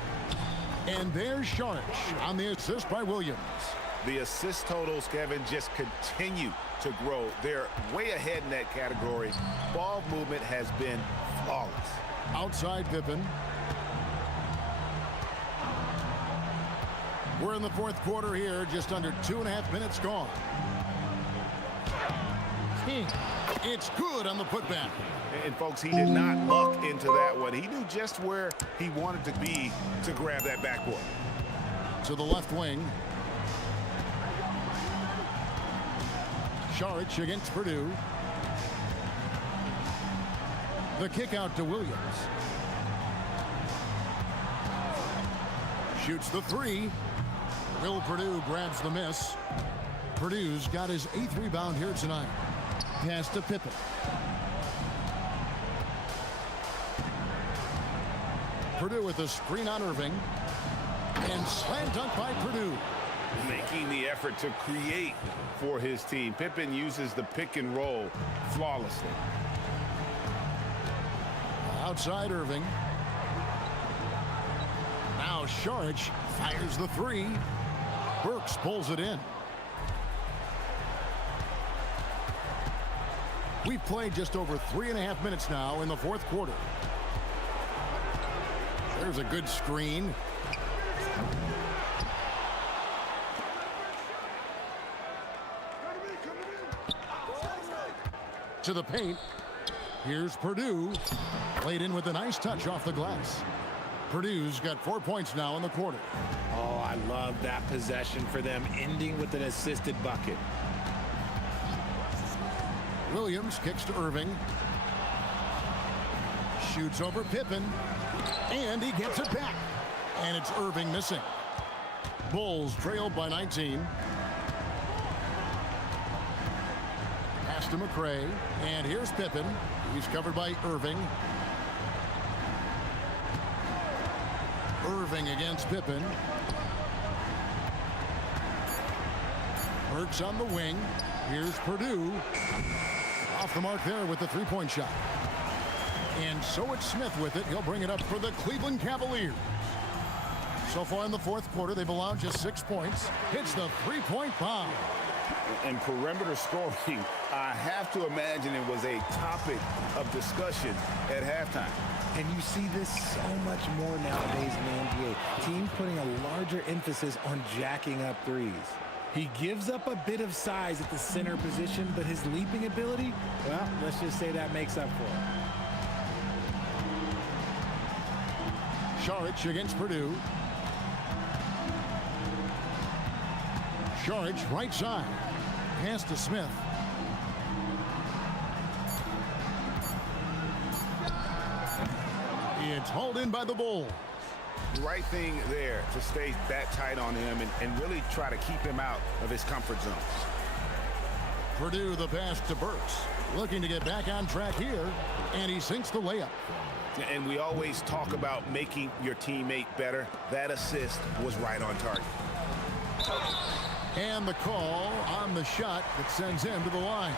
And there's Saric on the assist by Williams. The assist totals, Kevin, just continue to grow. They're way ahead in that category. Ball movement has been flawless. Outside Pippen. We're in the 4th quarter here, just under 2.5 minutes gone. King, it's good on the putback. And folks, he did not luck into that one. He knew just where he wanted to be to grab that backboard. To the left wing. Saric against Purdue. The kick out to Williams. Shoots the three. Will Purdue grabs the miss. Purdue's got his 8th rebound here tonight. Pass to Pippen. Purdue with a screen on Irving. And slam dunk by Purdue. Making the effort to create for his team. Pippen uses the pick and roll flawlessly. Outside Irving. Now Saric fires the three. Burks pulls it in. We've played just over 3.5 minutes now in the 4th quarter. There's a good screen. To the paint. Here's Purdue. Played in with a nice touch off the glass. Purdue's got 4 points now in the quarter. Oh, I love that possession for them, ending with an assisted bucket. Williams kicks to Irving. Shoots over Pippen. And he gets it back. And it's Irving missing. Bulls trailed by 19. Pass to McRae. And here's Pippen. He's covered by Irving. Irving against Pippen. Burks on the wing. Here's Purdue. Off the mark there with the three-point shot. And so it's Smith with it. He'll bring it up for the Cleveland Cavaliers. So far in the 4th quarter, they've allowed just 6 points. Hits the three-point bomb. And perimeter scoring, I have to imagine it was a topic of discussion at halftime. And you see this so much more nowadays in the NBA. Teams putting a larger emphasis on jacking up threes. He gives up a bit of size at the center position, but his leaping ability, well, let's just say that makes up for it. Saric against Purdue. Saric right side. Pass to Smith. It's hauled in by the Bulls. Right thing there to stay that tight on him and really try to keep him out of his comfort zones. Purdue the pass to Burks. Looking to get back on track here. And he sinks the layup. And we always talk about making your teammate better. That assist was right on target. And the call on the shot that sends him to the line.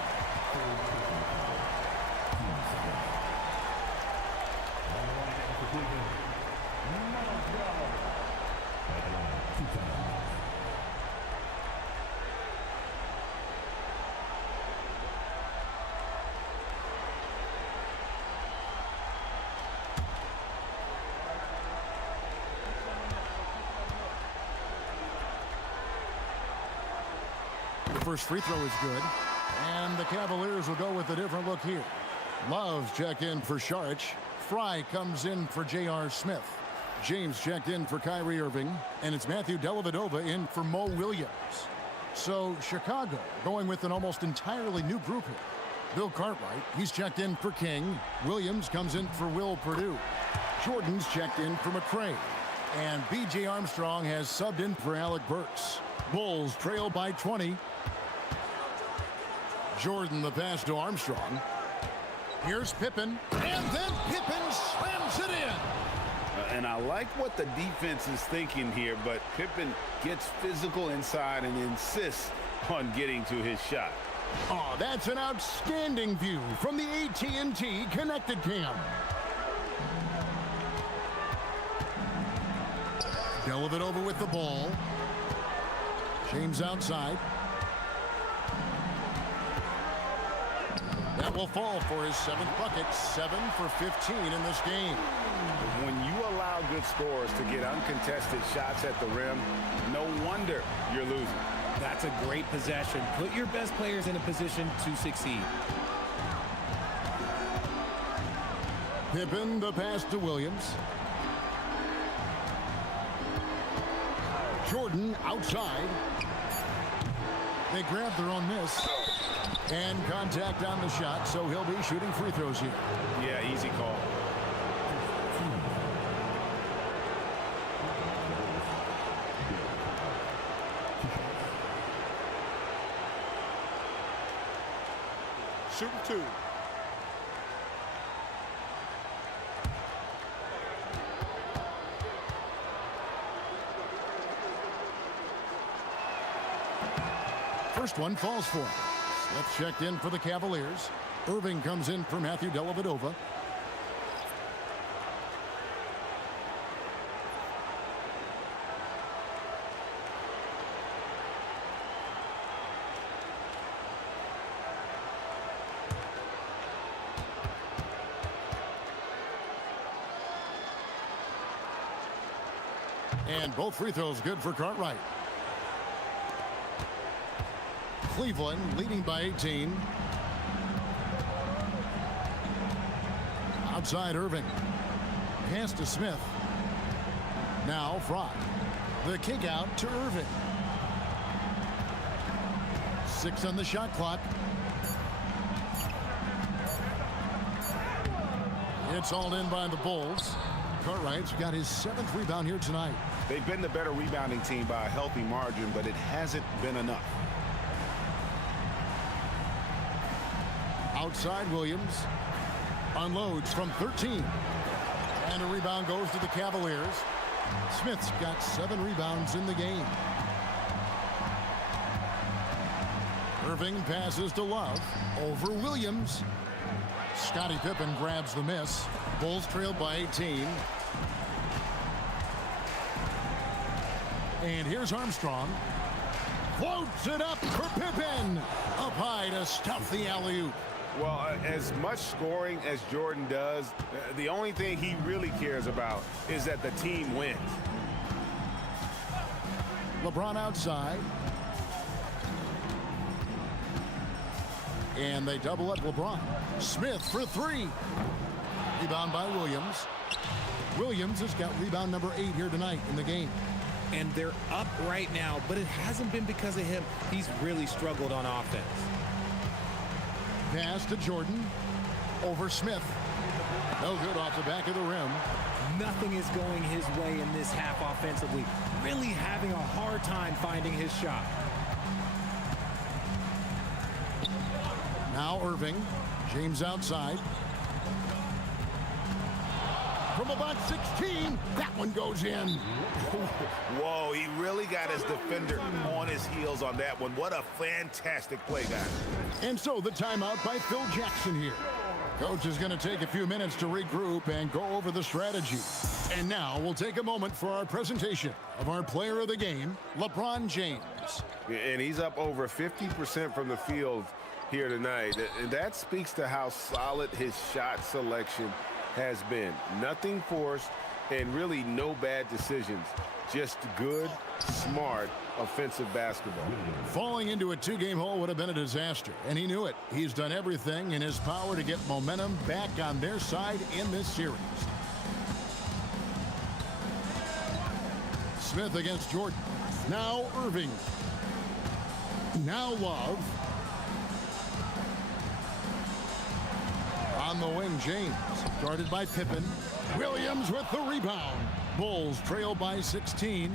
First free throw is good. And the Cavaliers will go with a different look here. Love checked in for Saric. Fry comes in for J.R. Smith. James checked in for Kyrie Irving. And it's Matthew Dellavedova in for Mo Williams. So Chicago going with an almost entirely new group here. Bill Cartwright, he's checked in for King. Williams comes in for Will Purdue. Jordan's checked in for McRae. And B.J. Armstrong has subbed in for Alec Burks. Bulls trail by 20. Jordan the pass to Armstrong. Here's Pippen. And then Pippen slams it in. And I like what the defense is thinking here, but Pippen gets physical inside and insists on getting to his shot. Oh, that's an outstanding view from the AT&T Connected Cam. Dellavedova with the ball. James outside. That will fall for his 7th bucket. 7 for 15 in this game. When you allow good scorers to get uncontested shots at the rim, no wonder you're losing. That's a great possession. Put your best players in a position to succeed. Pippen, the pass to Williams. Jordan outside. They grab their own miss. And contact on the shot, so he'll be shooting free throws here. Yeah, easy call. Shooting 2. First one falls for him. Smith checked in for the Cavaliers. Irving comes in for Matthew Dellavedova. And both free throws good for Cartwright. Cleveland leading by 18. Outside Irving. Pass to Smith. Now Fry. The kick out to Irving. 6 on the shot clock. It's hauled in by the Bulls. Cartwright's got his 7th rebound here tonight. They've been the better rebounding team by a healthy margin, but it hasn't been enough. Outside Williams. Unloads from 13. And a rebound goes to the Cavaliers. Smith's got 7 rebounds in the game. Irving passes to Love. Over Williams. Scottie Pippen grabs the miss. Bulls trail by 18. And here's Armstrong. Floats it up for Pippen. Up high to stuff the alley-oop. Well, as much scoring as Jordan does, the only thing he really cares about is that the team wins. LeBron outside. And they double up LeBron. Smith for 3. Rebound by Williams. Williams has got rebound number 8 here tonight in the game. And they're up right now, but it hasn't been because of him. He's really struggled on offense. Pass to Jordan. Over Smith. No good off the back of the rim. Nothing is going his way in this half offensively. Really having a hard time finding his shot. Now Irving. James outside. From about 16, that one goes in. Whoa, he really got his defender on his heels on that one. What a fantastic play, guys. And so the timeout by Phil Jackson here. Coach is going to take a few minutes to regroup and go over the strategy. And now we'll take a moment for our presentation of our player of the game, LeBron James. And he's up over 50% from the field here tonight. And that speaks to how solid his shot selection has been. Nothing forced and really no bad decisions. Just good, smart, offensive basketball. Falling into a 2-game hole would have been a disaster, and he knew it. He's done everything in his power to get momentum back on their side in this series. Smith against Jordan. Now Irving. Now Love. On the wing, James. Guarded by Pippen. Williams with the rebound. Bulls trail by 16.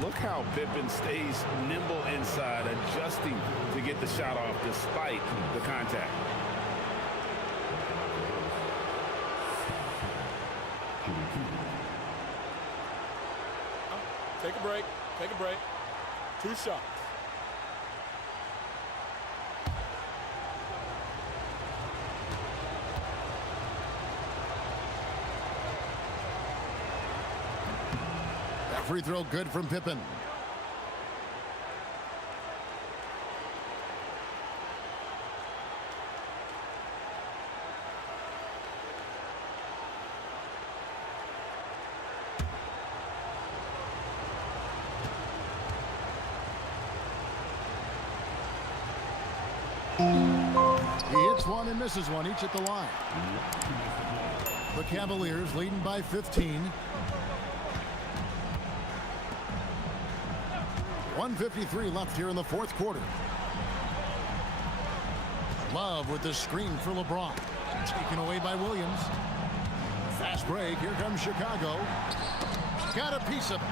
Look how Pippen stays nimble inside, adjusting to get the shot off despite the contact. Take a break. Take a break. 2 shots. Free throw good from Pippen. He hits one and misses one, each at the line. The Cavaliers leading by 15. 1:53 left here in the fourth quarter. Love with the screen for LeBron. Taken away by Williams. Fast break. Here comes Chicago. Got a piece of it.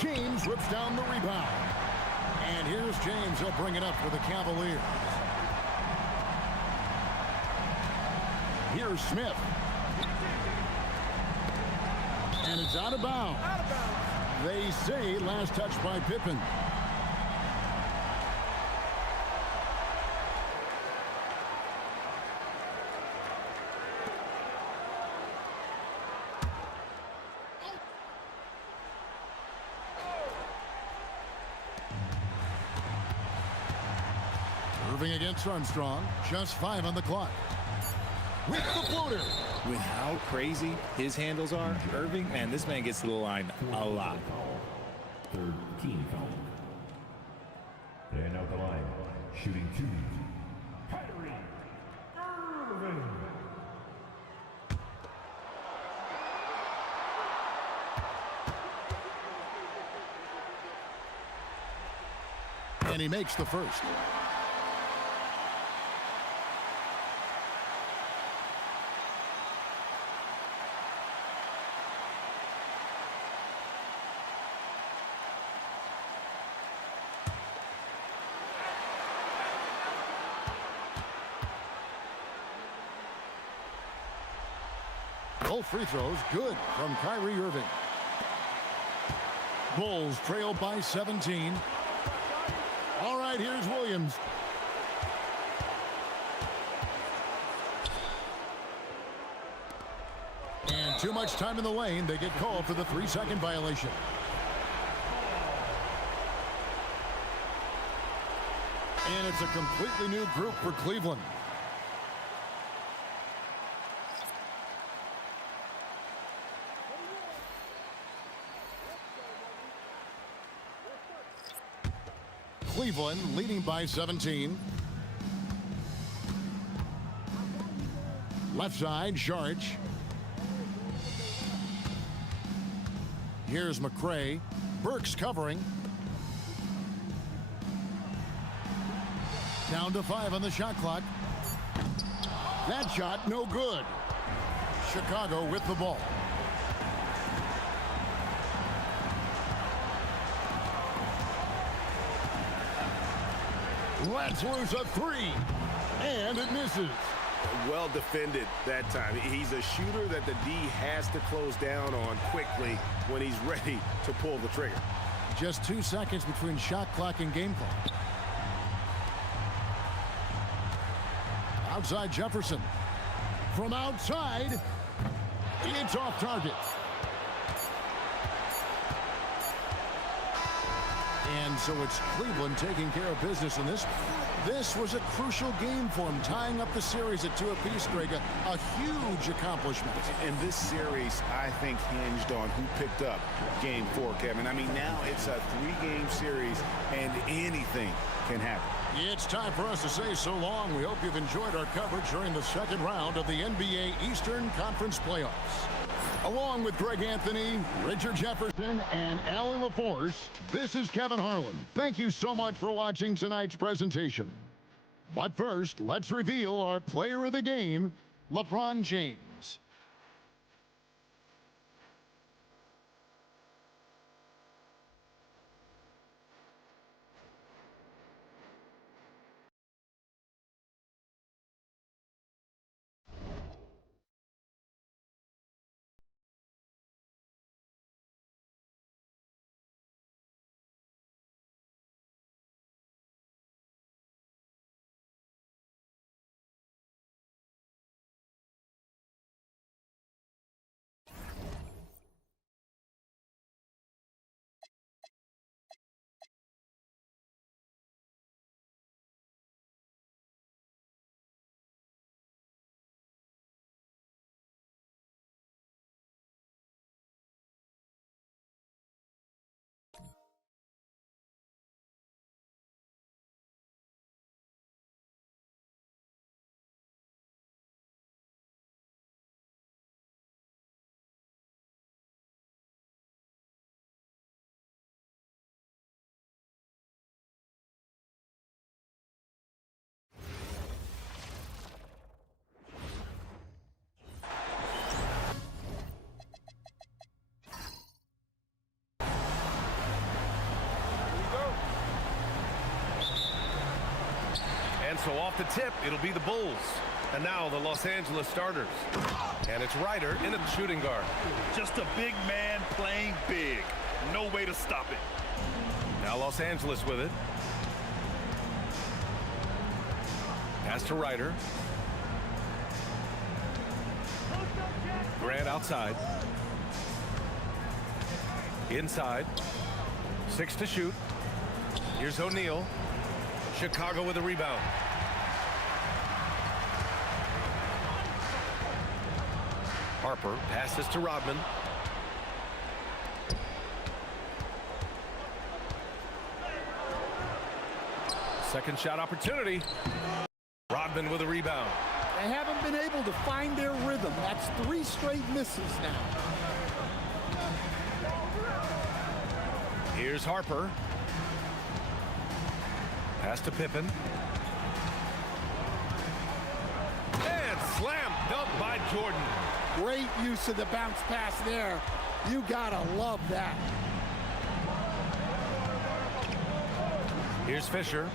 James rips down the rebound. And here's James. He'll bring it up for the Cavaliers. Here's Smith. And it's out of bounds. They say last touch by Pippen. Irving against Armstrong. Just 5 on the clock. With the floater. With how crazy his handles are, Irving, man, this man gets to the line a lot. Third team foul. And out the line, shooting 2. Kyrie Irving. And he makes the first. Both free throws good from Kyrie Irving. Bulls trail by 17. All right, here's Williams. And too much time in the lane. They get called for the 3-second violation. And it's a completely new group for Cleveland. Cleveland leading by 17. Left side, Saric. Here's McRae. Burks covering. Down to 5 on the shot clock. That shot no good. Chicago with the ball. Let's lose a 3. And it misses. Well defended that time. He's a shooter that the D has to close down on quickly when he's ready to pull the trigger. Just 2 seconds between shot clock and game clock. Outside Jefferson. From outside, it's off target. And so it's Cleveland taking care of business in this. This was a crucial game for him, tying up the series at 2 apiece, Greg. A huge accomplishment. And this series, I think, hinged on who picked up game 4, Kevin. I mean, now it's a 3-game series, and anything can happen. It's time for us to say so long. We hope you've enjoyed our coverage during the second round of the NBA Eastern Conference Playoffs. Along with Greg Anthony, Richard Jefferson, and Alan LaForce, this is Kevin Harlan. Thank you so much for watching tonight's presentation. But first, let's reveal our player of the game, LeBron James. so off the tip, it'll be the Bulls. And now the Los Angeles starters. And it's Ryder in at the shooting guard. Just a big man playing big. No way to stop it. Now Los Angeles with it. Pass to Ryder. Grant outside. Inside. 6 to shoot. Here's O'Neal. Chicago with a rebound. Harper passes to Rodman. Second shot opportunity. Rodman with a rebound. They haven't been able to find their rhythm. That's 3 straight misses now. Here's Harper. Pass to Pippen. And slam dunk by Jordan. Great use of the bounce pass there. You gotta love that. Here's Fisher.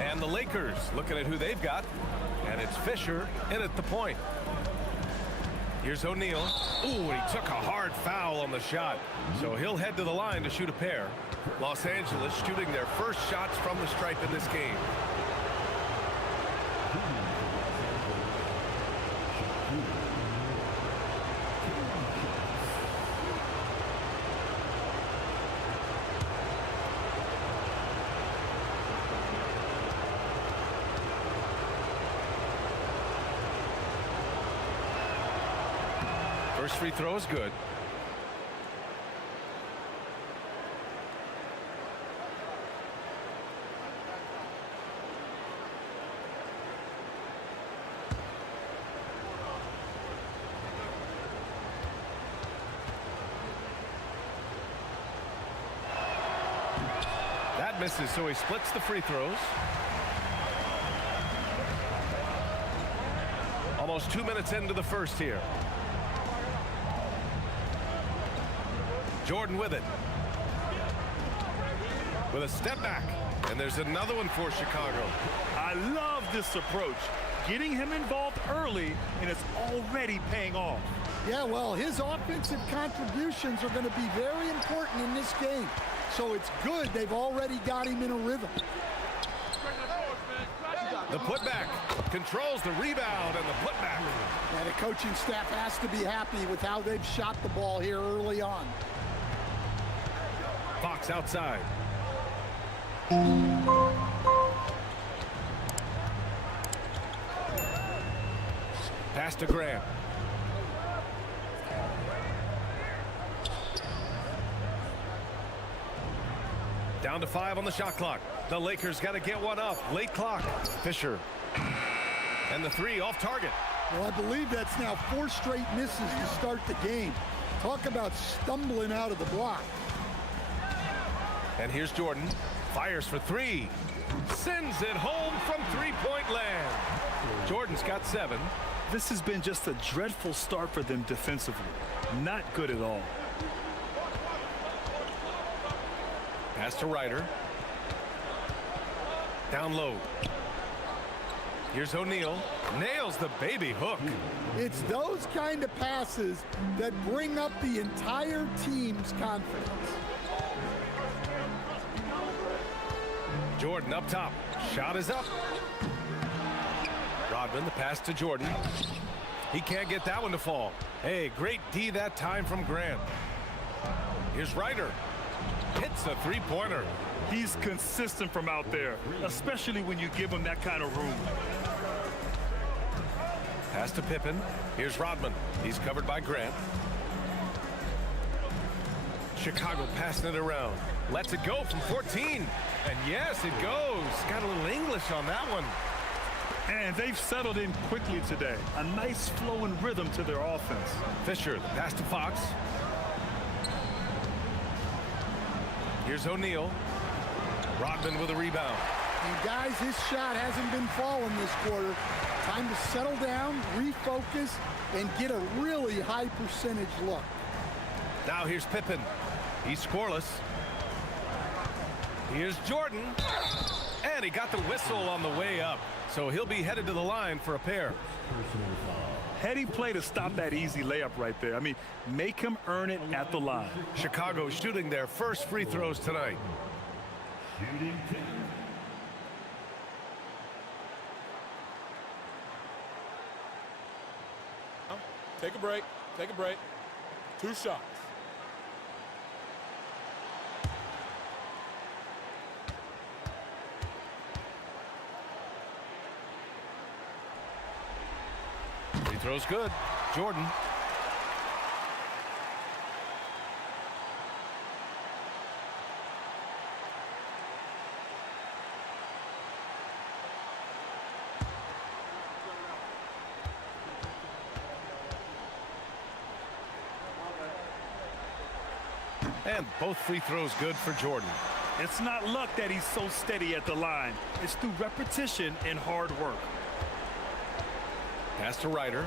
And the Lakers looking at who they've got. And it's Fisher in at the point. Here's O'Neal. Ooh, and he took a hard foul on the shot. So he'll head to the line to shoot a pair. Los Angeles shooting their first shots from the stripe in this game. First free throw is good. That misses, so he splits the free throws. Almost 2 minutes into the first here. Jordan with it. With a step back. And there's another one for Chicago. I love this approach. Getting him involved early, and it's already paying off. Yeah, well, his offensive contributions are going to be very important in this game. So it's good they've already got him in a rhythm. The putback controls the rebound and the putback. Yeah, the coaching staff has to be happy with how they've shot the ball here early on. Fox outside. Pass to Grant. Down to 5 on the shot clock. The Lakers got to get one up. Late clock. Fisher. And the 3 off target. Well, I believe that's now 4 straight misses to start the game. Talk about stumbling out of the block. And here's Jordan. Fires for three. Sends it home from three-point land. Jordan's got 7. This has been just a dreadful start for them defensively. Not good at all. Pass to Ryder. Down low. Here's O'Neal. Nails the baby hook. It's those kind of passes that bring up the entire team's confidence. Jordan up top. Shot is up. Rodman, the pass to Jordan. He can't get that one to fall. Hey, great D that time from Grant. Here's Ryder. Hits a three-pointer. He's consistent from out there, especially when you give him that kind of room. Pass to Pippen. Here's Rodman. He's covered by Grant. Chicago passing it around. Lets it go from 14. And yes, it goes. Got a little English on that one. And they've settled in quickly today. A nice flow and rhythm to their offense. Fisher, the pass to Fox. Here's O'Neal. Rodman with a rebound. And guys, his shot hasn't been falling this quarter. Time to settle down, refocus, and get a really high percentage look. Now here's Pippen. He's scoreless. Here's Jordan. And he got the whistle on the way up. So he'll be headed to the line for a pair. Heady play to stop that easy layup right there. I mean, make him earn it at the line. Chicago shooting their first free throws tonight. Take a break. Take a break. 2 shots. Free throw's good. Jordan. And both free throws good for Jordan. It's not luck that he's so steady at the line. It's through repetition and hard work. Pass to Ryder.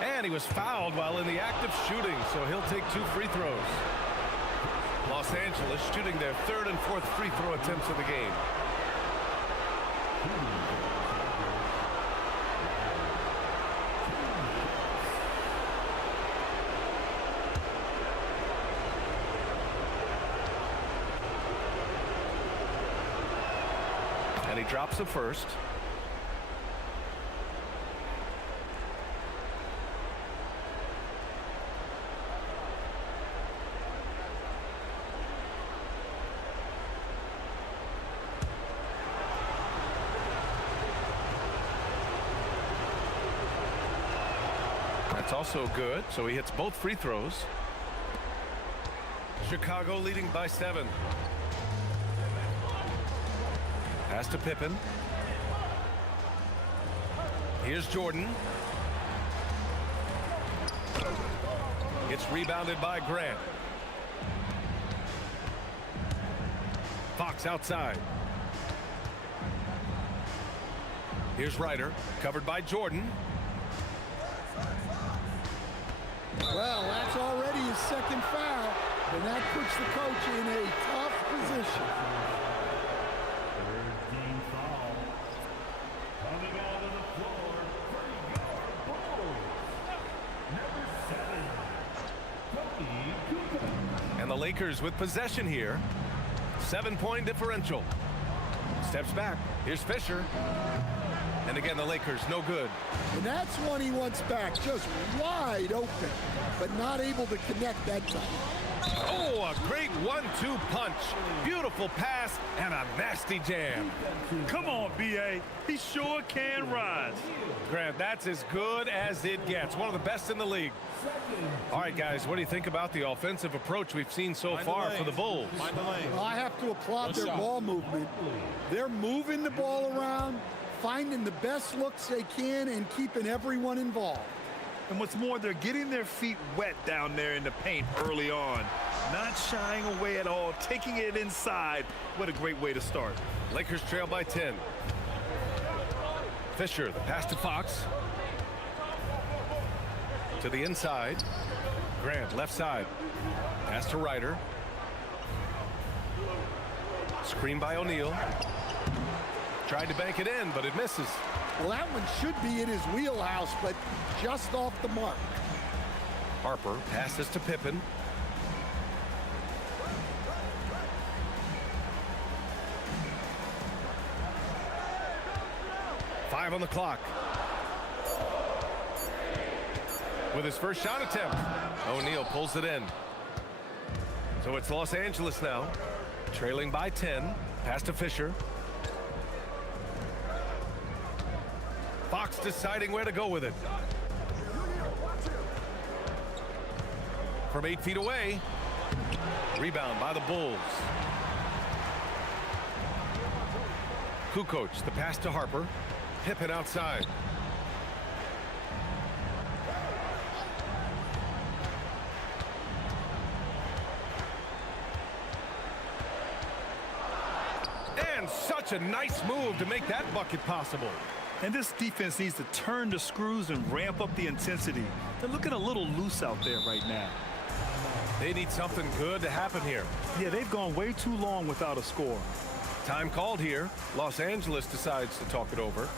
And he was fouled while in the act of shooting, so he'll take 2 free throws. Los Angeles shooting their 3rd and 4th free throw attempts of the game. And he drops the first. That's also good, so he hits both free throws. Chicago leading by 7. Pass to Pippen. Here's Jordan. It's rebounded by Grant. Fox outside. Here's Ryder, covered by Jordan. Well, that's already his 2nd foul, and that puts the coach in a tough position. And the Lakers with possession here. 7-point differential. Steps back. Here's Fisher. And again, the Lakers no good. And that's one he wants back, just wide open, but not able to connect that time. Oh, a great 1-2 punch. Beautiful pass and a nasty jam. Come on, B.A. He sure can rise. Grant, that's as good as it gets. One of the best in the league. All right, guys, what do you think about the offensive approach we've seen so far for the Bulls? Well, I have to applaud their ball movement. They're moving the ball around, finding the best looks they can, and keeping everyone involved. And what's more, they're getting their feet wet down there in the paint early on. Not shying away at all, taking it inside. What a great way to start. Lakers trail by 10. Fisher, the pass to Fox. To the inside. Grant, left side. Pass to Ryder. Screen by O'Neal. Tried to bank it in, but it misses. Well, that one should be in his wheelhouse, but just off the mark. Harper passes to Pippen. Five on the clock. With his first shot attempt, O'Neal pulls it in. So it's Los Angeles now, trailing by 10. Pass to Fisher. Fox deciding where to go with it. From 8 feet away. Rebound by the Bulls. Kukoc, the pass to Harper. Pippen outside. And such a nice move to make that bucket possible. And this defense needs to turn the screws and ramp up the intensity. They're looking a little loose out there right now. They need something good to happen here. Yeah, they've gone way too long without a score. Time called here. Los Angeles decides to talk it over.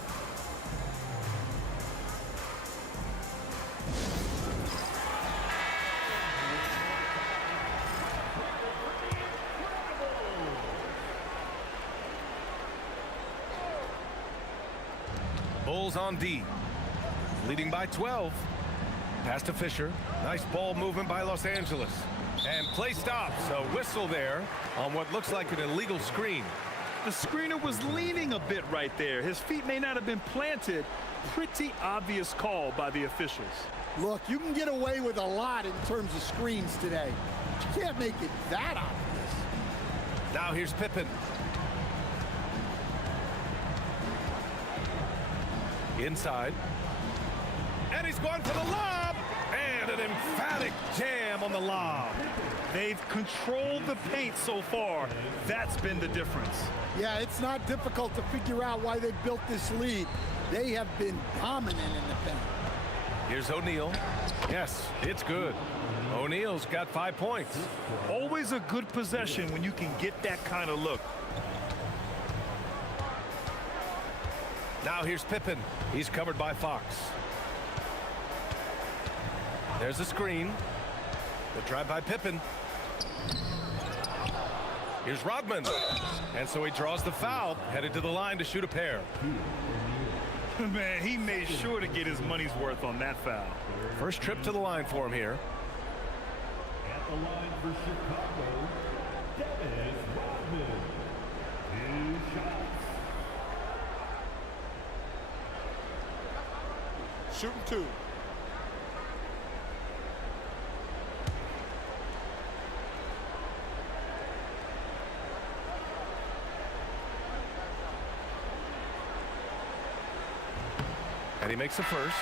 Bulls on D. Leading by 12. Pass to Fisher. Nice ball movement by Los Angeles. And play stops. A whistle there on what looks like an illegal screen. The screener was leaning a bit right there. His feet may not have been planted. Pretty obvious call by the officials. Look, you can get away with a lot in terms of screens today. But you can't make it that obvious. Now here's Pippen. Inside. And he's going for the lob. And an emphatic jam on the lob. They've controlled the paint so far. That's been the difference. Yeah, it's not difficult to figure out why they built this lead. They have been dominant in the paint. Here's O'Neal. Yes, it's good. O'Neal's got 5 points. Always a good possession when you can get that kind of look. Now here's Pippen. He's covered by Fox. There's a screen. The drive by Pippen. Here's Rodman. And so he draws the foul, headed to the line to shoot a pair. Man, he made sure to get his money's worth on that foul. First trip to the line for him here. At the line for Chicago, Dennis Rodman. 2 shots. Shooting 2. And he makes the first.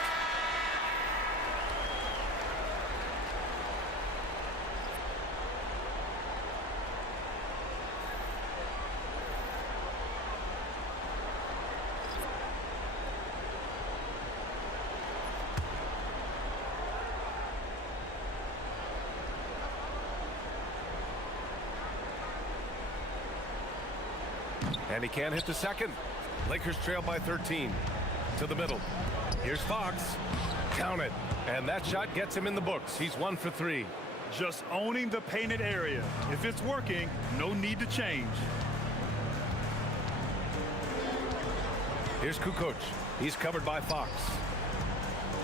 And he can't hit the second. Lakers trail by 13. To the middle. Here's Fox. Count it. And that shot gets him in the books. He's 1 for 3. Just owning the painted area. If it's working, no need to change. Here's Kukoc. He's covered by Fox.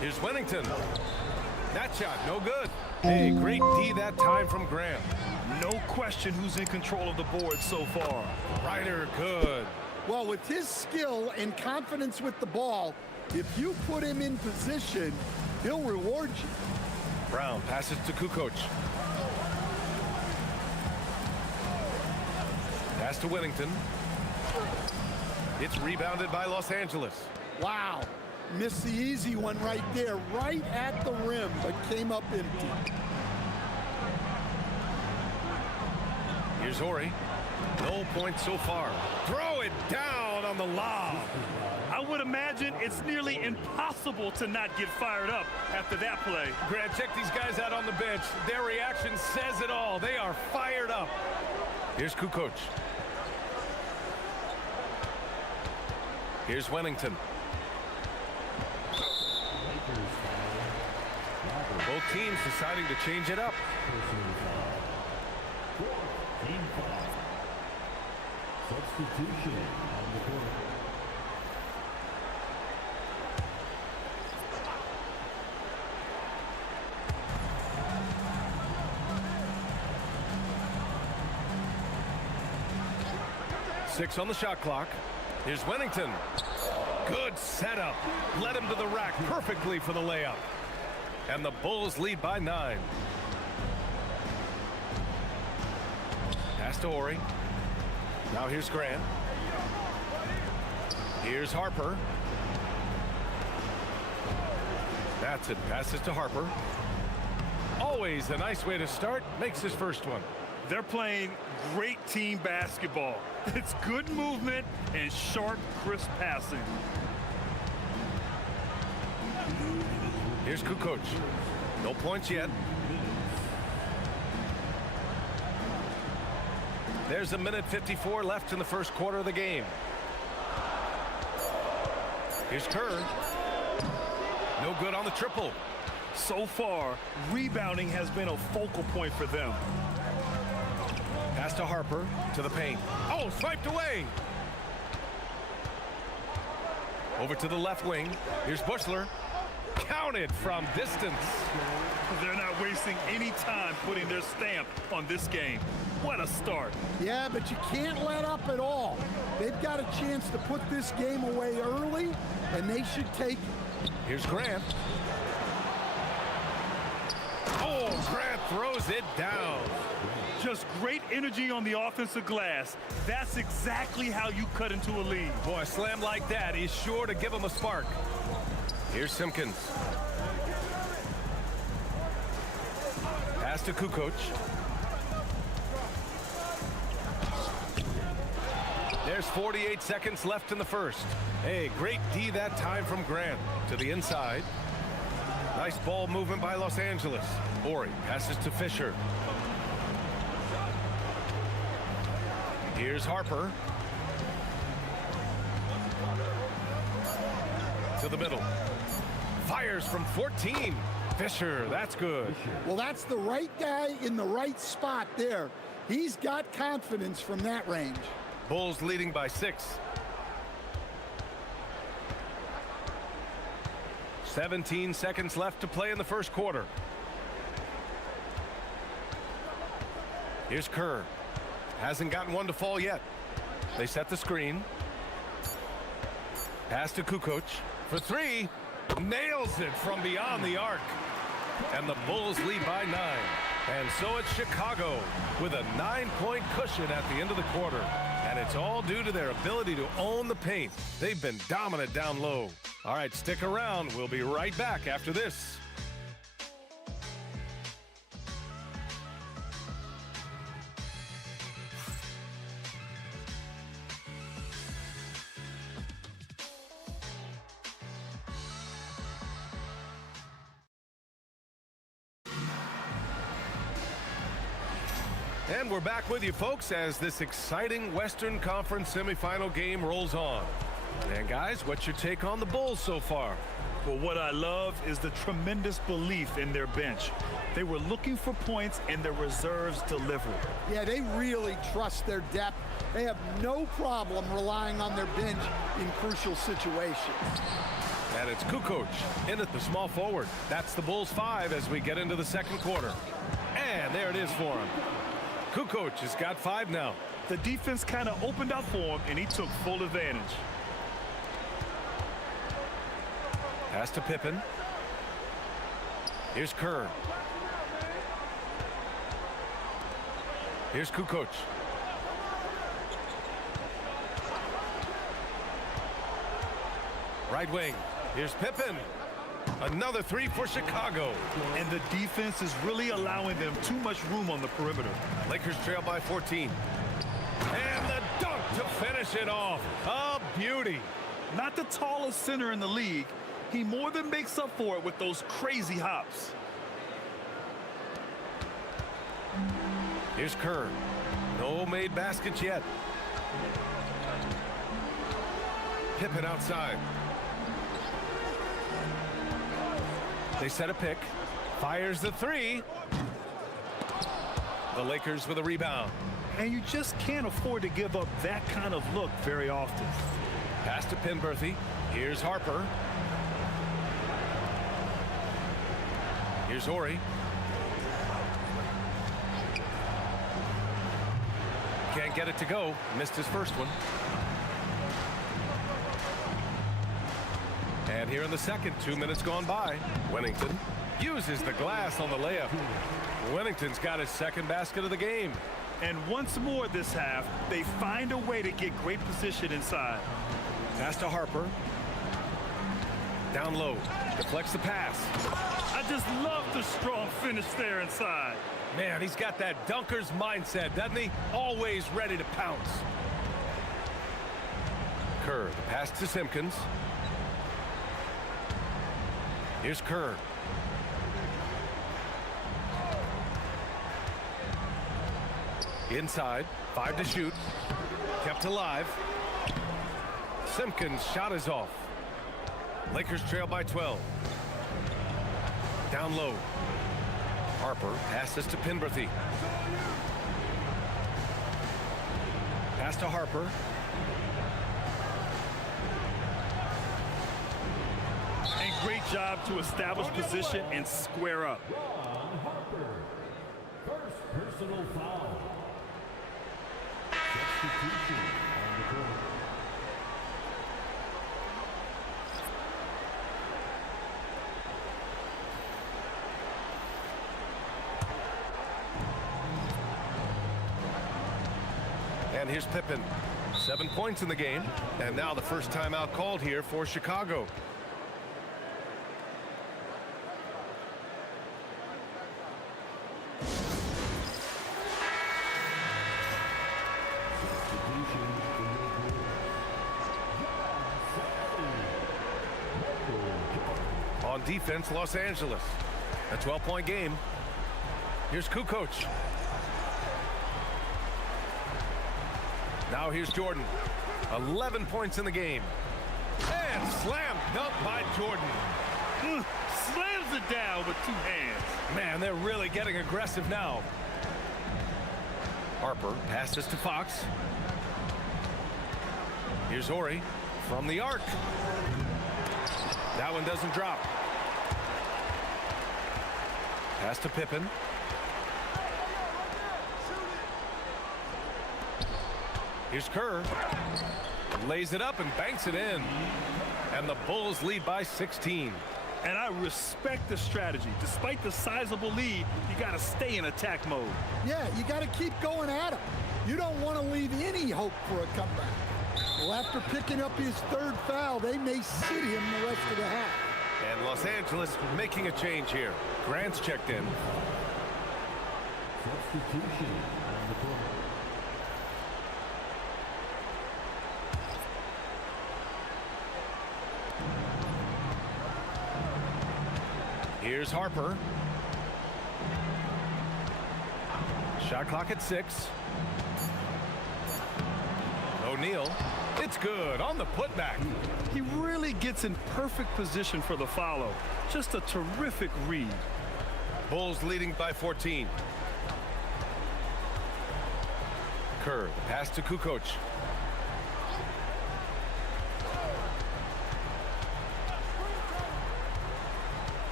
Here's Wennington. That shot, no good. Hey, great D that time from Graham. No question who's in control of the board so far. Ryder, good. Well, with his skill and confidence with the ball, if you put him in position, he'll reward you. Brown passes to Kukoc. Pass to Wennington. It's rebounded by Los Angeles. Wow. Missed the easy one right there, right at the rim, but came up empty. Here's Horry. No points so far. Throw it down on the lob. I would imagine it's nearly impossible to not get fired up after that play. Grant, check these guys out on the bench. Their reaction says it all. They are fired up. Here's Kukoc. Here's Wennington. Both teams deciding to change it up. Substitution on the court. Six on the shot clock. Here's Wennington. Good setup. Led him to the rack perfectly for the layup. And the Bulls lead by 9. Pass to Horry. Now here's Grant. Here's Harper. That's it. Passes to Harper. Always a nice way to start. Makes his first one. They're playing great team basketball. It's good movement and sharp, crisp passing. Here's Kukoc. No points yet. There's a minute 54 left in the first quarter of the game. Here's Kerr. No good on the triple. So far, rebounding has been a focal point for them. Pass to Harper, to the paint. Oh, swiped away. Over to the left wing. Here's Bushler. Counted from distance. They're not wasting any time putting their stamp on this game. What a start. Yeah, but you can't let up at all. They've got a chance to put this game away early, and they should take it. Here's Grant. Oh, Grant throws it down. Just great energy on the offensive glass. That's exactly how you cut into a lead. Boy, a slam like that is sure to give him a spark. Here's Simpkins. Pass to Kukoc. There's 48 seconds left in the first. Hey, great D that time from Grant to the inside. Nice ball movement by Los Angeles. Horry passes to Fisher. Here's Harper. To the middle. Fires from 14. Fisher, that's good. Well, that's the right guy in the right spot there. He's got confidence from that range. Bulls leading by 6. 17 seconds left to play in the first quarter. Here's Kerr. Hasn't gotten one to fall yet. They set the screen. Pass to Kukoc for 3. Nails it from beyond the arc. And the Bulls lead by 9. And so it's Chicago with a 9-point cushion at the end of the quarter. And it's all due to their ability to own the paint. They've been dominant down low. All right, stick around. We'll be right back after this. And we're back with you, folks, as this exciting Western Conference semifinal game rolls on. And guys, what's your take on the Bulls so far? Well, what I love is the tremendous belief in their bench. They were looking for points, and their reserves delivered. Yeah, they really trust their depth. They have no problem relying on their bench in crucial situations. And it's Kukoc in at the small forward. That's the Bulls 5 as we get into the second quarter. And there it is for him. Kukoc has got 5 now. The defense kind of opened up for him, and he took full advantage. Pass to Pippen. Here's Kerr. Here's Kukoc. Right wing. Here's Pippen. Another three for Chicago. And the defense is really allowing them too much room on the perimeter. Lakers trail by 14. And the dunk to finish it off. A beauty. Not the tallest center in the league. He more than makes up for it with those crazy hops. Here's Kerr. No made baskets yet. Pippen outside. They set a pick. Fires the three. The Lakers with a rebound. And you just can't afford to give up that kind of look very often. Pass to Penberthy. Here's Harper. Here's Horry. Can't get it to go. Missed his first one. And here in the second, 2 minutes gone by. Wennington uses the glass on the layup. Wennington's got his second basket of the game. And once more this half, they find a way to get great position inside. Pass to Harper. Down low. Deflects the pass. I just love the strong finish there inside. Man, he's got that dunker's mindset, doesn't he? Always ready to pounce. Kerr, the pass to Simpkins. Here's Kerr. Inside, 5 to shoot. Kept alive. Simpkins' shot is off. Lakers trail by 12. Down low. Harper passes to Penberthy. Pass to Harper. And great job to establish position and square up. Harper. First personal foul. Substitution on the court. And here's Pippen. 7 points in the game. And now the first timeout called here for Chicago. On defense, Los Angeles. A 12-point game. Here's Kukoc. Now here's Jordan. 11 points in the game. And slam dunk by Jordan. Slams it down with 2 hands. Man, they're really getting aggressive now. Harper passes to Fox. Here's Horry from the arc. That one doesn't drop. Pass to Pippen. Here's Kerr. Lays it up and banks it in. And the Bulls lead by 16. And I respect the strategy. Despite the sizable lead, you got to stay in attack mode. Yeah, you got to keep going at him. You don't want to leave any hope for a comeback. Well, after picking up his 3rd foul, they may sit him the rest of the half. And Los Angeles making a change here. Grant's checked in. Substitution on the court. Here's Harper. Shot clock at 6. O'Neal. It's good on the putback. He really gets in perfect position for the follow. Just a terrific read. Bulls leading by 14. Kerr, the pass to Kukoc.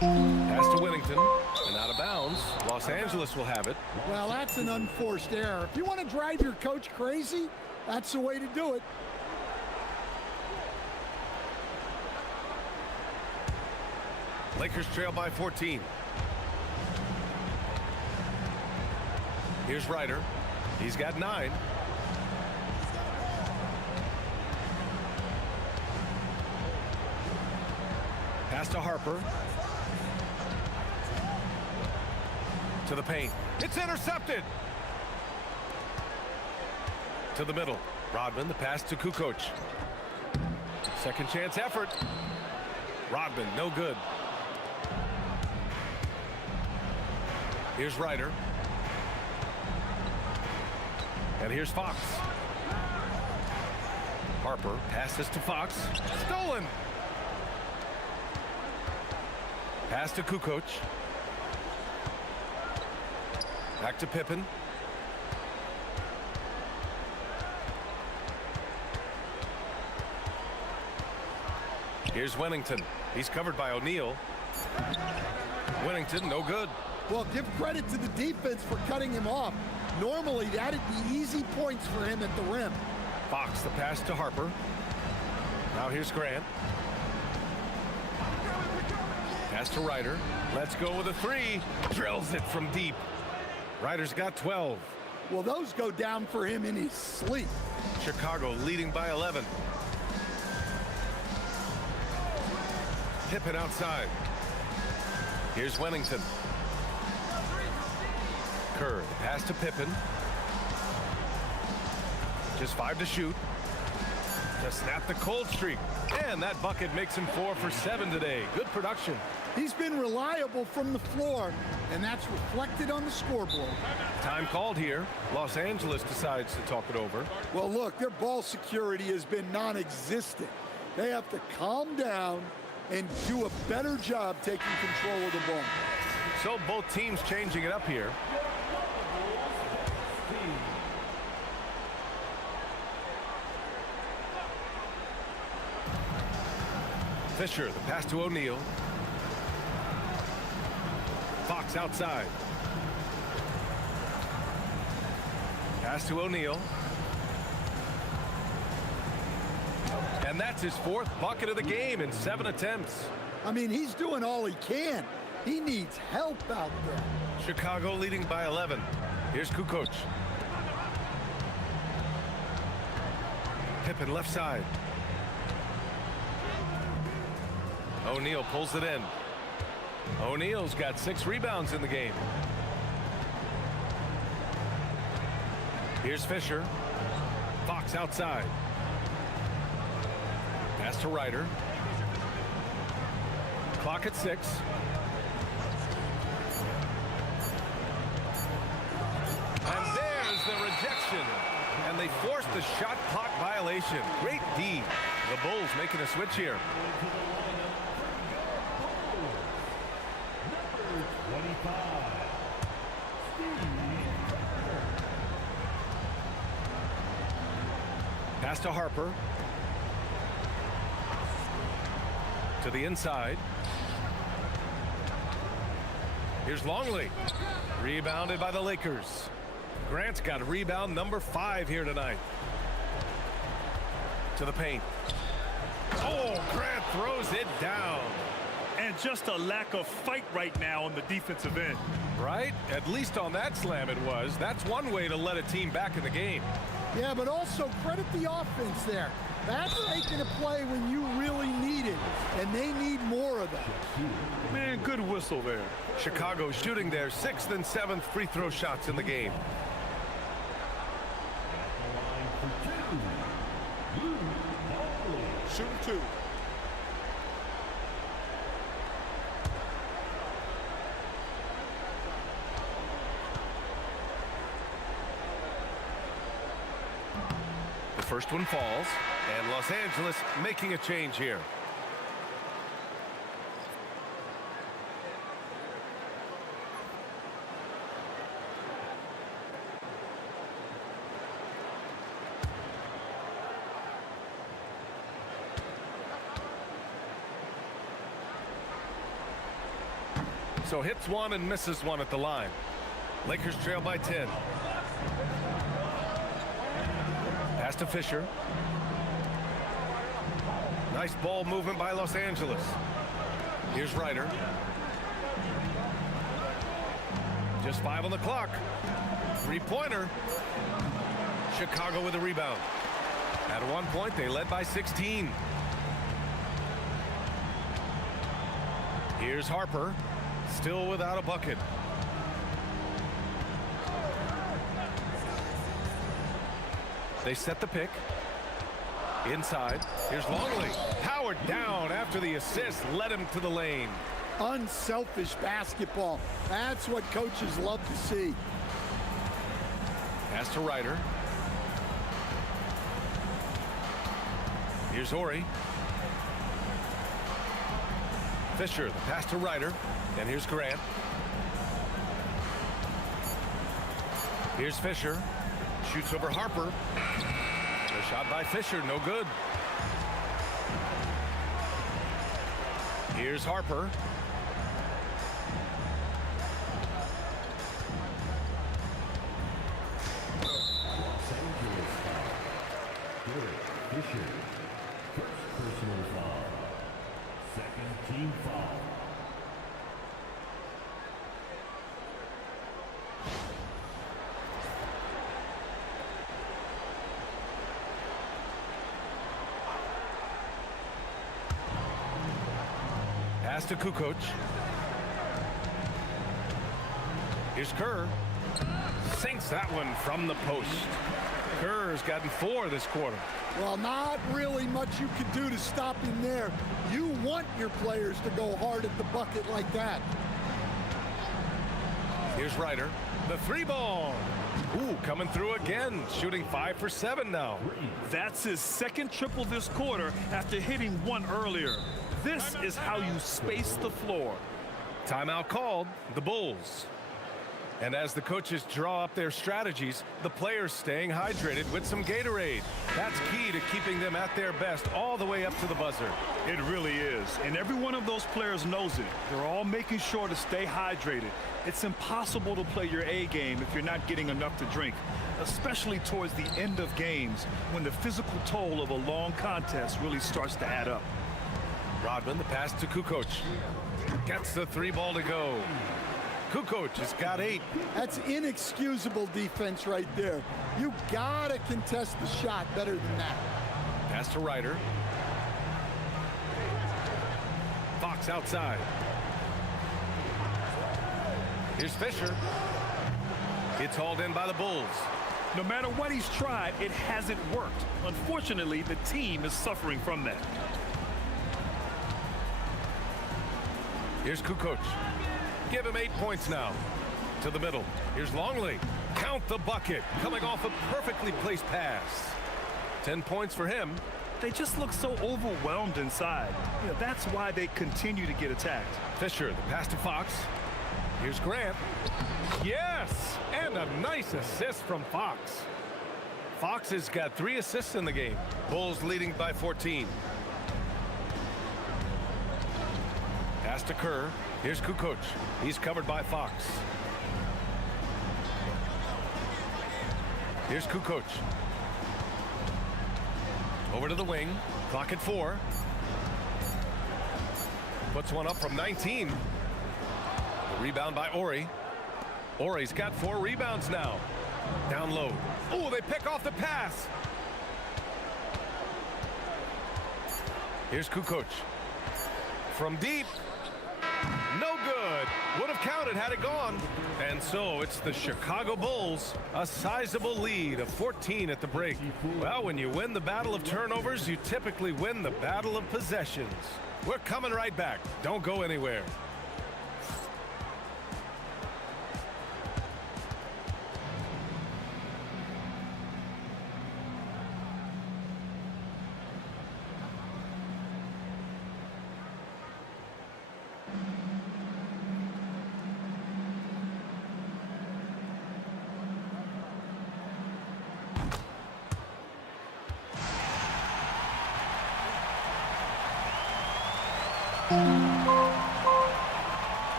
Pass to Wennington, and out of bounds. Los Angeles will have it. Well, that's an unforced error. If you want to drive your coach crazy, that's the way to do it. Lakers trail by 14. Here's Ryder. He's got 9. Pass to Harper. To the paint. It's intercepted. To the middle. Rodman, the pass to Kukoc. Second chance effort. Rodman, no good. Here's Ryder. And here's Fox. Harper passes to Fox. Stolen. Pass to Kukoc. Back to Pippen. Here's Wennington. He's covered by O'Neal. Wennington, no good. Well, give credit to the defense for cutting him off. Normally, that'd be easy points for him at the rim. Fox, the pass to Harper. Now here's Grant. Pass to Ryder. Let's go with a three. Drills it from deep. Ryder's got 12. Well, those go down for him in his sleep. Chicago leading by 11. Pippen outside. Here's Wennington. Kerr, the pass to Pippen. Just 5 to shoot. To snap the cold streak. And that bucket makes him 4 for 7 today. Good production. He's been reliable from the floor, and that's reflected on the scoreboard. Time called here. Los Angeles decides to talk it over. Well, look, their ball security has been non-existent. They have to calm down and do a better job taking control of the ball. So both teams changing it up here. Fisher, the pass to O'Neal. Fox outside. Pass to O'Neal. And that's his 4th bucket of the game in 7 attempts. I mean, he's doing all he can. He needs help out there. Chicago leading by 11. Here's Kukoc. Pippen left side. O'Neal pulls it in. O'Neal's got 6 rebounds in the game. Here's Fisher. Fox outside. Pass to Ryder. Clock at 6. And there's the rejection. And they forced the shot clock violation. Great D. The Bulls making a switch here. Pass to Harper. To the inside. Here's Longley. Rebounded by the Lakers. Grant's got rebound number 5 here tonight. To the paint. Oh, Grant throws it down. And just a lack of fight right now on the defensive end. Right? At least on that slam it was. That's one way to let a team back in the game. Yeah, but also credit the offense there. That's making a play when you really need it, and they need more of that. Man, good whistle there. Chicago shooting their 6th and 7th free throw shots in the game. Shooting 2. The first one falls, and Los Angeles making a change here. So hits one and misses one at the line. Lakers trail by 10. Pass to Fisher. Nice ball movement by Los Angeles. Here's Ryder. Just 5 on the clock. 3-pointer. Chicago with a rebound. At one point, they led by 16. Here's Harper, still without a bucket. They set the pick. Inside, here's Longley. Powered down after the assist, led him to the lane. Unselfish basketball. That's what coaches love to see. Pass to Ryder. Here's Ori. Fisher, the pass to Ryder. And here's Grant. Here's Fisher. Shoots over Harper. A shot by Fisher, no good. Here's Harper. Fisher, first personal foul. Second team foul. Pass to Kukoc. Here's Kerr. Sinks that one from the post. Kerr's gotten 4 this quarter. Well, not really much you can do to stop him there. You want your players to go hard at the bucket like that. Here's Ryder. The 3-ball. Ooh, coming through again. Shooting 5 for 7 now. That's his second triple this quarter after hitting 1 earlier. This is how you space the floor. Timeout called, the Bulls. And as the coaches draw up their strategies, the players staying hydrated with some Gatorade. That's key to keeping them at their best all the way up to the buzzer. It really is. And every one of those players knows it. They're all making sure to stay hydrated. It's impossible to play your A game if you're not getting enough to drink, especially towards the end of games when the physical toll of a long contest really starts to add up. Rodman, the pass to Kukoc. Gets the 3-ball to go. Kukoc has got 8. That's inexcusable defense right there. You gotta contest the shot better than that. Pass to Ryder. Fox outside. Here's Fisher. It's hauled in by the Bulls. No matter what he's tried, it hasn't worked. Unfortunately, the team is suffering from that. Here's Kukoc. Give him 8 points now. To the middle. Here's Longley. Count the bucket. Coming off a perfectly placed pass. 10 points for him. They just look so overwhelmed inside. You know, that's why they continue to get attacked. Fisher, the pass to Fox. Here's Grant. Yes! And a nice assist from Fox. Fox has got 3 assists in the game. Bulls leading by 14. Pass to Kerr. Here's Kukoc. He's covered by Fox. Here's Kukoc. Over to the wing. Clock at 4. Puts one up from 19. The rebound by Ori. Ori's got 4 rebounds now. Down low. Oh, they pick off the pass. Here's Kukoc. From deep. No good. Would have counted had it gone. And so it's the Chicago Bulls, a sizable lead of 14 at the break. Well, when you win the battle of turnovers, you typically win the battle of possessions. We're coming right back. Don't go anywhere.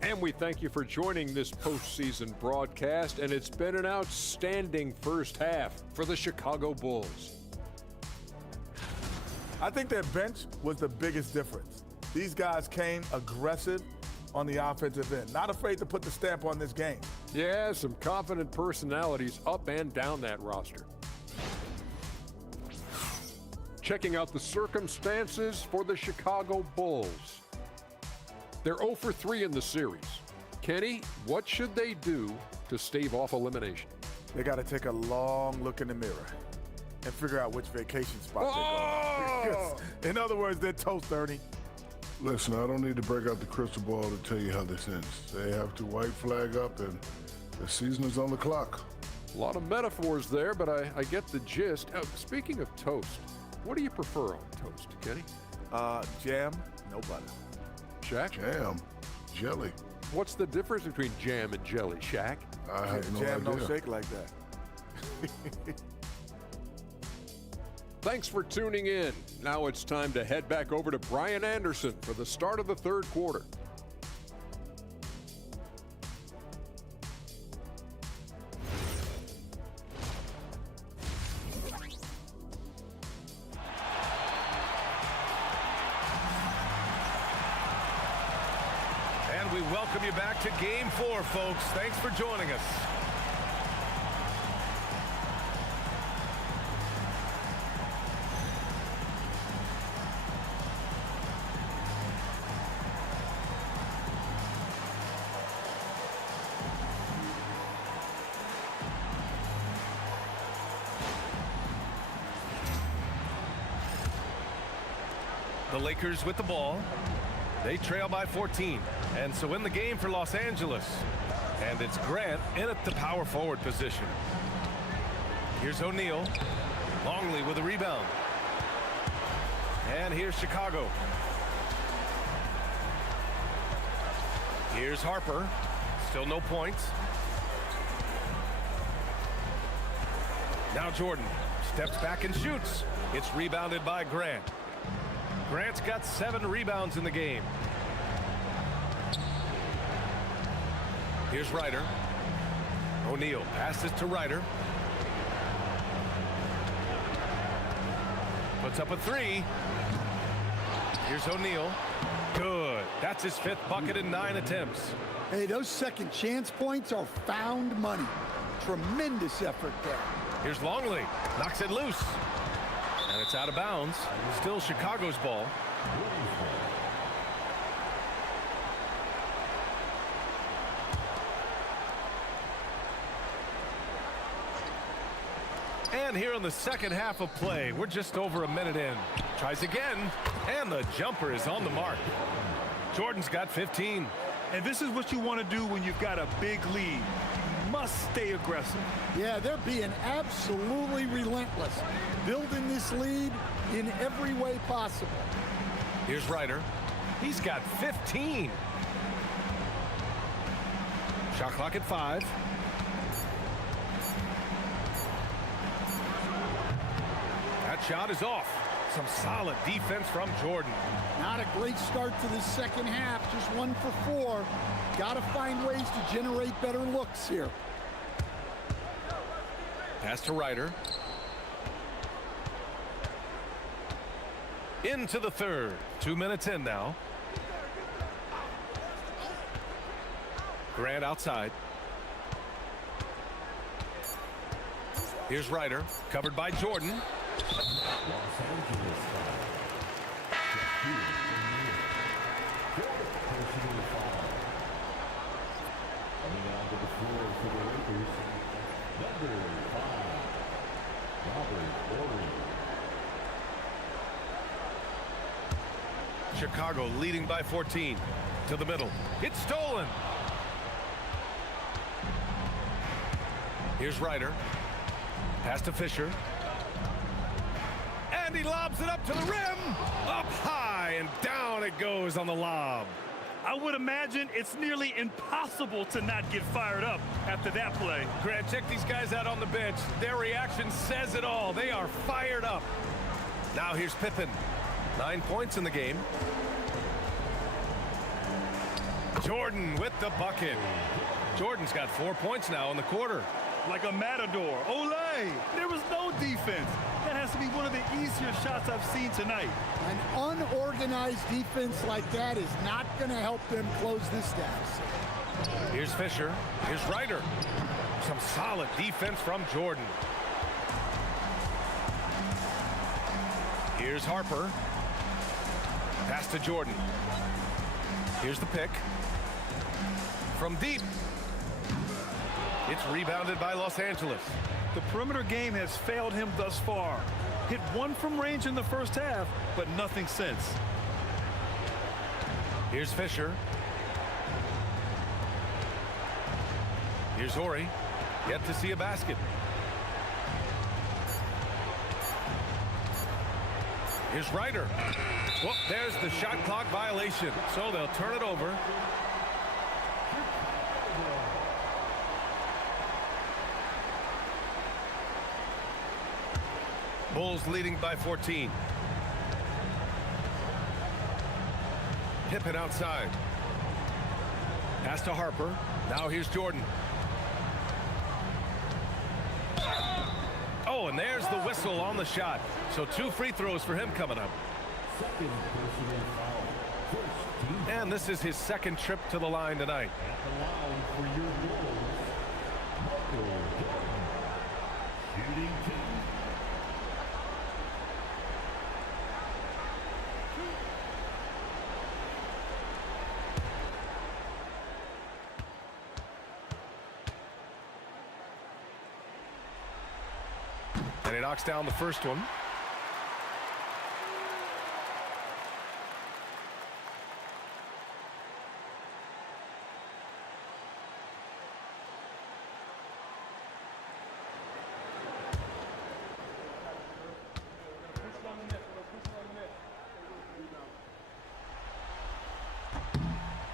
And we thank you for joining this postseason broadcast, and it's been an outstanding first half for the Chicago Bulls. I think their bench was the biggest difference. These guys came aggressive, on the offensive end. Not afraid to put the stamp on this game. Yeah, some confident personalities up and down that roster. Checking out the circumstances for the Chicago Bulls. They're 0 for 3 in the series. Kenny, what should they do to stave off elimination? They got to take a long look in the mirror and figure out which vacation spot they're going. In other words, they're toast, Ernie. Listen, I don't need to break out the crystal ball to tell you how this ends. They have to white flag up, and the season is on the clock. A lot of metaphors there, but I get the gist. Speaking of toast, what do you prefer on toast, Kenny? Jam, no butter. Shaq? Jam, jelly. What's the difference between jam and jelly, Shaq? I have no Jam idea. don't shake like that. Thanks for tuning in. Now it's time to head back over to Brian Anderson for the start of the third quarter. And we welcome you back to Game 4, folks. Thanks for joining us. The Lakers with the ball. They trail by 14. And so in the game for Los Angeles. And it's Grant in at the power forward position. Here's O'Neal. Longley with a rebound. And here's Chicago. Here's Harper. Still no points. Now Jordan steps back and shoots. It's rebounded by Grant. Grant's got 7 rebounds in the game. Here's Ryder. O'Neal passes to Ryder. Puts up a 3. Here's O'Neal. Good. That's his 5th bucket in 9 attempts. Hey, those second chance points are found money. Tremendous effort there. Here's Longley. Knocks it loose. And it's out of bounds. Still Chicago's ball. And here in the second half of play, we're just over a minute in. Tries again, and the jumper is on the mark. Jordan's got 15. And this is what you want to do when you've got a big lead. You must stay aggressive. Yeah, they're being absolutely relentless, building this lead in every way possible. Here's Ryder. He's got 15. Shot clock at 5. That shot is off. Some solid defense from Jordan. Not a great start to the second half, just 1 for 4. Got to find ways to generate better looks here. Pass to Ryder. Into the third. 2 minutes in now. Grant outside. Here's Ryder. Covered by Jordan. Chicago leading by 14. To the middle. It's stolen. Here's Ryder. Pass to Fisher. And he lobs it up to the rim. Up high and down it goes on the lob. I would imagine it's nearly impossible to not get fired up after that play. Grant, check these guys out on the bench. Their reaction says it all. They are fired up. Now here's Pippen. 9 points in the game. Jordan with the bucket. Jordan's got 4 points now in the quarter. Like a matador. Olay! There was no defense. That has to be one of the easier shots I've seen tonight. An unorganized defense like that is not going to help them close this deficit. Here's Fisher. Here's Ryder. Some solid defense from Jordan. Here's Harper. Pass to Jordan. Here's the pick. From deep. It's rebounded by Los Angeles. The perimeter game has failed him thus far. Hit one from range in the first half, but nothing since. Here's Fisher. Here's Horry. Yet to see a basket. Here's Ryder. Well, there's the shot clock violation. So they'll turn it over. Bulls leading by 14. Pippen outside. Pass to Harper. Now here's Jordan. Oh, and there's the whistle on the shot. So 2 free throws for him coming up. And this is his second trip to the line tonight. And he knocks down the first one.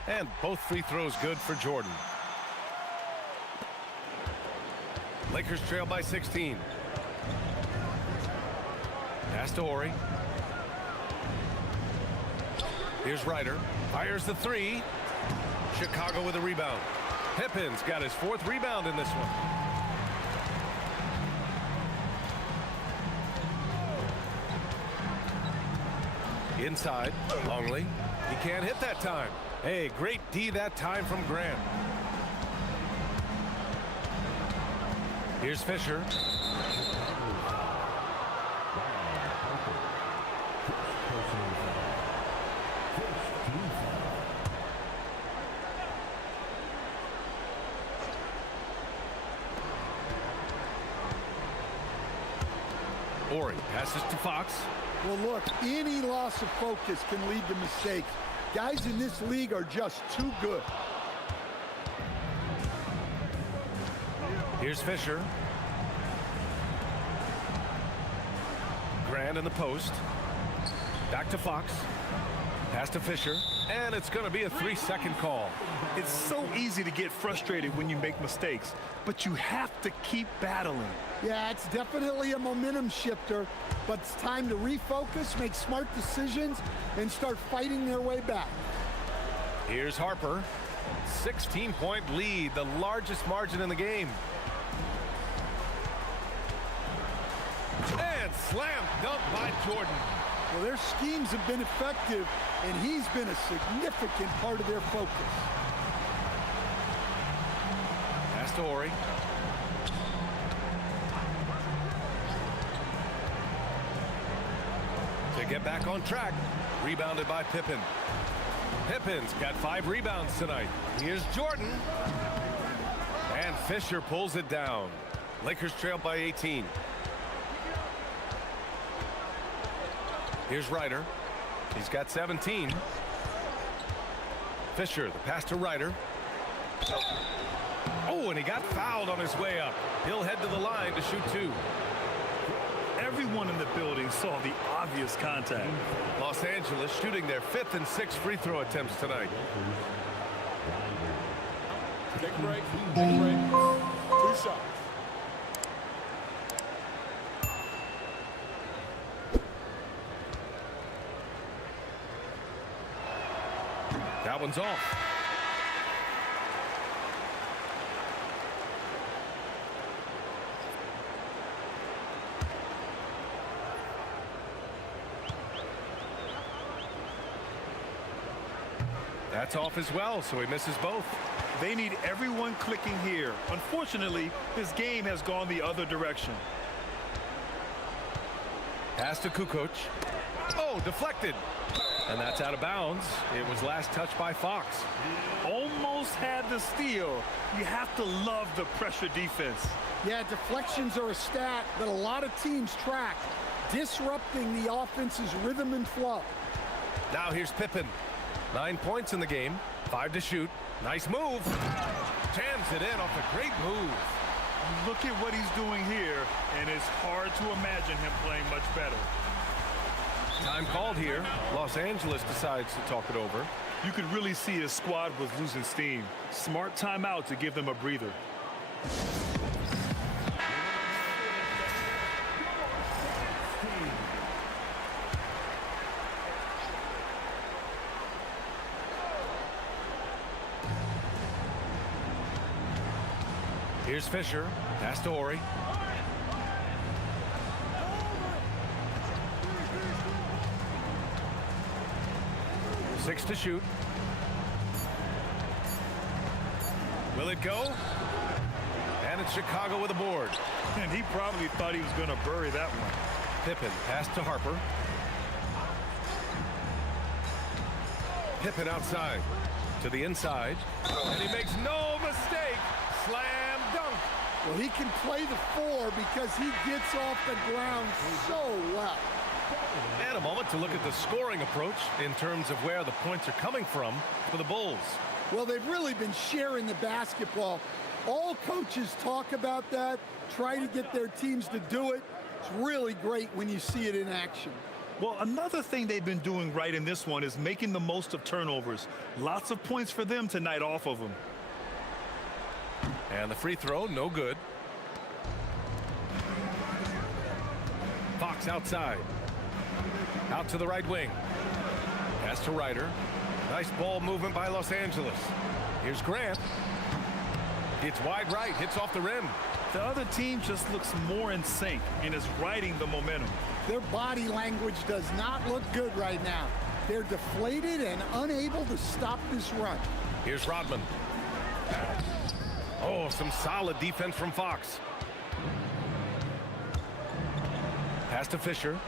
And both free throws good for Jordan. Lakers trail by 16. Pass to Horry. Here's Ryder. Fires the 3. Chicago with a rebound. Pippen's got his 4th rebound in this one. Inside. Longley. He can't hit that time. Hey, great D that time from Grant. Here's Fisher. Horry passes to Fox. Well, look, any loss of focus can lead to mistakes. Guys in this league are just too good. Here's Fisher. Grant in the post. Back to Fox. Pass to Fisher. And it's going to be a 3-second call. It's so easy to get frustrated when you make mistakes, but you have to keep battling. Yeah, it's definitely a momentum shifter, but it's time to refocus, make smart decisions, and start fighting their way back. Here's Harper. 16-point lead, the largest margin in the game. And slam dunk by Jordan. Well, their schemes have been effective, and he's been a significant part of their focus. Pass to Horry. To get back on track, rebounded by Pippen. Pippen's got 5 rebounds tonight. Here's Jordan. And Fisher pulls it down. Lakers trail by 18. Here's Ryder. He's got 17. Fisher, the pass to Ryder. Oh, and he got fouled on his way up. He'll head to the line to shoot 2. Everyone in the building saw the obvious contact. Los Angeles shooting their 5th and 6th free throw attempts tonight. Take a break. Take a break. 2 shots. That one's off. That's off as well, so he misses both. They need everyone clicking here. Unfortunately, this game has gone the other direction. Pass to Kukoc. Oh, deflected. And that's out of bounds. It was last touched by Fox. Almost had the steal. You have to love the pressure defense. Yeah, deflections are a stat that a lot of teams track, disrupting the offense's rhythm and flow. Now here's Pippen. 9 points in the game, 5 to shoot. Nice move. Jams it in off a great move. Look at what he's doing here, and it's hard to imagine him playing much better. Time called here. Los Angeles decides to talk it over. You could really see his squad was losing steam. Smart timeout to give them a breather. Here's Fisher. Pass to Horry. Six to shoot. Will it go? And it's Chicago with a board. And he probably thought he was going to bury that one. Pippen pass to Harper. Pippen outside to the inside. And he makes no mistake. Slam dunk. Well, he can play the 4 because he gets off the ground so well. And a moment to look at the scoring approach in terms of where the points are coming from for the Bulls. Well, they've really been sharing the basketball. All coaches talk about that, try to get their teams to do it. It's really great when you see it in action. Well, another thing they've been doing right in this one is making the most of turnovers. Lots of points for them tonight off of them. And the free throw, no good. Fox outside. Out to the right wing. Pass to Ryder. Nice ball movement by Los Angeles. Here's Grant. It's wide right, hits off the rim. The other team just looks more in sync and is riding the momentum. Their body language does not look good right now. They're deflated and unable to stop this run. Here's Rodman. Oh, some solid defense from Fox. Pass to Fisher.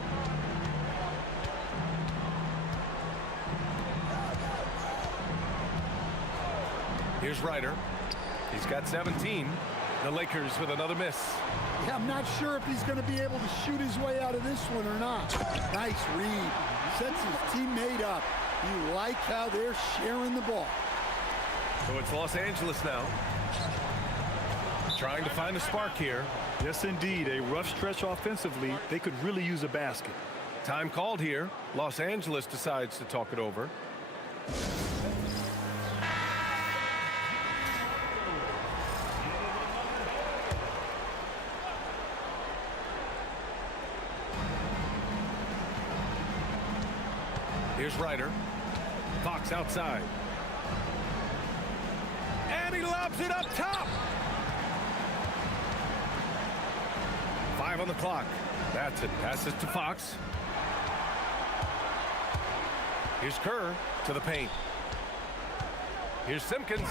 Here's Ryder. He's got 17. The Lakers with another miss. Yeah, I'm not sure if he's going to be able to shoot his way out of this one or not. Nice read. Sets his teammate up. You like how they're sharing the ball. So it's Los Angeles now. Trying to find a spark here. Yes, indeed. A rough stretch offensively. They could really use a basket. Time called here. Los Angeles decides to talk it over. Here's Ryder. Fox outside. And he lobs it up top. 5 on the clock. That's it. Passes to Fox. Here's Kerr to the paint. Here's Simpkins.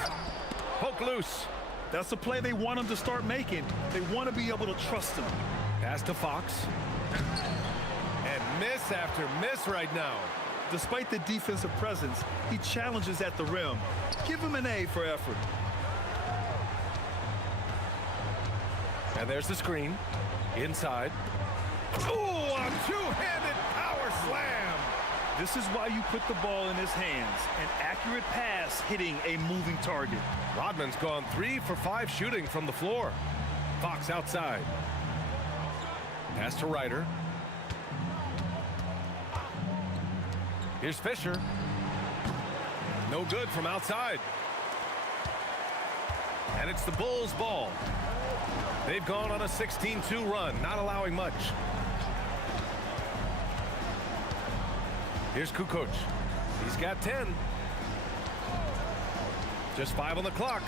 Poke loose. That's the play they want him to start making. They want to be able to trust him. Pass to Fox. And miss after miss right now. Despite the defensive presence, he challenges at the rim. Give him an A for effort. And there's the screen. Inside. Oh, a two-handed power slam. This is why you put the ball in his hands. An accurate pass hitting a moving target. Rodman's gone 3 for 5 shooting from the floor. Fox outside. Pass to Ryder. Here's Fisher. No good from outside. And it's the Bulls' ball. They've gone on a 16-2 run, not allowing much. Here's Kukoc. He's got 10. Just 5 on the clock.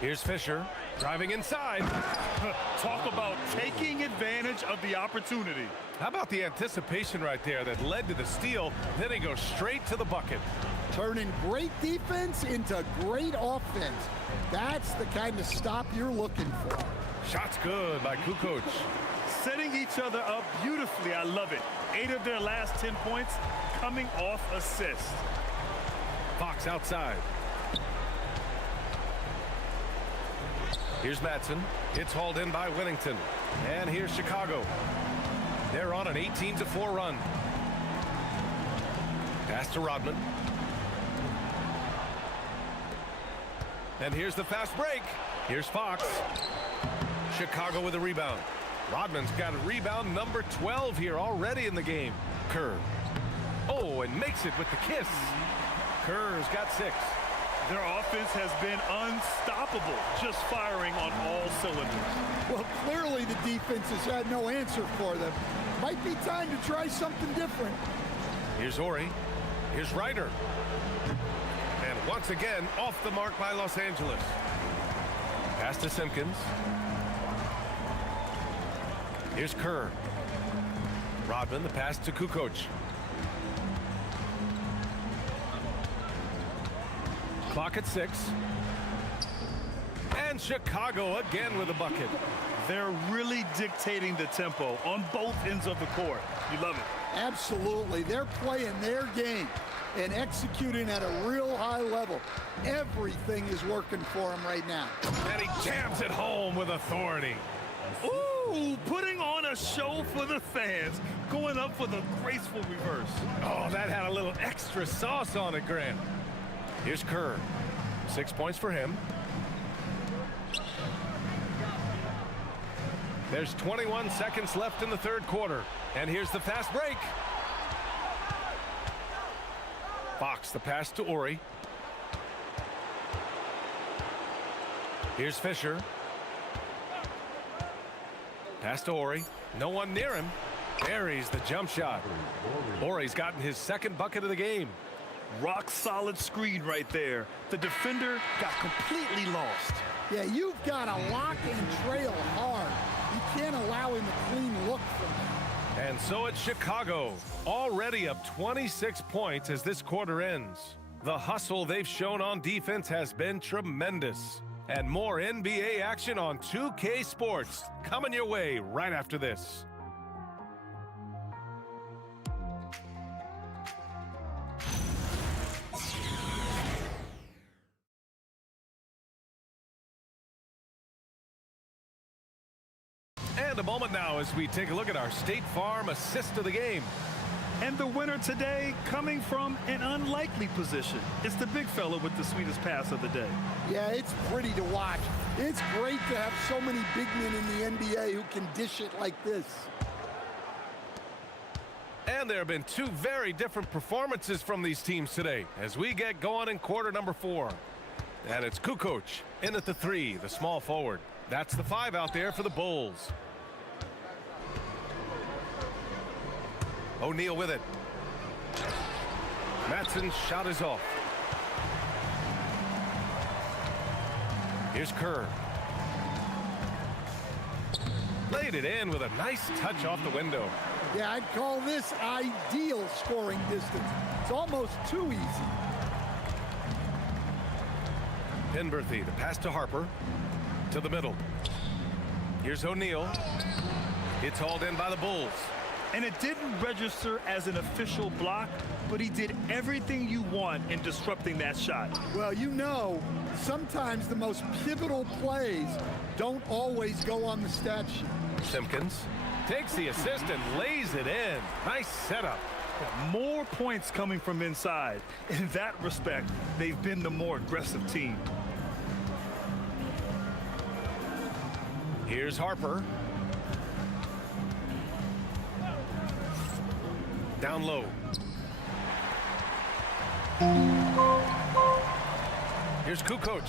Here's Fisher. Driving inside. Talk about taking advantage of the opportunity. How about the anticipation right there that led to the steal? Then he goes straight to the bucket. Turning great defense into great offense. That's the kind of stop you're looking for. Shot's good by Kukoc. Setting each other up beautifully. I love it. 8 of their last 10 points coming off assists. Fox outside. Here's Madsen. It's hauled in by Whittington. And here's Chicago. They're on an 18-4 run. Pass to Rodman. And here's the fast break. Here's Fox. Chicago with a rebound. Rodman's got a rebound number 12 here already in the game. Kerr. Oh, and makes it with the kiss. Kerr's got 6. Their offense has been unstoppable, just firing on all cylinders. Well, clearly the defense has had no answer for them. Might be time to try something different. Here's Ori. Here's Ryder. And once again, off the mark by Los Angeles. Pass to Simpkins. Here's Kerr. Rodman, the pass to Kukoc. Clock at 6. And Chicago again with a bucket. They're really dictating the tempo on both ends of the court. You love it. Absolutely. They're playing their game and executing at a real high level. Everything is working for them right now. And he jams it home with authority. Ooh, putting on a show for the fans. Going up for the graceful reverse. Oh, that had a little extra sauce on it, Grant. Here's Kerr. 6 points for him. There's 21 seconds left in the third quarter. And here's the fast break. Fox, the pass to Ori. Here's Fisher. Pass to Ori. No one near him. Buries the jump shot. Ori's gotten his second bucket of the game. Rock solid screen right there. The defender got completely lost. Yeah, you've got to lock and trail hard. You can't allow him a clean look from that. And so it's Chicago, already up 26 points as this quarter ends. The hustle they've shown on defense has been tremendous. And more NBA action on 2K Sports coming your way right after this. And a moment now as we take a look at our State Farm assist of the game. And the winner today coming from an unlikely position. It's the big fella with the sweetest pass of the day. Yeah, it's pretty to watch. It's great to have so many big men in the NBA who can dish it like this. And there have been 2 very different performances from these teams today as we get going in quarter number 4. And it's Kukoc in at the 3, the small forward. That's the 5 out there for the Bulls. O'Neal with it. Madsen's shot is off. Here's Kerr. Laid it in with a nice touch off the window. Yeah, I'd call this ideal scoring distance. It's almost too easy. Penberthy, the pass to Harper. To the middle. Here's O'Neal. It's hauled in by the Bulls. And it didn't register as an official block, but he did everything you want in disrupting that shot. Well, you know, sometimes the most pivotal plays don't always go on the stat sheet. Simpkins takes the assist and lays it in. Nice setup. More points coming from inside. In that respect, they've been the more aggressive team. Here's Harper. Down low. Here's Kukoc.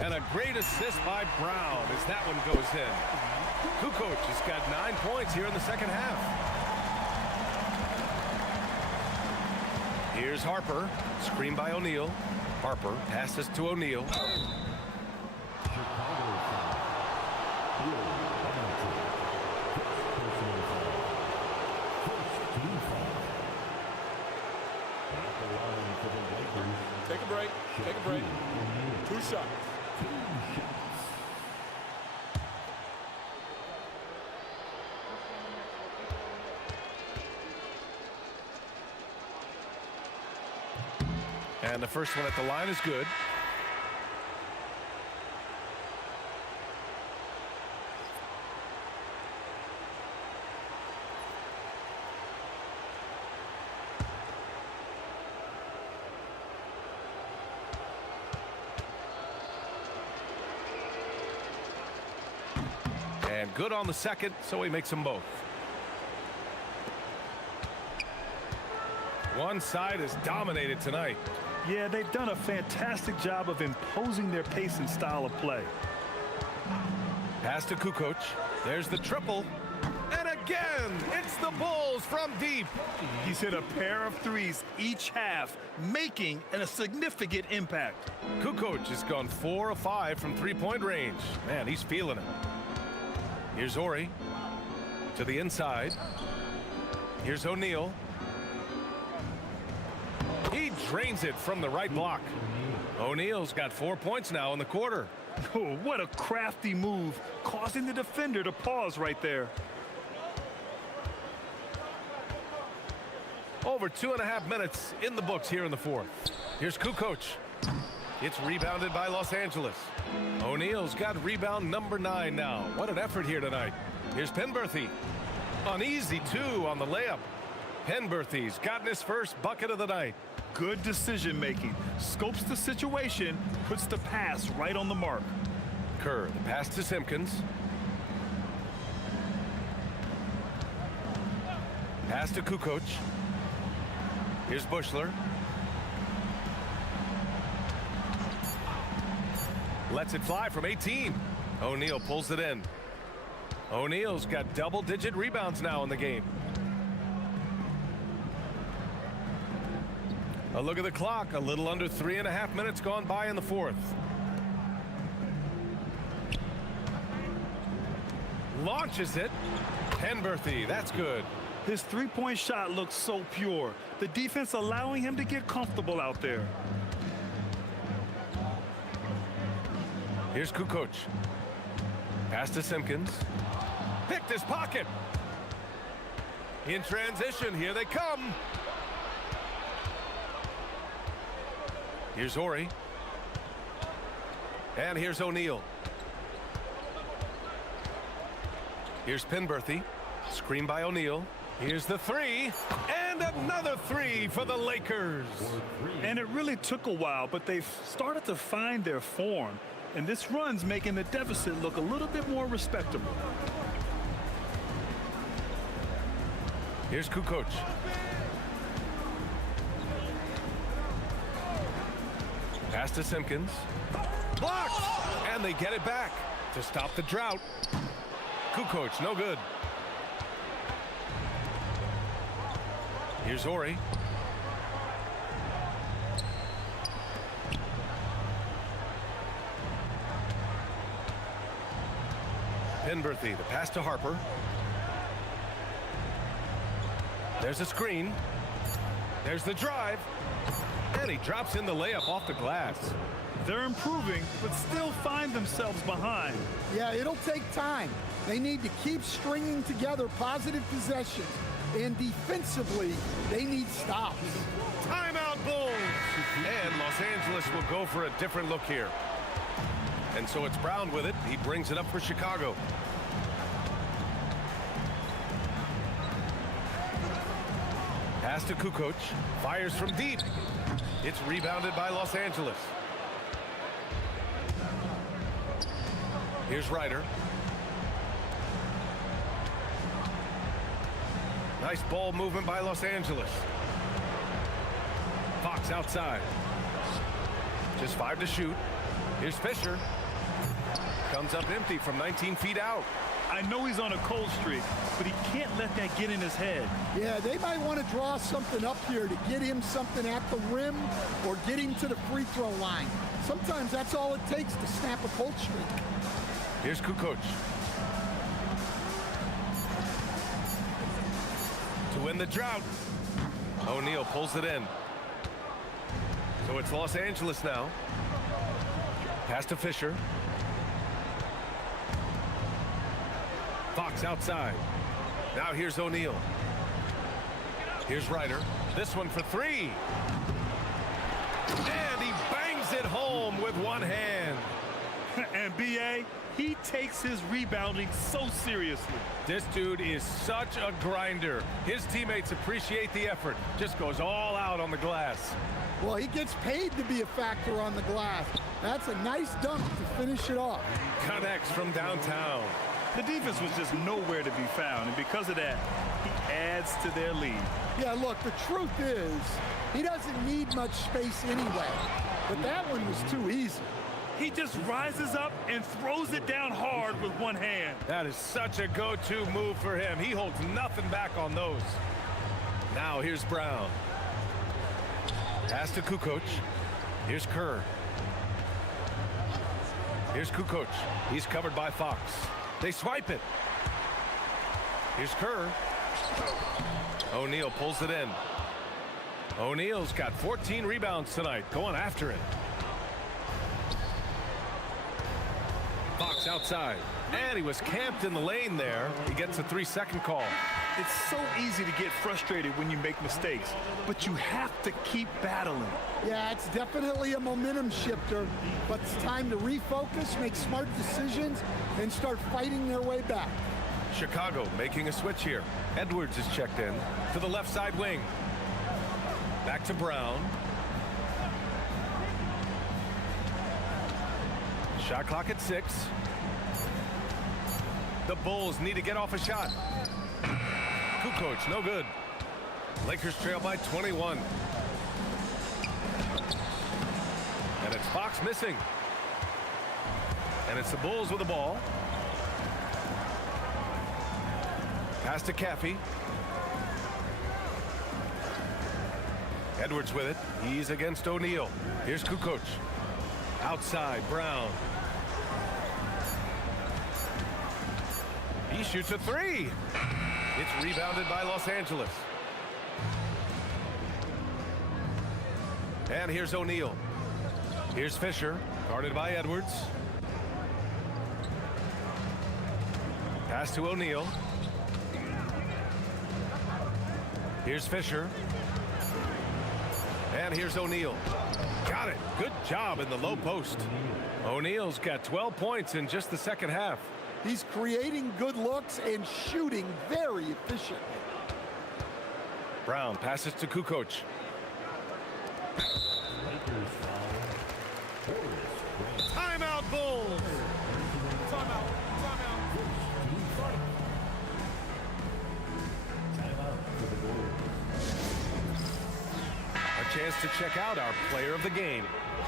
And a great assist by Brown as that one goes in. Kukoc has got 9 points here in the second half. Here's Harper. Screen by O'Neal. Harper passes to O'Neal. And the first one at the line is good. And good on the second, so he makes them both. One side is dominated tonight. Yeah, they've done a fantastic job of imposing their pace and style of play. Pass to Kukoc. There's the triple. And again, it's the Bulls from deep. He's hit a pair of threes each half, making a significant impact. Kukoc has gone 4 of 5 from three-point range. Man, he's feeling it. Here's Ori to the inside. Here's O'Neal. He drains it from the right block. O'Neal's got 4 points now in the quarter. Oh, what a crafty move, causing the defender to pause right there. Over 2.5 minutes in the books here in the fourth. Here's Kukoc. It's rebounded by Los Angeles. O'Neal's got rebound number 9 now. What an effort here tonight. Here's Penberthy. An easy 2 on the layup. Penberthy's gotten his first bucket of the night. Good decision making. Scopes the situation, puts the pass right on the mark. Kerr, the pass to Simpkins. Pass to Kukoc. Here's Bushler. Lets it fly from 18. O'Neal pulls it in. O'Neal's got double-digit rebounds now in the game. A look at the clock. A little under 3.5 minutes gone by in the fourth. Launches it. Penberthy, that's good. His three-point shot looks so pure. The defense allowing him to get comfortable out there. Here's Kukoc. Pass to Simpkins. Picked his pocket. In transition, here they come. Here's Ori. And here's O'Neal. Here's Penberthy. Screen by O'Neal. Here's the 3. And another 3 for the Lakers. And it really took a while, but they've started to find their form. And this run's making the deficit look a little bit more respectable. Here's Kukoc. Pass to Simpkins. Blocked! And they get it back to stop the drought. Kukoc, no good. Here's Ori. Penberthy, the pass to Harper. There's a screen. There's the drive. And he drops in the layup off the glass. They're improving, but still find themselves behind. Yeah, it'll take time. They need to keep stringing together positive possessions. And defensively, they need stops. Timeout, Bulls! And Los Angeles will go for a different look here. And so it's Brown with it. He brings it up for Chicago. Pass to Kukoc. Fires from deep. It's rebounded by Los Angeles. Here's Ryder. Nice ball movement by Los Angeles. Fox outside. Just 5 to shoot. Here's Fisher. Comes up empty from 19 feet out. I know he's on a cold streak, but he can't let that get in his head. Yeah, they might want to draw something up here to get him something at the rim or get him to the free throw line. Sometimes that's all it takes to snap a cold streak. Here's Kukoc. To win the drought. O'Neal pulls it in. So it's Los Angeles now. Pass to Fisher. Fox outside. Now here's O'Neal. Here's Ryder. This one for three. And he bangs it home with one hand. And B.A., he takes his rebounding so seriously. This dude is such a grinder. His teammates appreciate the effort. Just goes all out on the glass. Well, he gets paid to be a factor on the glass. That's a nice dunk to finish it off. Connects from downtown. The defense was just nowhere to be found, and because of that, he adds to their lead. Yeah, look, the truth is, he doesn't need much space anyway. But that one was too easy. He just rises up and throws it down hard with one hand. That is such a go-to move for him. He holds nothing back on those. Now here's Brown. Pass to Kukoc. Here's Kerr. Here's Kukoc. He's covered by Fox. They swipe it. Here's Kerr. O'Neal pulls it in. O'Neal's got 14 rebounds tonight, going after it. Fox outside. And he was camped in the lane there. He gets a 3-second call. It's so easy to get frustrated when you make mistakes, but you have to keep battling. Yeah, it's definitely a momentum shifter, but it's time to refocus, make smart decisions, and start fighting their way back. Chicago making a switch here. Edwards is checked in to the left side wing. Back to Brown. Shot clock at 6. The Bulls need to get off a shot. Kukoc, no good. Lakers trail by 21. And it's Fox missing. And it's the Bulls with the ball. Pass to Caffey. Edwards with it. He's against O'Neal. Here's Kukoc. Outside, Brown. He shoots a 3. It's rebounded by Los Angeles. And here's O'Neal. Here's Fisher, guarded by Edwards. Pass to O'Neal. Here's Fisher. And here's O'Neal. Got it. Good job in the low post. O'Neal's got 12 points in just the second half. He's creating good looks and shooting very efficiently. Brown passes to Kukoc. Timeout, Bulls. Timeout. A chance to check out our player of the game.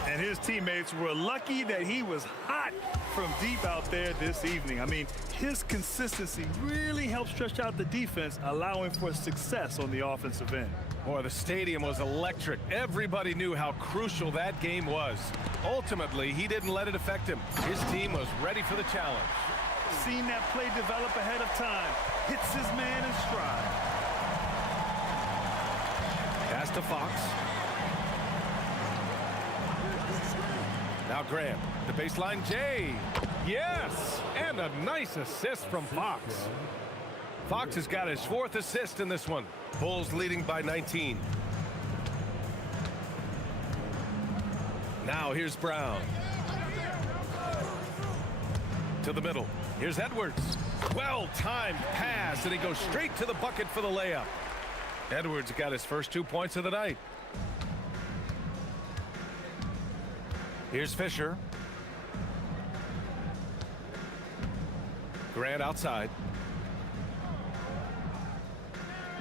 And his teammates were lucky that he was hot from deep out there this evening. I mean, his consistency really helped stretch out the defense, allowing for success on the offensive end. Boy, the stadium was electric. Everybody knew how crucial that game was. Ultimately, he didn't let it affect him. His team was ready for the challenge. Seeing that play develop ahead of time, hits his man in stride. Pass to Fox. Now Graham, the baseline J. Yes, and a nice assist from Fox. Fox has got his 4th assist in this one. Bulls leading by 19. Now here's Brown. To the middle. Here's Edwards. Well-timed pass, and he goes straight to the bucket for the layup. Edwards got his first 2 points of the night. Here's Fisher. Grant outside.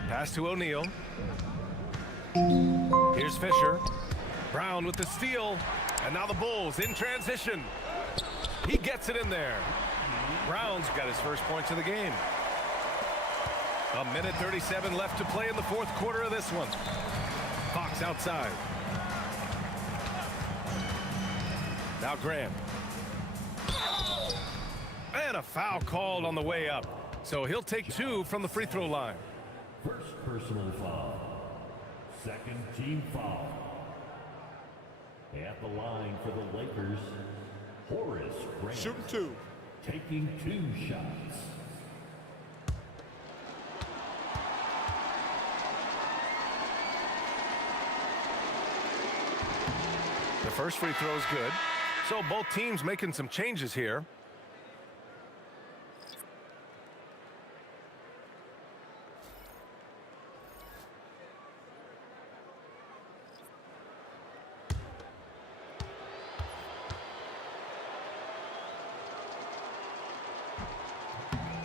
Pass to O'Neal. Here's Fisher. Brown with the steal. And now the Bulls in transition. He gets it in there. Brown's got his first points of the game. 1:37 left to play in the 4th quarter of this one. Fox outside. Now Graham. And a foul called on the way up. So he'll take 2 from the free throw line. First personal foul. Second team foul. At the line for the Lakers, Horace Grant. Shooting 2. Taking 2 shots. The first free throw is good. So both teams making some changes here.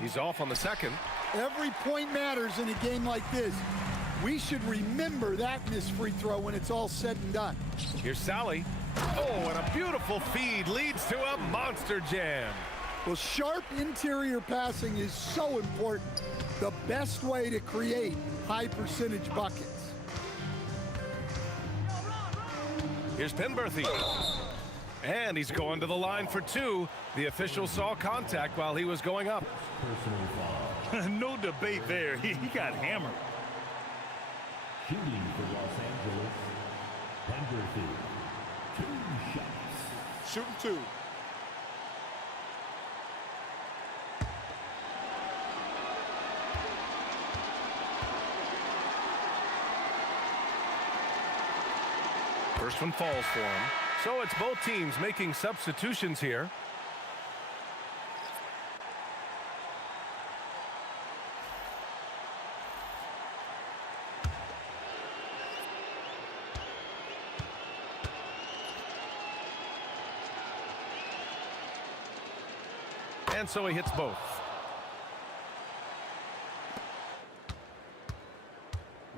He's off on the second. Every point matters in a game like this. We should remember that missed free throw when it's all said and done. Here's Sally. Oh, and a beautiful feed leads to a monster jam. Well, sharp interior passing is so important. The best way to create high percentage buckets. Here's Penberthy. And he's going to the line for 2. The official saw contact while he was going up. No debate there. He got hammered. Shooting for Los Angeles, Penberthy. 2 shots. Shooting 2. First one falls for him. So it's both teams making substitutions here. And so he hits both.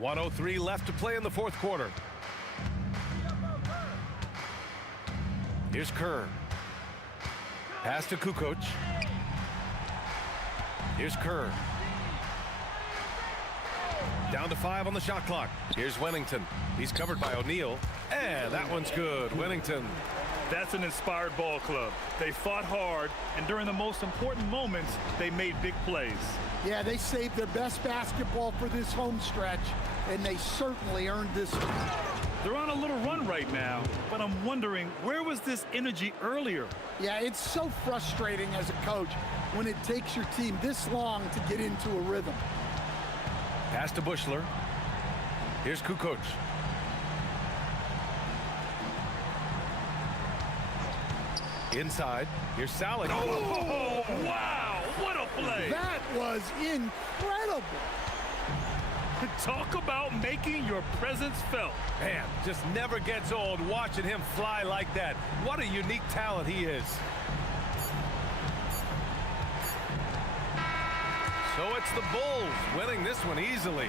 1:03 left to play in the fourth quarter. Here's Kerr. Pass to Kukoc. Here's Kerr. Down to 5 on the shot clock. Here's Wennington. He's covered by O'Neal. And that one's good. Wennington. That's an inspired ball club. They fought hard, and during the most important moments, they made big plays. Yeah, they saved their best basketball for this home stretch, and they certainly earned this one. They're on a little run right now, but I'm wondering, where was this energy earlier? Yeah, it's so frustrating as a coach when it takes your team this long to get into a rhythm. Pass to Bushler. Here's Kukoc. Inside. Here's Sally. Oh, wow, what a play. That was incredible. Talk about making your presence felt. Man, just never gets old watching him fly like that. What a unique talent he is. So it's the Bulls winning this one easily.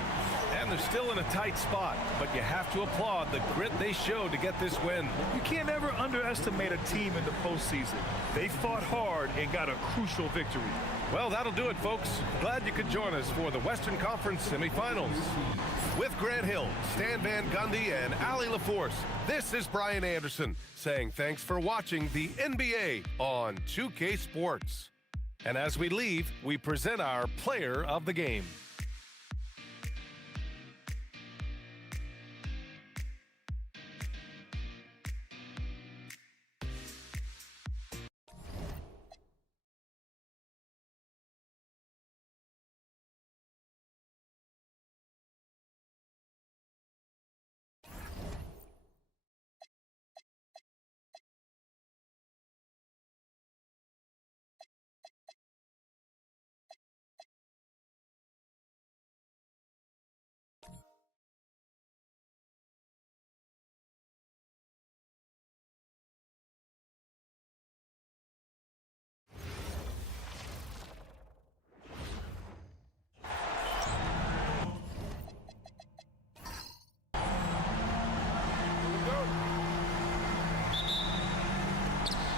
And they're still in a tight spot, but you have to applaud the grit they showed to get this win. You can't ever underestimate a team in the postseason. They fought hard and got a crucial victory. Well, that'll do it, folks. Glad you could join us for the Western Conference semifinals. With Grant Hill, Stan Van Gundy, and Allie LaForce, this is Brian Anderson saying thanks for watching the NBA on 2K Sports. And as we leave, we present our player of the game.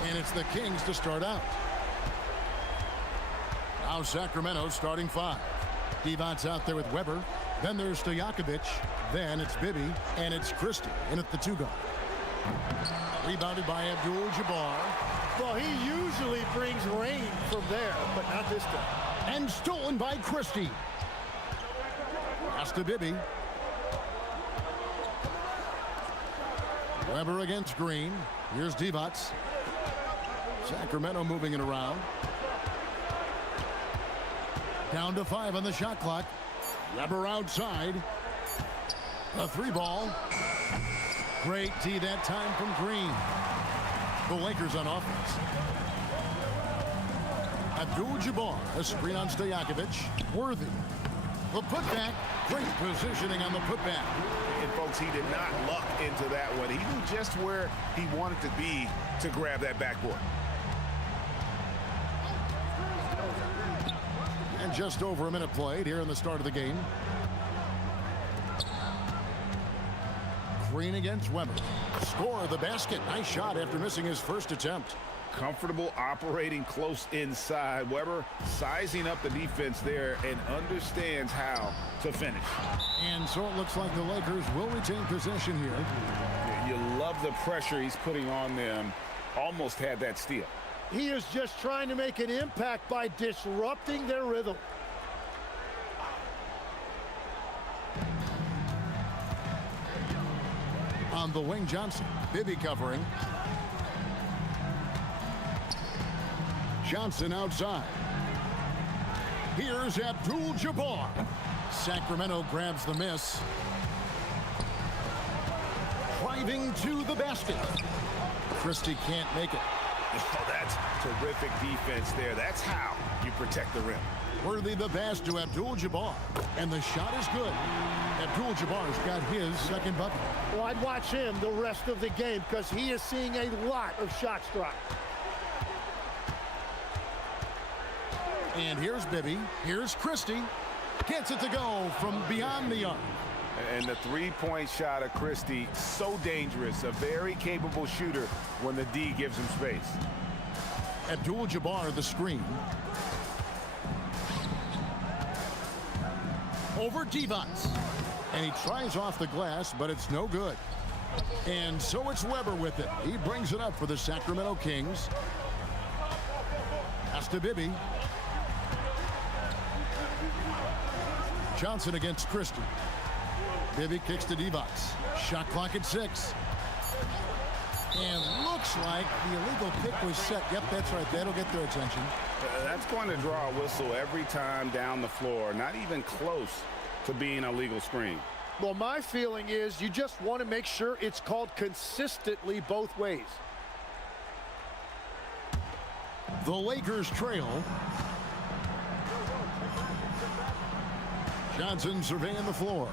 And it's the Kings to start out. Now Sacramento starting 5. Devon's out there with Weber. Then there's Stojakovic. Then it's Bibby. And it's Christie in at the 2 guard. Rebounded by Abdul-Jabbar. Well, he usually brings rain from there, but not this time. And stolen by Christie. Pass to Bibby. Weber against Green. Here's Divac. Sacramento moving it around. Down to 5 on the shot clock. Weber outside. A 3-ball. Great tee that time from Green. The Lakers on offense. Abdul-Jabbar, a screen on Stojakovic. Worthy. The putback. Great positioning on the putback. And folks, he did not luck into that one. He knew just where he wanted to be to grab that backboard. And just over a minute played here in the start of the game. Green against Weber. Score the basket. Nice shot after missing his first attempt. Comfortable operating close inside. Weber sizing up the defense there and understands how to finish. And so it looks like the Lakers will retain possession here. You love the pressure he's putting on them. Almost had that steal. He is just trying to make an impact by disrupting their rhythm. On the wing, Johnson. Bibby covering. Johnson outside. Here's Abdul-Jabbar. Sacramento grabs the miss. Driving to the basket. Christie can't make it. Oh, that's terrific defense there. That's how you protect the rim. Worthy the pass to Abdul-Jabbar. And the shot is good. Abdul-Jabbar's got his second bucket. Well, I'd watch him the rest of the game because he is seeing a lot of shot strike. And here's Bibby. Here's Christie. Gets it to go from beyond the arc. And the three-point shot of Christie, so dangerous. A very capable shooter when the D gives him space. Abdul-Jabbar the screen. Over Divac. And he tries off the glass, but it's no good. And so it's Weber with it. He brings it up for the Sacramento Kings. Pass to Bibby. Johnson against Christie. Bibby kicks to Divac. Shot clock at 6. And looks like the illegal pick was set. Yep, that's right. That'll get their attention. That's going to draw a whistle every time down the floor. Not even close to being a legal screen. Well, my feeling is you just want to make sure it's called consistently both ways. The Lakers trail. Johnson surveying the floor.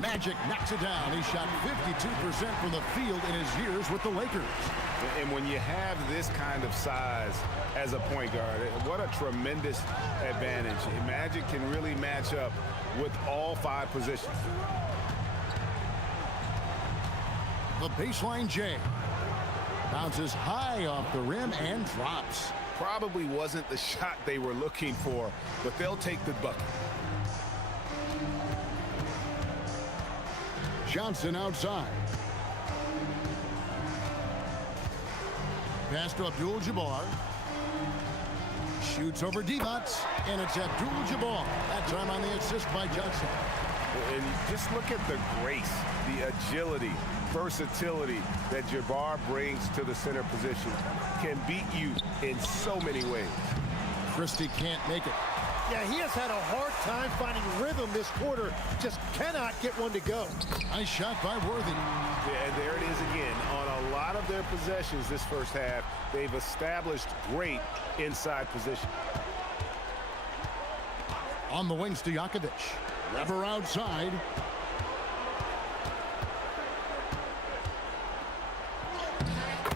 Magic knocks it down. He shot 52% from the field in his years with the Lakers. And when you have this kind of size as a point guard, what a tremendous advantage. Magic can really match up with all 5 positions. The baseline J. Bounces high off the rim and drops. Probably wasn't the shot they were looking for, but they'll take the bucket. Johnson outside. Pass to Abdul-Jabbar. Shoots over Divac, and it's Abdul-Jabbar. That time on the assist by Johnson. And just look at the grace, the agility, versatility that Jabbar brings to the center position. Can beat you in so many ways. Christie can't make it. Yeah, he has had a hard time finding rhythm this quarter. Just cannot get one to go. Nice shot by Worthy. Yeah, there it is again. On a lot of their possessions this first half, they've established great inside position. On the wings to Stojakovic. Weber outside.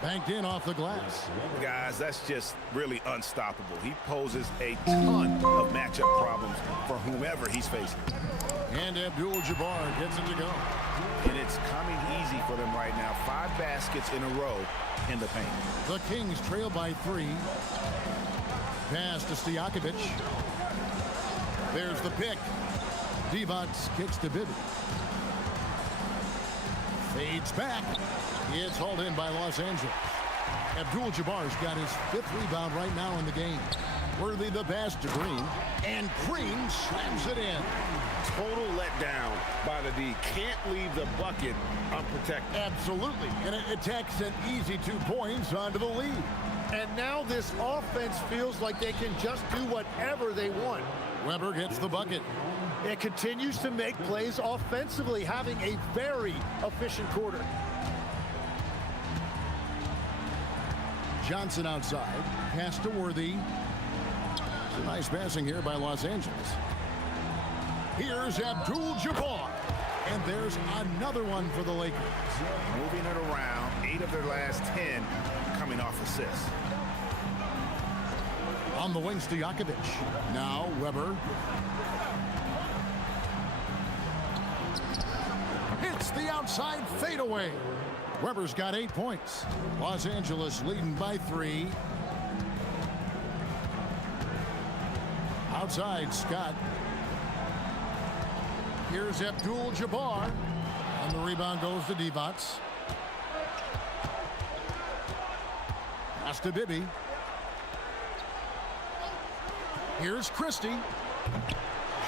Banked in off the glass. Guys, that's just really unstoppable. He poses a ton of matchup problems for whomever he's facing. And Abdul-Jabbar gets it to go. And it's coming easy for them right now. 5 baskets in a row in the paint. The Kings trail by 3. Pass to Stojakovic. There's the pick. Divac kicks to Bibby. Fades back. It's hauled in by Los Angeles. Abdul-Jabbar's got his 5th rebound right now in the game. Worthy the pass to Green, and Green slams it in. Total letdown by the D. Can't leave the bucket unprotected. Absolutely, and it takes an easy 2 points onto the lead. And now this offense feels like they can just do whatever they want. Weber gets the bucket. It continues to make plays offensively, having a very efficient quarter. Johnson outside, pass to Worthy. It's a nice passing here by Los Angeles. Here's Abdul-Jabbar, and there's another one for the Lakers. Moving it around, 8 of their last 10 coming off assists. On the wing, Stojakovic. Now Weber. Hits the outside fadeaway. Weber's got 8 points. Los Angeles leading by 3. Outside, Scott. Here's Abdul-Jabbar. And the rebound goes to Divac. Pass to Bibby. Here's Christie.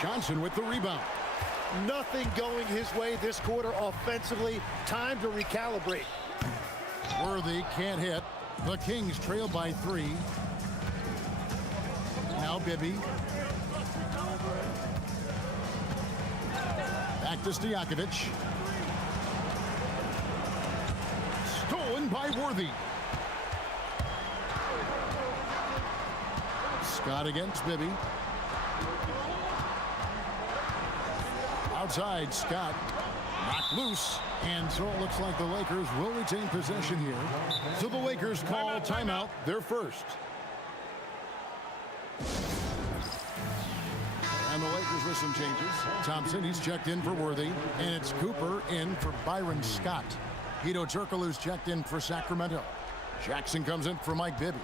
Johnson with the rebound. Nothing going his way this quarter offensively. Time to recalibrate. Worthy can't hit. The Kings trail by 3. Now Bibby. Back to Stojakovic. Stolen by Worthy. Scott against Bibby. Outside, Scott knocked loose. And so it looks like the Lakers will retain possession here. So the Lakers call timeout, their first. And the Lakers with some changes. Thompson, he's checked in for Worthy. And it's Cooper in for Byron Scott. Hedo Turkoglu's checked in for Sacramento. Jackson comes in for Mike Bibby.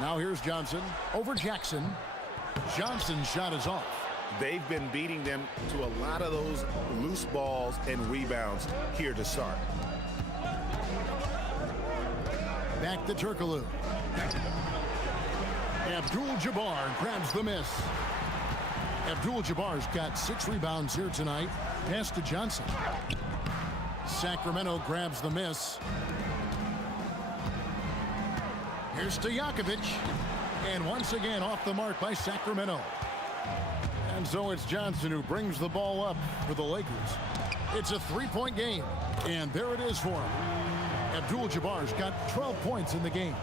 Now here's Johnson over Jackson. Johnson's shot is off. They've been beating them to a lot of those loose balls and rebounds here to start. Back to Turkoglu. Abdul-Jabbar grabs the miss. Abdul-Jabbar's got 6 rebounds here tonight. Pass to Johnson. Sacramento grabs the miss. Here's Stojakovic. And once again off the mark by Sacramento. And so it's Johnson who brings the ball up for the Lakers. It's a 3-point game. And there it is for him. Abdul-Jabbar's got 12 points in the game.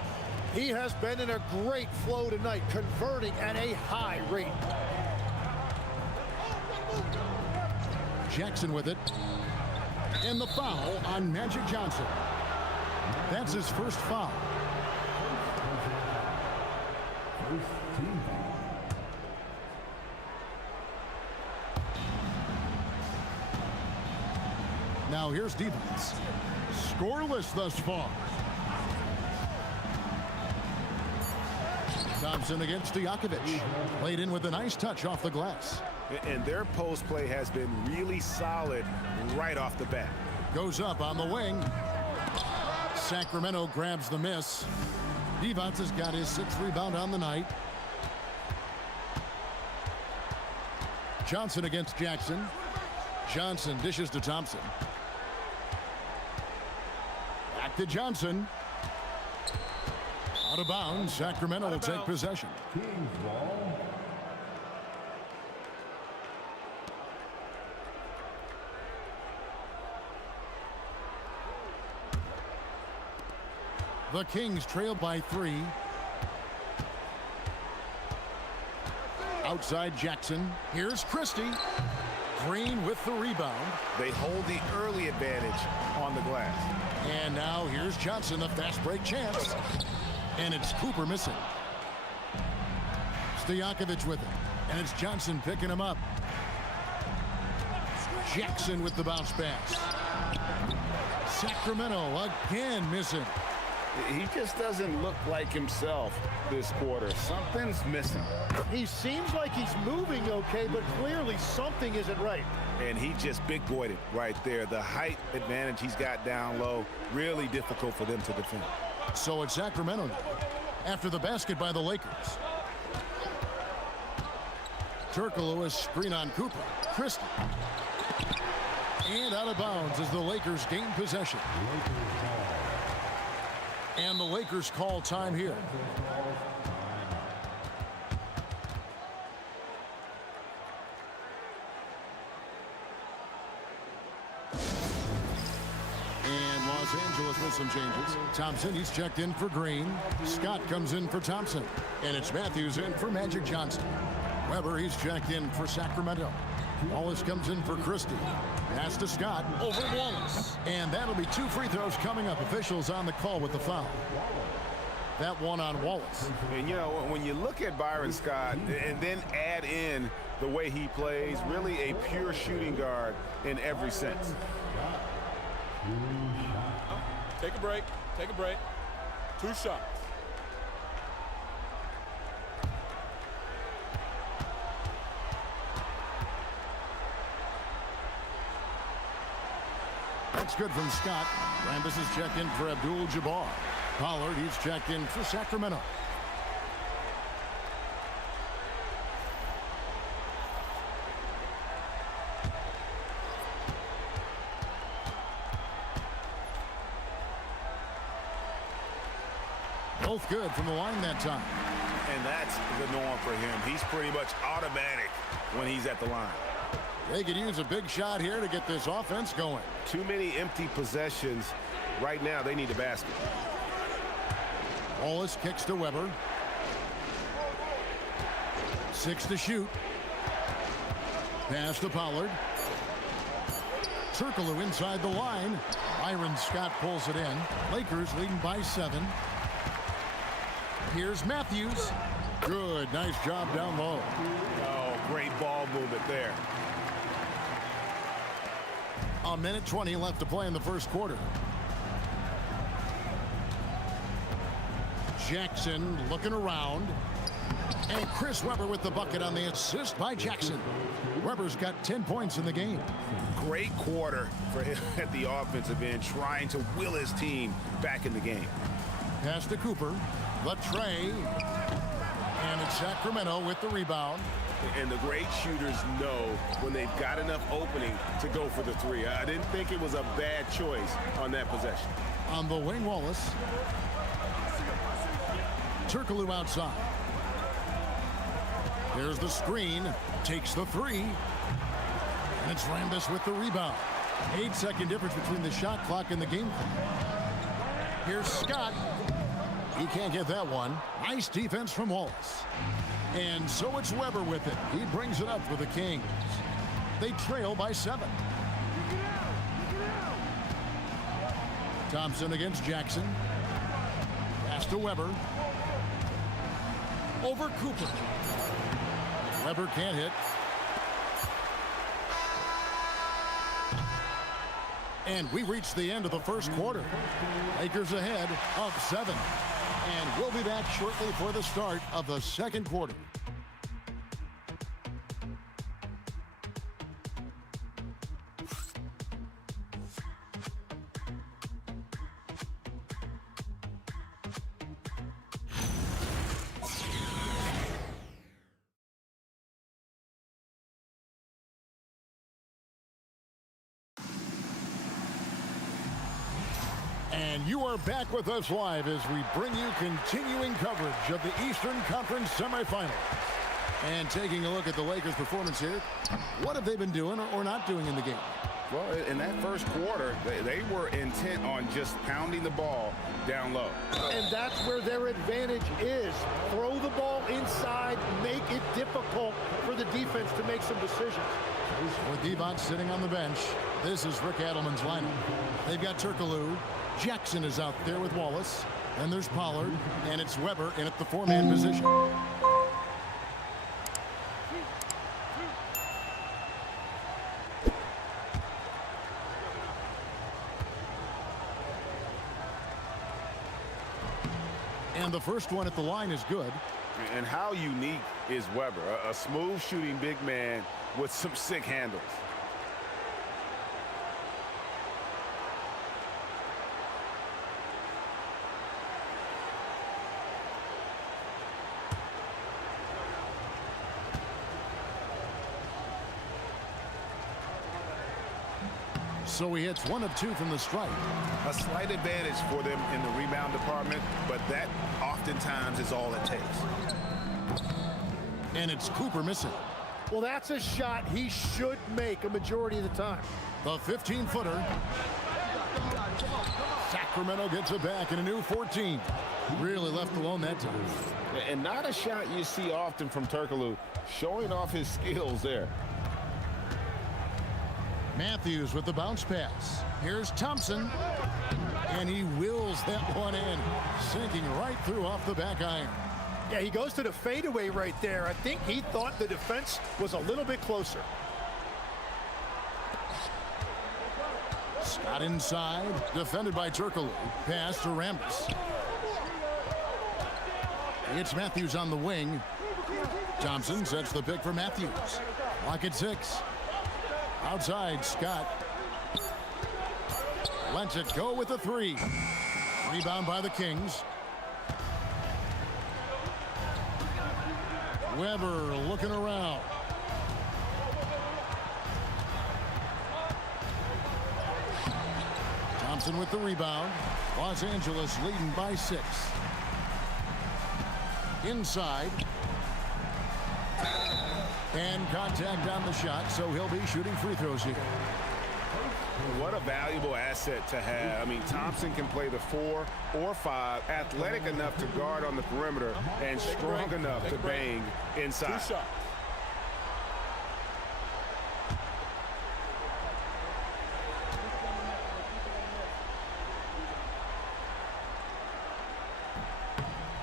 He has been in a great flow tonight, converting at a high rate. Jackson with it. And the foul on Magic Johnson. That's his first foul. Now here's Divac. Scoreless thus far. Thompson against Stojakovic. Played in with a nice touch off the glass. And their post play has been really solid right off the bat. Goes up on the wing. Sacramento grabs the miss. Divac has got his 6th rebound on the night. Johnson against Jackson. Johnson dishes to Thompson. Back to Johnson. Out of bounds. Sacramento will take possession. Kings ball. The Kings trail by 3. Outside Jackson. Here's Christie. Green with the rebound. They hold the early advantage on the glass. And now here's Johnson, a fast break chance. And it's Cooper missing. Stojakovic with it. And it's Johnson picking him up. Jackson with the bounce pass. Sacramento again missing. He just doesn't look like himself this quarter. Something's missing. He seems like he's moving okay, but clearly something isn't right. And he just big-boyed it right there. The height advantage he's got down low, really difficult for them to defend. So it's Sacramento now, after the basket by the Lakers. Turkoglu is screen on Cooper. Christie. And out of bounds as the Lakers gain possession. And the Lakers call time here. And Los Angeles with some changes. Thompson, he's checked in for Green. Scott comes in for Thompson. And it's Matthews in for Magic Johnson. Weber, he's checked in for Sacramento. Wallace comes in for Christie. Pass to Scott. Over Wallace. And that'll be 2 free throws coming up. Officials on the call with the foul. That one on Wallace. And, you know, when you look at Byron Scott and then add in the way he plays, really a pure shooting guard in every sense. Take a break. Take a break. 2 shots. That's good from Scott. Rambis is checked in for Abdul-Jabbar. Pollard, he's checked in for Sacramento. Both good from the line that time. And that's the norm for him. He's pretty much automatic when he's at the line. They could use a big shot here to get this offense going. Too many empty possessions. Right now, they need a basket. Wallace kicks to Weber. 6 to shoot. Pass to Pollard. Turkoglu inside the line. Byron Scott pulls it in. Lakers leading by 7. Here's Matthews. Good, nice job down low. Oh, great ball movement there. A minute 20 left to play in the first quarter. Jackson looking around. And Chris Webber with the bucket on the assist by Jackson. Webber's got 10 points in the game. Great quarter for him at the offensive end, trying to will his team back in the game. Pass to Cooper. The tray. And it's Sacramento with the rebound. And the great shooters know when they've got enough opening to go for the 3. I didn't think it was a bad choice on that possession. On the wing, Wallace. Turkoglu outside. There's the screen. Takes the 3. And it's Rambis with the rebound. 8-second difference between the shot clock and the game clock. Here's Scott. He can't get that one. Nice defense from Wallace. And so it's Weber with it. He brings it up for the Kings. They trail by 7. Thompson against Jackson. Pass to Weber. Over Cooper. Weber can't hit. And we reach the end of the first quarter. Lakers ahead of 7. And we'll be back shortly for the start of the second quarter. And you are back with us live as we bring you continuing coverage of the Eastern Conference semifinals. And taking a look at the Lakers' performance here, what have they been doing or not doing in the game? Well, in that first quarter, they were intent on just pounding the ball down low. And that's where their advantage is. Throw the ball inside, make it difficult for the defense to make some decisions. With Devon sitting on the bench, this is Rick Adelman's lineup. They've got Turkoglu. Jackson is out there with Wallace. Then there's Pollard, and it's Weber in at the 4-man position. And the first one at the line is good. And how unique is Weber? A smooth shooting big man with some sick handles. So he hits 1 of 2 from the stripe. A slight advantage for them in the rebound department, but that oftentimes is all it takes. And it's Cooper missing. Well, that's a shot he should make a majority of the time. The 15-footer. Sacramento gets it back in a new 14. Really left alone that time. And not a shot you see often from Turkoglu, showing off his skills there. Matthews with the bounce pass. Here's Thompson. And he wills that one in, sinking right through off the back iron. Yeah, he goes to the fadeaway right there. I think he thought the defense was a little bit closer. Scott inside, defended by Turkoglu. Pass to Rambis. It's Matthews on the wing. Thompson sets the pick for Matthews. Lock at 6. Outside, Scott. Lets it go with a 3. Rebound by the Kings. Weber looking around. Thompson with the rebound. Los Angeles leading by 6. Inside. And contact on the shot, so he'll be shooting free throws here. What a valuable asset to have. I mean, Thompson can play the 4 or 5, athletic enough to guard on the perimeter, and strong enough to bang inside.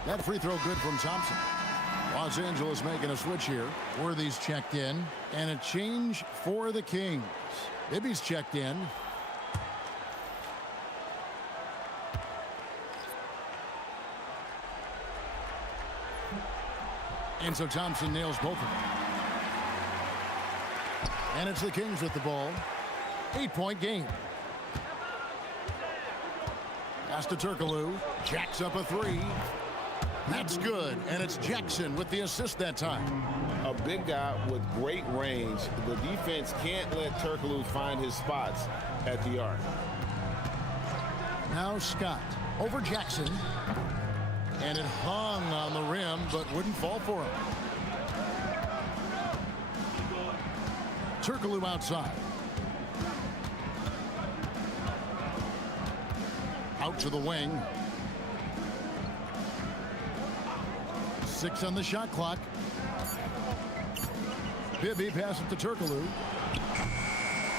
That free throw good from Thompson. Los Angeles making a switch here. Worthy's checked in, and a change for the Kings. Ibby's checked in. And so Thompson nails both of them. And it's the Kings with the ball. 8-point game. Pass to Turkoglu. Jacks up a 3. That's good, and it's Jackson with the assist that time. A big guy with great range. The defense can't let Turkoglu find his spots at the arc. Now Scott over Jackson. And it hung on the rim, but wouldn't fall for him. Turkoglu outside. Out to the wing. 6 on the shot clock. Bibby passes to Turkoglu.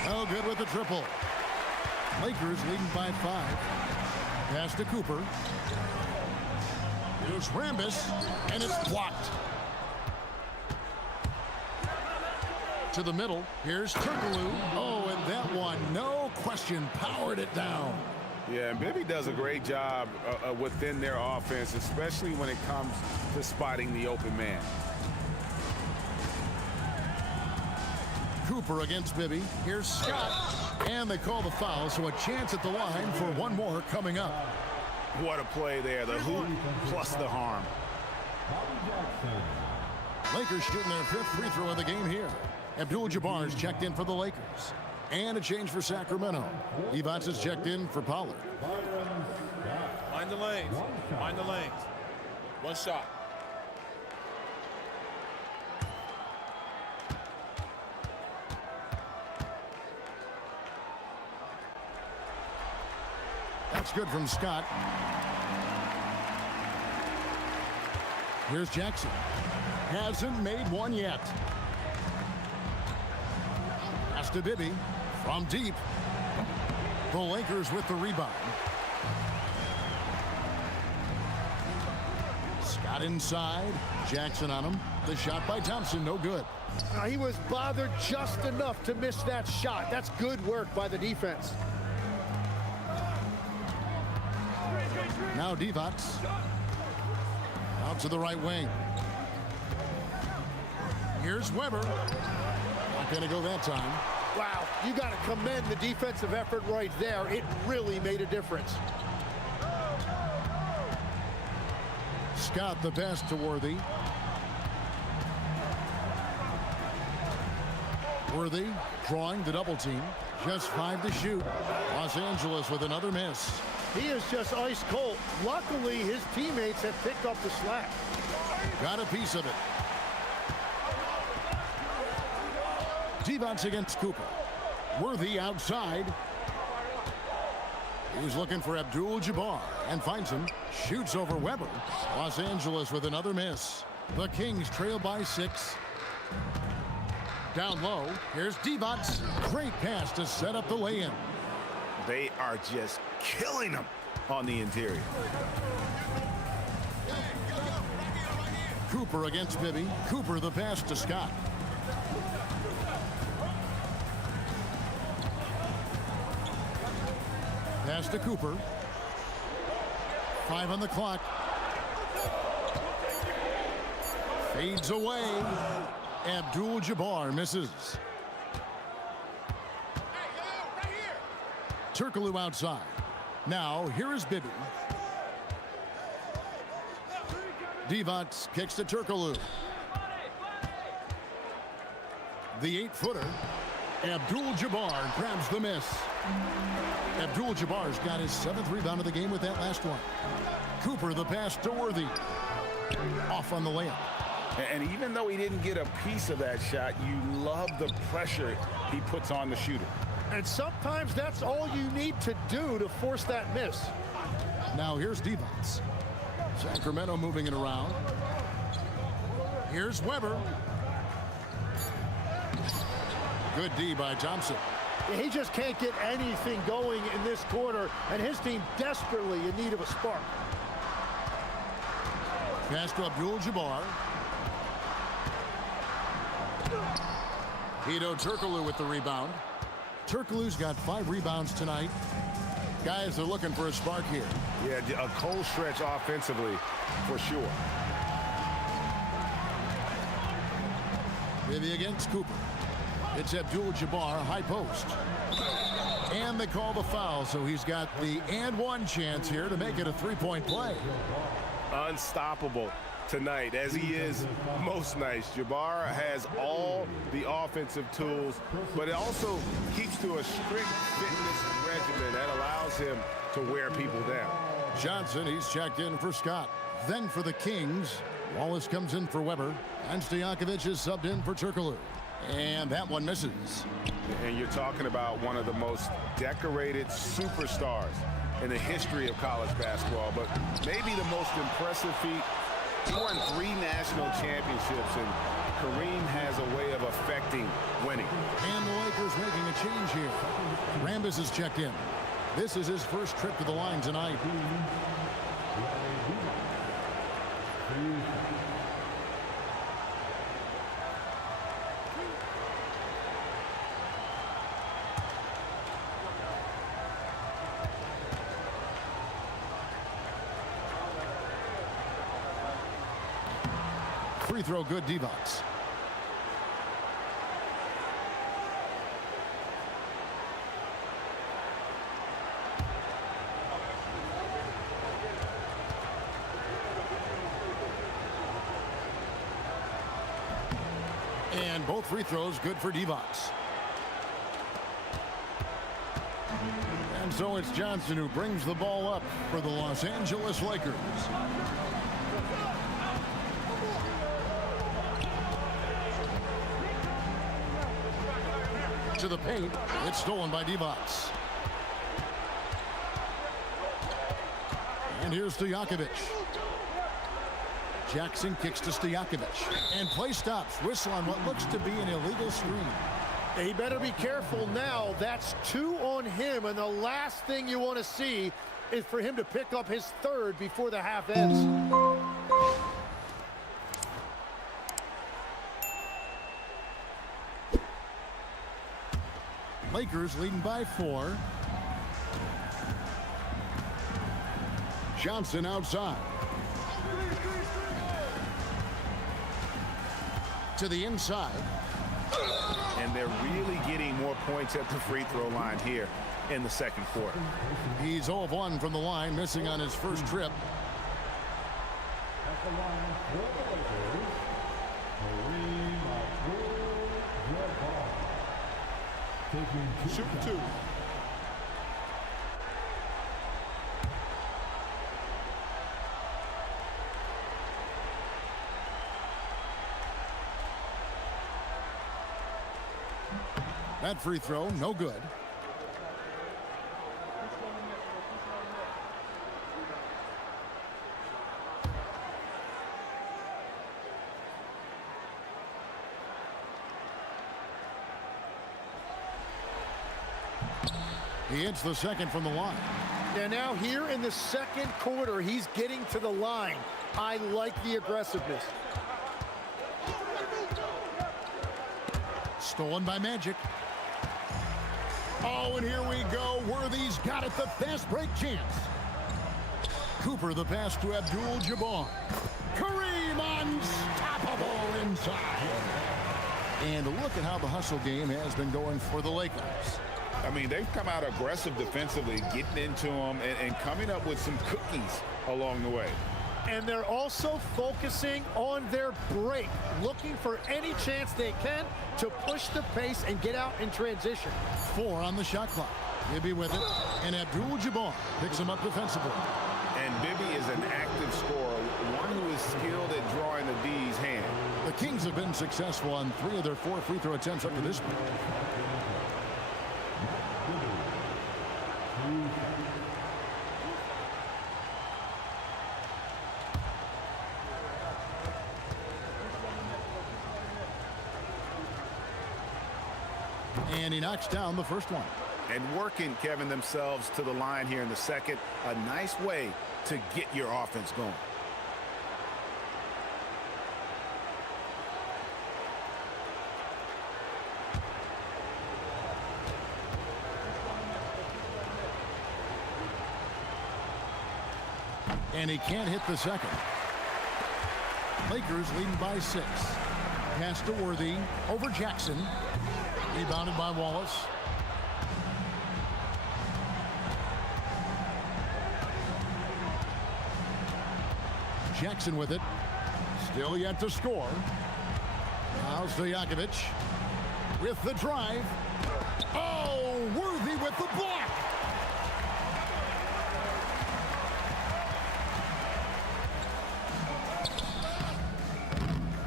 Oh, good with the triple. Lakers leading by 5. Pass to Cooper. Here's Rambis, and it's blocked. To the middle. Here's Turkoglu. Oh, and that one, no question, powered it down. Yeah, and Bibby does a great job within their offense, especially when it comes to spotting the open man. Cooper against Bibby. Here's Scott. And they call the foul, so a chance at the line for one more coming up. What a play there. The hoop plus the harm. Lakers shooting their 5th free throw of the game here. Abdul-Jabbar's checked in for the Lakers. And a change for Sacramento. Evans is checked in for Pollard. Mind the lanes. Mind the lanes. One shot. That's good from Scott. Here's Jackson. Hasn't made one yet. Pass to Bibby from deep. The Lakers with the rebound. Scott inside. Jackson on him. The shot by Thompson, no good. He was bothered just enough to miss that shot. That's good work by the defense. Now Divac. Out to the right wing. Here's Weber. Not going to go that time. Wow, you got to commend the defensive effort right there. It really made a difference. Scott the best to Worthy. Worthy drawing the double team. Just 5 to shoot. Los Angeles with another miss. He is just ice cold. Luckily, his teammates have picked up the slack. Got a piece of it. Divac against Cooper. Worthy outside. He's looking for Abdul-Jabbar and finds him. Shoots over Weber. Los Angeles with another miss. The Kings trail by 6. Down low, here's Divac. Great pass to set up the lay-in. They are just killing them on the interior. Cooper against Bibby. Cooper the pass to Scott. Pass to Cooper. 5 on the clock. Fades away. Abdul-Jabbar misses. Turkoglu outside. Now, here is Bibby. Divac kicks to Turkoglu. The 8-footer. Abdul-Jabbar grabs the miss. Abdul-Jabbar's got his 7th rebound of the game with that last one. Cooper the pass to Worthy. Off on the layup. And even though he didn't get a piece of that shot, you love the pressure he puts on the shooter. And sometimes that's all you need to do to force that miss. Now here's Divac. Sacramento moving it around. Here's Weber. Good D by Thompson. He just can't get anything going in this quarter, and his team desperately in need of a spark. Pass to Abdul-Jabbar. Hedo Turkoglu with the rebound. Turkoglu's got 5 rebounds tonight. Guys are looking for a spark here. Yeah, a cold stretch offensively for sure. Bibby against Cooper. It's Abdul-Jabbar, high post. And they call the foul, so he's got the and one chance here to make it a 3-point play. Unstoppable tonight, as he is most nights. Jabbar has all the offensive tools, but it also keeps to a strict fitness regimen that allows him to wear people down. Johnson, he's checked in for Scott. Then for the Kings, Wallace comes in for Weber, and Stojakovic is subbed in for Turkoglu. And that one misses. And you're talking about one of the most decorated superstars in the history of college basketball, but maybe the most impressive feat. He won 3 national championships, and Kareem has a way of affecting winning. And the Lakers making a change here. Rambis is checked in. This is his first trip to the line tonight. Free throw good, Divac. And both free throws good for Divac. And so it's Johnson who brings the ball up for the Los Angeles Lakers. To the paint. It's stolen by Divac. And here's Stojakovic. Jackson kicks to Stojakovic. And play stops. Whistle on what looks to be an illegal screen. He better be careful now. That's 2 on him, and the last thing you want to see is for him to pick up his 3rd before the half ends. Lakers leading by 4. Johnson outside. To the inside. And they're really getting more points at the free throw line here in the second quarter. He's 0 of 1 from the line, missing on his first trip. At the line for the Lakers, Kareem Abdul-Jabbar. Shoot two. That free throw, no good. He hits the second from the line. And now here in the second quarter, he's getting to the line. I like the aggressiveness. Stolen by Magic. Oh, and here we go. Worthy's got it, the fast break chance. Cooper, the pass to Abdul-Jabbar. Kareem unstoppable inside. And look at how the hustle game has been going for the Lakers. I mean, they've come out aggressive defensively, getting into them and coming up with some cookies along the way. And they're also focusing on their break, looking for any chance they can to push the pace and get out in transition. 4 on the shot clock. Bibby with it, and Abdul-Jabbar picks him up defensively. And Bibby is an active scorer, one who is skilled at drawing the D's hand. The Kings have been successful on 3 of their 4 free throw attempts up to this point. And he knocks down the first one. And working, Kevin, themselves to the line here in the second. A nice way to get your offense going. And he can't hit the second. Lakers leading by 6. Pass to Worthy over Jackson. Rebounded by Wallace. Jackson with it. Still yet to score. Now Stojakovic with the drive. Oh, Worthy with the block.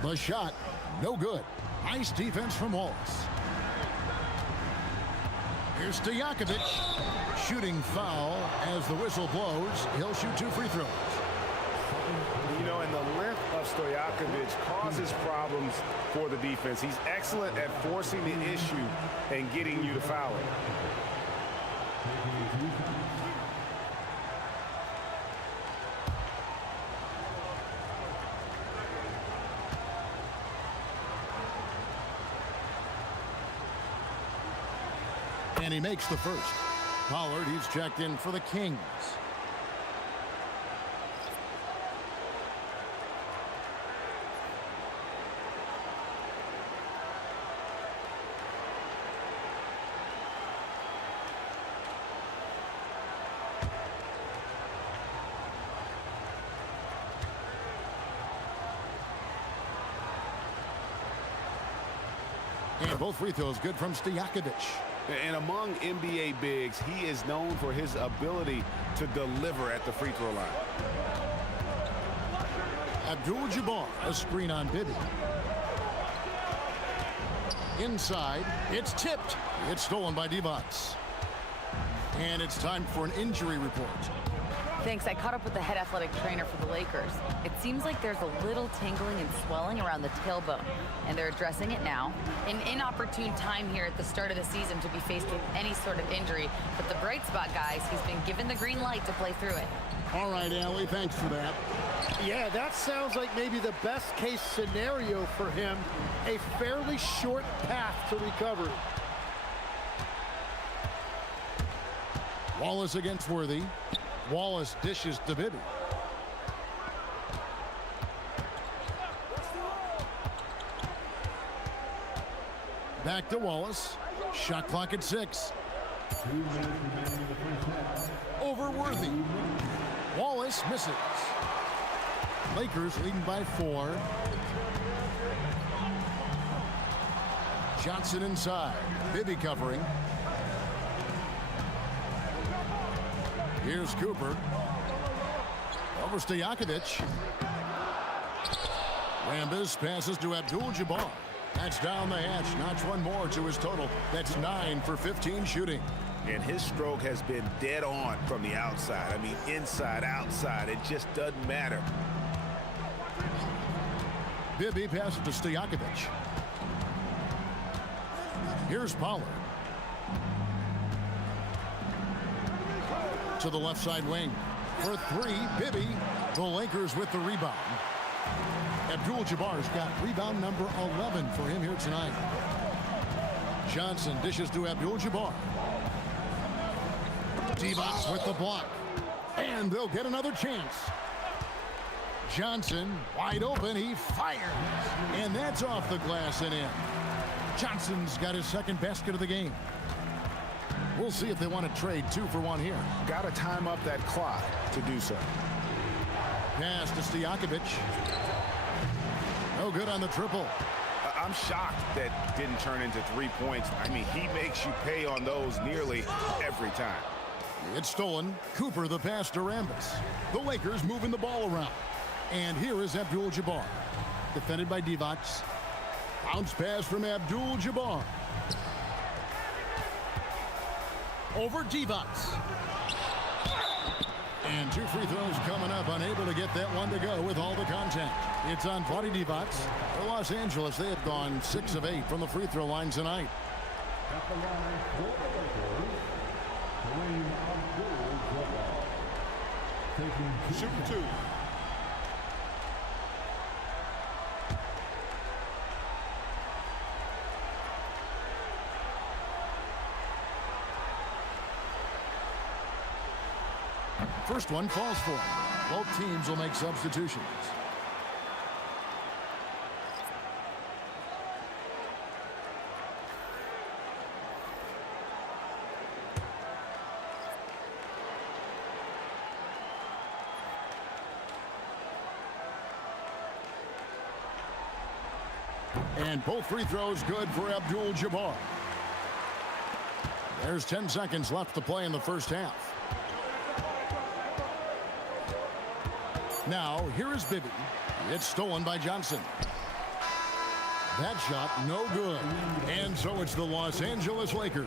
The shot, no good. Nice defense from Wallace. Here's Stojakovic. Shooting foul as the whistle blows. He'll shoot 2 free throws. You know, and the length of Stojakovic causes problems for the defense. He's excellent at forcing the issue and getting you to foul him. And he makes the first. Pollard, he's checked in for the Kings. And both free throws good from Stojakovic. And among NBA bigs, he is known for his ability to deliver at the free throw line. Abdul-Jabbar, a screen on Bibby. Inside, it's tipped. It's stolen by Divac. And it's time for an injury report. Thanks. I caught up with the head athletic trainer for the Lakers. It seems like there's a little tingling and swelling around the tailbone, and they're addressing it now. An inopportune time here at the start of the season to be faced with any sort of injury, but the bright spot, guys, he's been given the green light to play through it. All right, Allie, thanks for that. Yeah, that sounds like maybe the best case scenario for him, a fairly short path to recovery. Wallace against Worthy. Wallace dishes to Bibby. Back to Wallace. Shot clock at 6. Over Worthy. Wallace misses. Lakers leading by 4. Johnson inside. Bibby covering. Here's Cooper. Over Stojakovic. Rambis passes to Abdul-Jabbar. That's down the hatch. Notch one more to his total. That's 9 for 15 shooting. And his stroke has been dead on from the outside. I mean, inside, outside. It just doesn't matter. Bibby passes to Stojakovic. Here's Pollard. To the left side wing. For three, Bibby. The Lakers with the rebound. Abdul-Jabbar's got rebound number 11 for him here tonight. Johnson dishes to Abdul-Jabbar. Divac with the block. And they'll get another chance. Johnson wide open. He fires. And that's off the glass and in. Johnson's got his second basket of the game. We'll see if they want to trade 2 for 1 here. Got to time up that clock to do so. Pass to Stojakovic. No good on the triple. I'm shocked that didn't turn into 3 points. I mean, he makes you pay on those nearly every time. It's stolen. Cooper the pass to Rambis. The Lakers moving the ball around. And here is Abdul-Jabbar. Defended by Divac. Bounce pass from Abdul-Jabbar. Over Divac. And 2 free throws coming up. Unable to get that one to go with all the contact. It's on Vlade Divac. For Los Angeles, they have gone 6 of 8 from the free throw line tonight. At the line for the Lakers, Kareem Abdul-Jabbar. Taking Shooting 2. First one falls for him. Both teams will make substitutions. And both free throws good for Abdul-Jabbar. There's 10 seconds left to play in the first half. Now, here is Bibby. It's stolen by Johnson. That shot, no good. And so it's the Los Angeles Lakers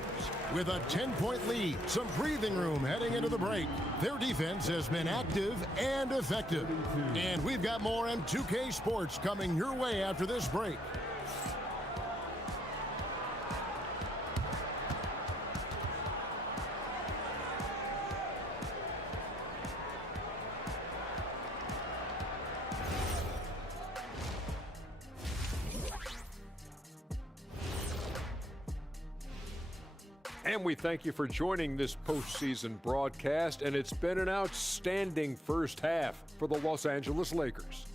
with a 10-point lead. Some breathing room heading into the break. Their defense has been active and effective. And we've got more M2K Sports coming your way after this break. And we thank you for joining this postseason broadcast, and it's been an outstanding first half for the Los Angeles Lakers.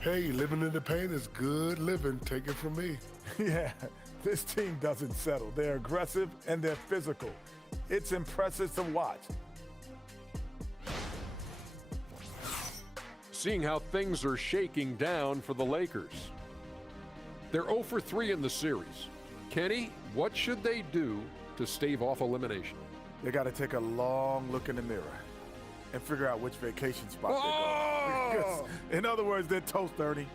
Hey, living in the paint is good living. Take it from me. Yeah, this team doesn't settle. They're aggressive and they're physical. It's impressive to watch. Seeing how things are shaking down for the Lakers. They're 0 for 3 in the series. Kenny, what should they do to stave off elimination? They got to take a long look in the mirror and figure out which vacation spot they're going. In other words, they're toast, Ernie.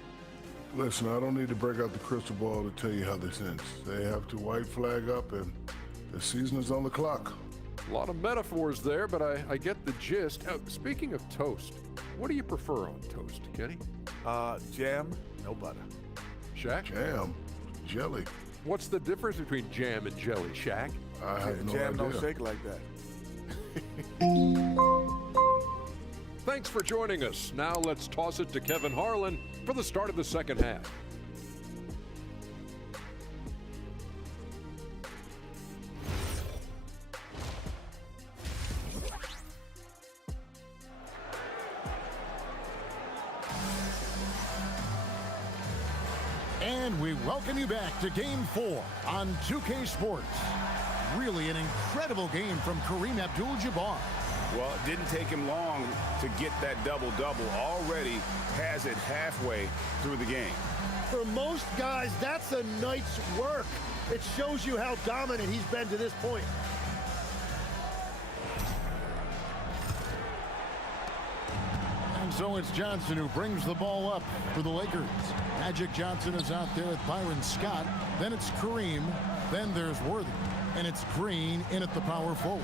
Listen, I don't need to break out the crystal ball to tell you how this ends. They have to white flag up, and the season is on the clock. A lot of metaphors there, but I get the gist. Speaking of toast, what do you prefer on toast, Kenny? Jam, no butter. Shaq? Jam, jelly. What's the difference between jam and jelly, Shaq? I have no Jam idea. don't shake like that. Thanks for joining us. Now let's toss it to Kevin Harlan for the start of the second half. And we welcome you back to Game 4 on 2K Sports. Really an incredible game from Kareem Abdul-Jabbar. Well, it didn't take him long to get that double-double. Already has it halfway through the game. For most guys, that's a night's work. It shows you how dominant he's been to this point. And so it's Johnson who brings the ball up for the Lakers. Magic Johnson is out there with Byron Scott. Then it's Kareem. Then there's Worthy. And it's Green in at the power forward.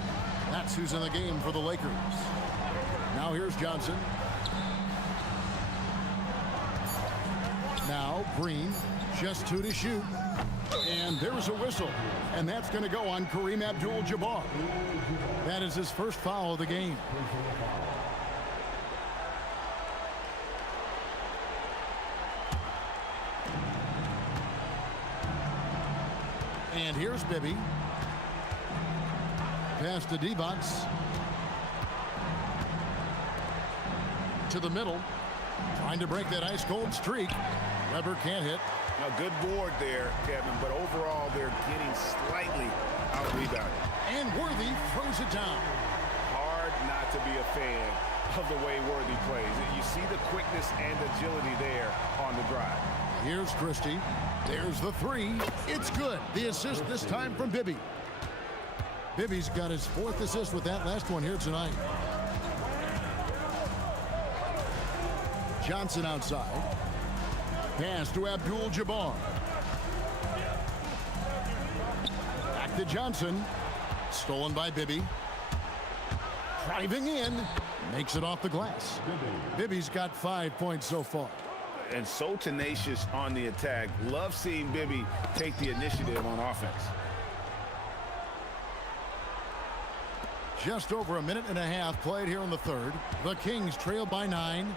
That's who's in the game for the Lakers. Now here's Johnson. Now Green, just 2 to shoot. And there's a whistle. And that's going to go on Kareem Abdul-Jabbar. That is his first foul of the game. And here's Bibby. Pass to Divac. To the middle. Trying to break that ice-cold streak. Weber can't hit. A good board there, Kevin, but overall they're getting slightly out-rebounded. And Worthy throws it down. Hard not to be a fan of the way Worthy plays. You see the quickness and agility there on the drive. Here's Christie. There's the three. It's good. The assist this time from Bibby. Bibby's got his 4th assist with that last one here tonight. Johnson outside. Pass to Abdul-Jabbar. Back to Johnson. Stolen by Bibby. Driving in. Makes it off the glass. Bibby's got 5 points so far. And so tenacious on the attack. Love seeing Bibby take the initiative on offense. Just over a minute and a half played here in the third. The Kings trail by 9.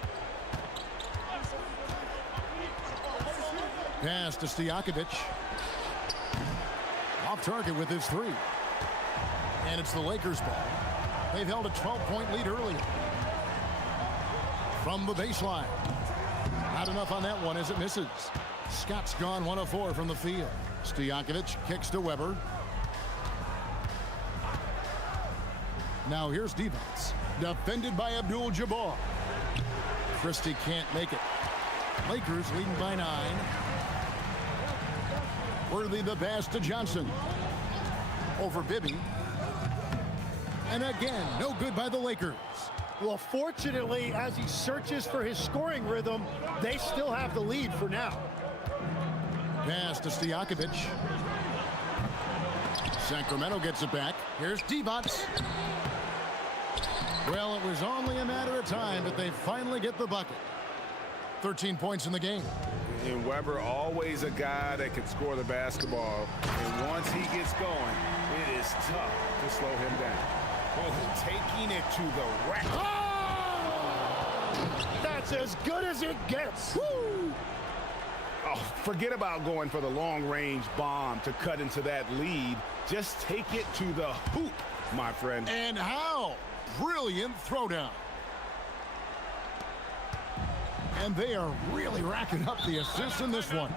Pass to Stojakovic. Off target with his 3. And it's the Lakers ball. They've held a 12-point lead earlier. From the baseline. Not enough on that one as it misses. Scott's gone 1 of 4 from the field. Stojakovic kicks to Weber. Now here's Divac. Defended by Abdul-Jabbar. Christie can't make it. Lakers leading by 9. Worthy the pass to Johnson. Over Bibby. And again, no good by the Lakers. Well, fortunately, as he searches for his scoring rhythm, they still have the lead for now. Pass to Stojakovic. Sacramento gets it back. Here's Divac. Well, it was only a matter of time, but they finally get the bucket. 13 points in the game. And Weber, always a guy that can score the basketball. And once he gets going, it is tough to slow him down. Well, taking it to the rack. Oh! That's as good as it gets. Woo! Oh, forget about going for the long-range bomb to cut into that lead. Just take it to the hoop, my friend. And how? Brilliant throwdown. And they are really racking up the assists in this one.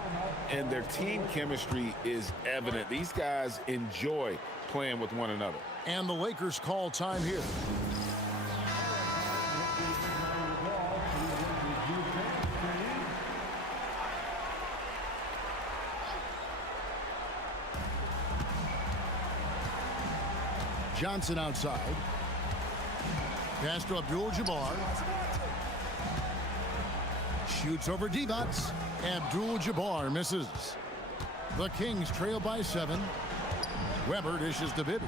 And their team chemistry is evident. These guys enjoy playing with one another. And the Lakers call time here. Johnson outside. Pass to Abdul-Jabbar. Shoots over Divac. Abdul-Jabbar misses. The Kings trail by 7. Weber dishes to Bibby.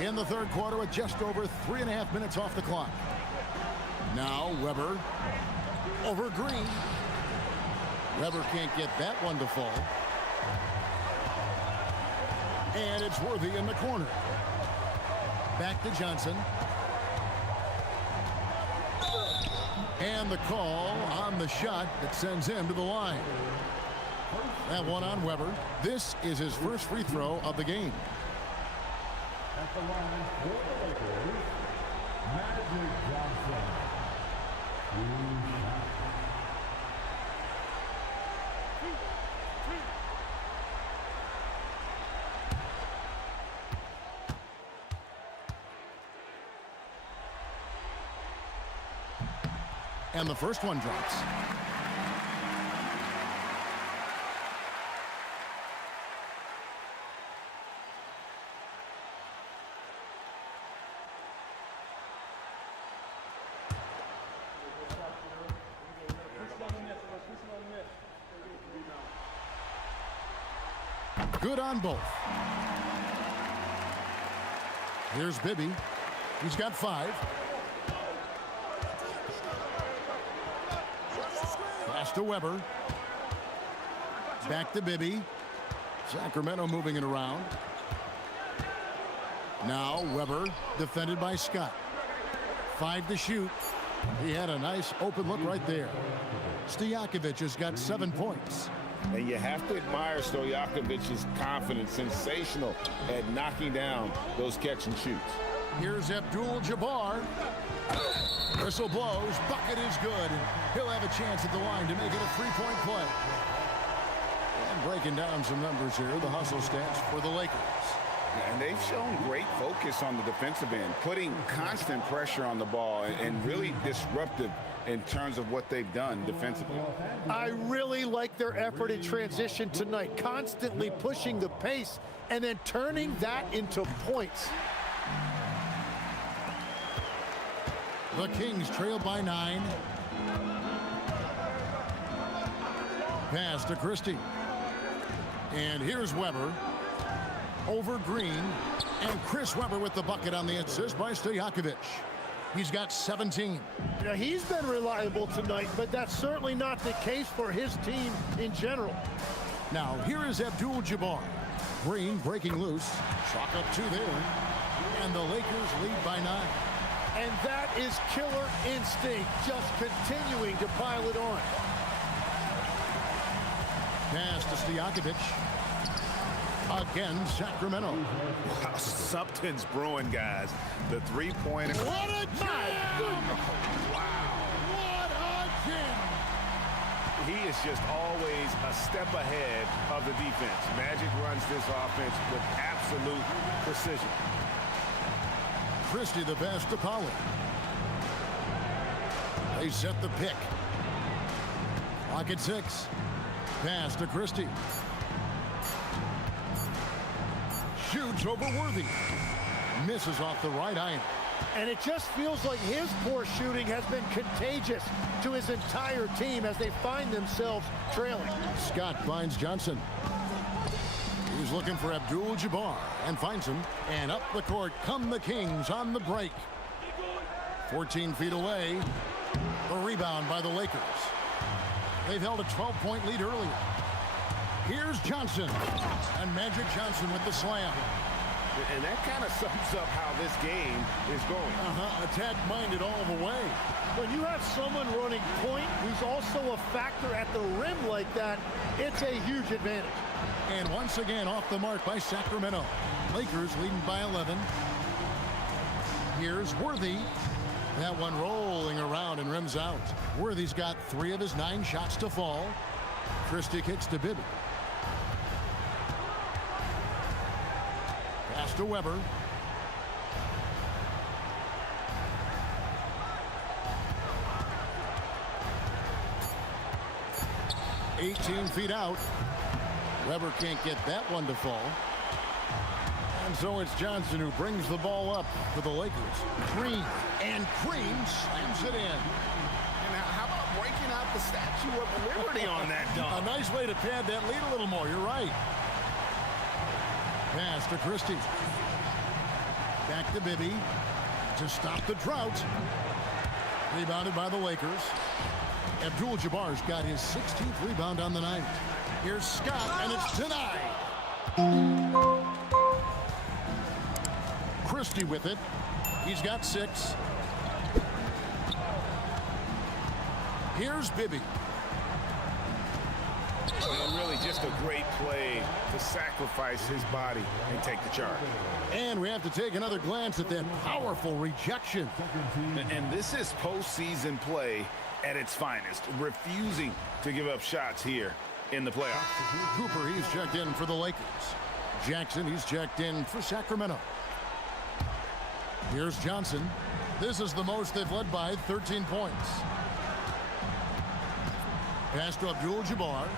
In the third quarter with just over 3.5 minutes off the clock. Now Weber over Green. Weber can't get that one to fall. And it's Worthy in the corner. Back to Johnson. And the call on the shot that sends him to the line. That one on Weber. This is his first free throw of the game. At the line for the Lakers, Magic Johnson. And the first one drops. Good on both. Here's Bibby. He's got 5. Pass to Weber. Back to Bibby. Sacramento moving it around. Now Weber defended by Scott. 5 to shoot. He had a nice open look right there. Stojakovic has got 7 points. And you have to admire Stojakovic's confidence. Sensational at knocking down those catch and shoots. Here's Abdul-Jabbar. Whistle blows. Bucket is good. He'll have a chance at the line to make it a 3-point play. And breaking down some numbers here, the hustle stats for the Lakers. And they've shown great focus on the defensive end, putting constant pressure on the ball and really disruptive in terms of what they've done defensively. I really like their effort in transition tonight, constantly pushing the pace and then turning that into points. The Kings trail by 9. Pass to Christie. And here's Weber. Over Green. And Chris Weber with the bucket on the assist by Stojakovic. He's got 17. Now, he's been reliable tonight, but that's certainly not the case for his team in general. Now, here is Abdul-Jabbar. Green breaking loose. Chalk up 2 there. And the Lakers lead by 9. And that is killer instinct, just continuing to pile it on. Pass to Stojakovic. Again, Sacramento. Wow, something's brewing, guys. The three-pointer. What a jam! Wow. What a jam! He is just always a step ahead of the defense. Magic runs this offense with absolute precision. Christie the pass to Pollard. They set the pick. Clock at 6. Pass to Christie. Shoots over Worthy. Misses off the right iron. And it just feels like his poor shooting has been contagious to his entire team as they find themselves trailing. Scott finds Johnson. He's looking for Abdul-Jabbar and finds him. And up the court come the Kings on the break. 14 feet away. The rebound by the Lakers. They've held a 12-point lead earlier. Here's Johnson. And Magic Johnson with the slam. And that kind of sums up how this game is going. Attack-minded all the way. When you have someone running point who's also a factor at the rim like that, it's a huge advantage. And once again off the mark by Sacramento. Lakers leading by 11. Here's Worthy. That one rolling around and rims out. Worthy's got 3 of his 9 shots to fall. Christie kicks to Bibby. Pass to Weber. $18 feet out. Weber can't get that one to fall. And so it's Johnson who brings the ball up for the Lakers. Green. And Green slams it in. And how about breaking out the Statue of Liberty on that dunk? A nice way to pad that lead a little more. You're right. Pass to Christie. Back to Bibby to stop the drought. Rebounded by the Lakers. Abdul-Jabbar's got his 16th rebound on the night. Here's Scott, and it's denied. Christie with it. He's got 6. Here's Bibby. And really just a great play to sacrifice his body and take the charge. And we have to take another glance at that powerful rejection. And this is postseason play at its finest, refusing to give up shots here in the playoffs. Cooper, he's checked in for the Lakers. Jackson, he's checked in for Sacramento. Here's Johnson. This is the most they've led by 13 points. Pass to Abdul-Jabbar.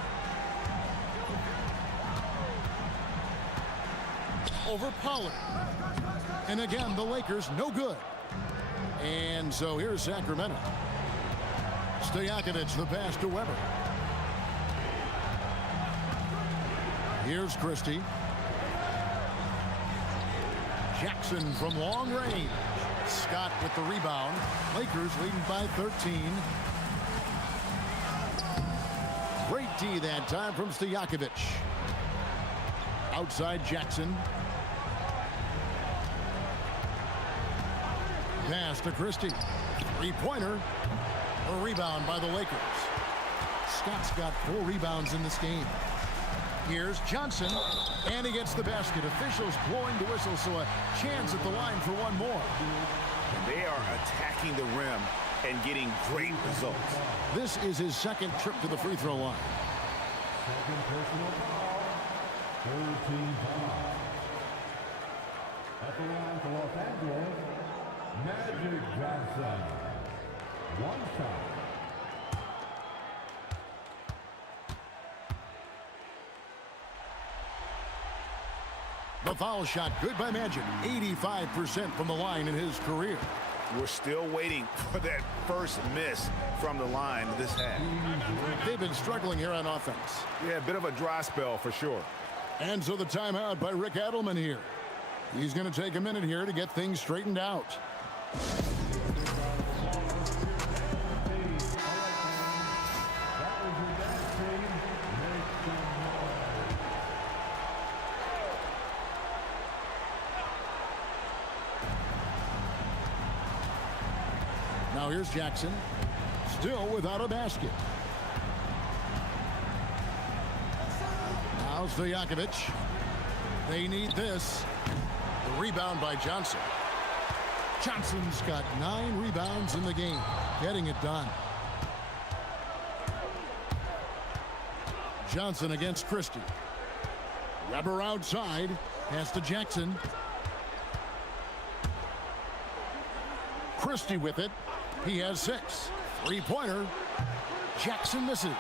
Over Pollard. And again, the Lakers no good. And so here's Sacramento. Stojakovic, the pass to Weber. Here's Christie. Jackson from long range. Scott with the rebound. Lakers leading by 13. Great D that time from Stojakovic. Outside Jackson. Pass to Christie. Three-pointer. A rebound by the Lakers. Scott's got 4 rebounds in this game. Here's Johnson, and he gets the basket. Officials blowing the whistle, so a chance at the line for one more. They are attacking the rim and getting great results. This is his second trip to the free throw line. Second personal foul. 13 foul. At the line for Los Angeles, Magic Johnson. One foul. The foul shot good by Magic. 85% from the line in his career. We're still waiting for that first miss from the line this half. They've been struggling here on offense. Yeah, a bit of a dry spell for sure. And so the timeout by Rick Adelman here. He's going to take a minute here to get things straightened out. Now here's Jackson, still without a basket. Now Stojakovic. They need this. The rebound by Johnson. Johnson's got 9 rebounds in the game, getting it done. Johnson against Christie. Weber outside, pass to Jackson. Christie with it. He has 6. Three-pointer. Jackson misses.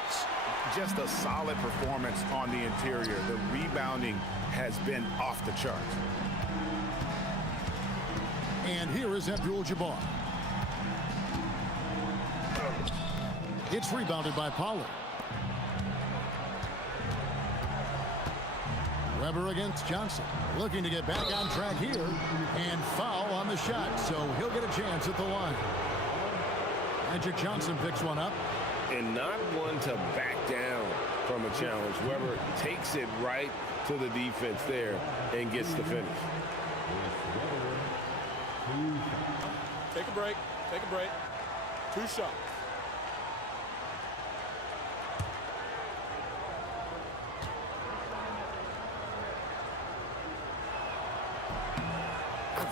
Just a solid performance on the interior. The rebounding has been off the charts. And here is Abdul-Jabbar. It's rebounded by Pollard. Weber against Johnson. Looking to get back on track here. And foul on the shot, so he'll get a chance at the line. Magic Johnson picks one up. And not one to back down from a challenge. Weber takes it right to the defense there and gets the finish. Take a break. Take a break. 2 shots.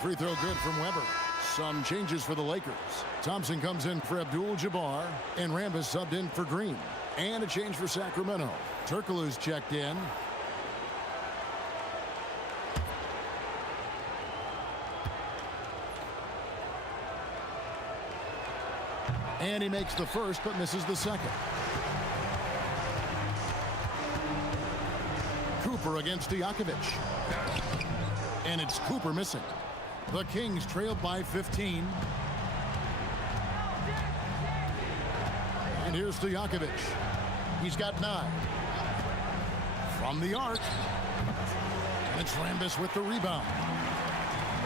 Free throw good from Weber. Some changes for the Lakers. Thompson comes in for Abdul-Jabbar, and Rambis subbed in for Green. And a change for Sacramento. Turkoglu's checked in. And he makes the first, but misses the second. Cooper against Stojakovic. And it's Cooper missing. The Kings trailed by 15. And here's Stojakovic. He's got 9. From the arc. And it's Rambis with the rebound.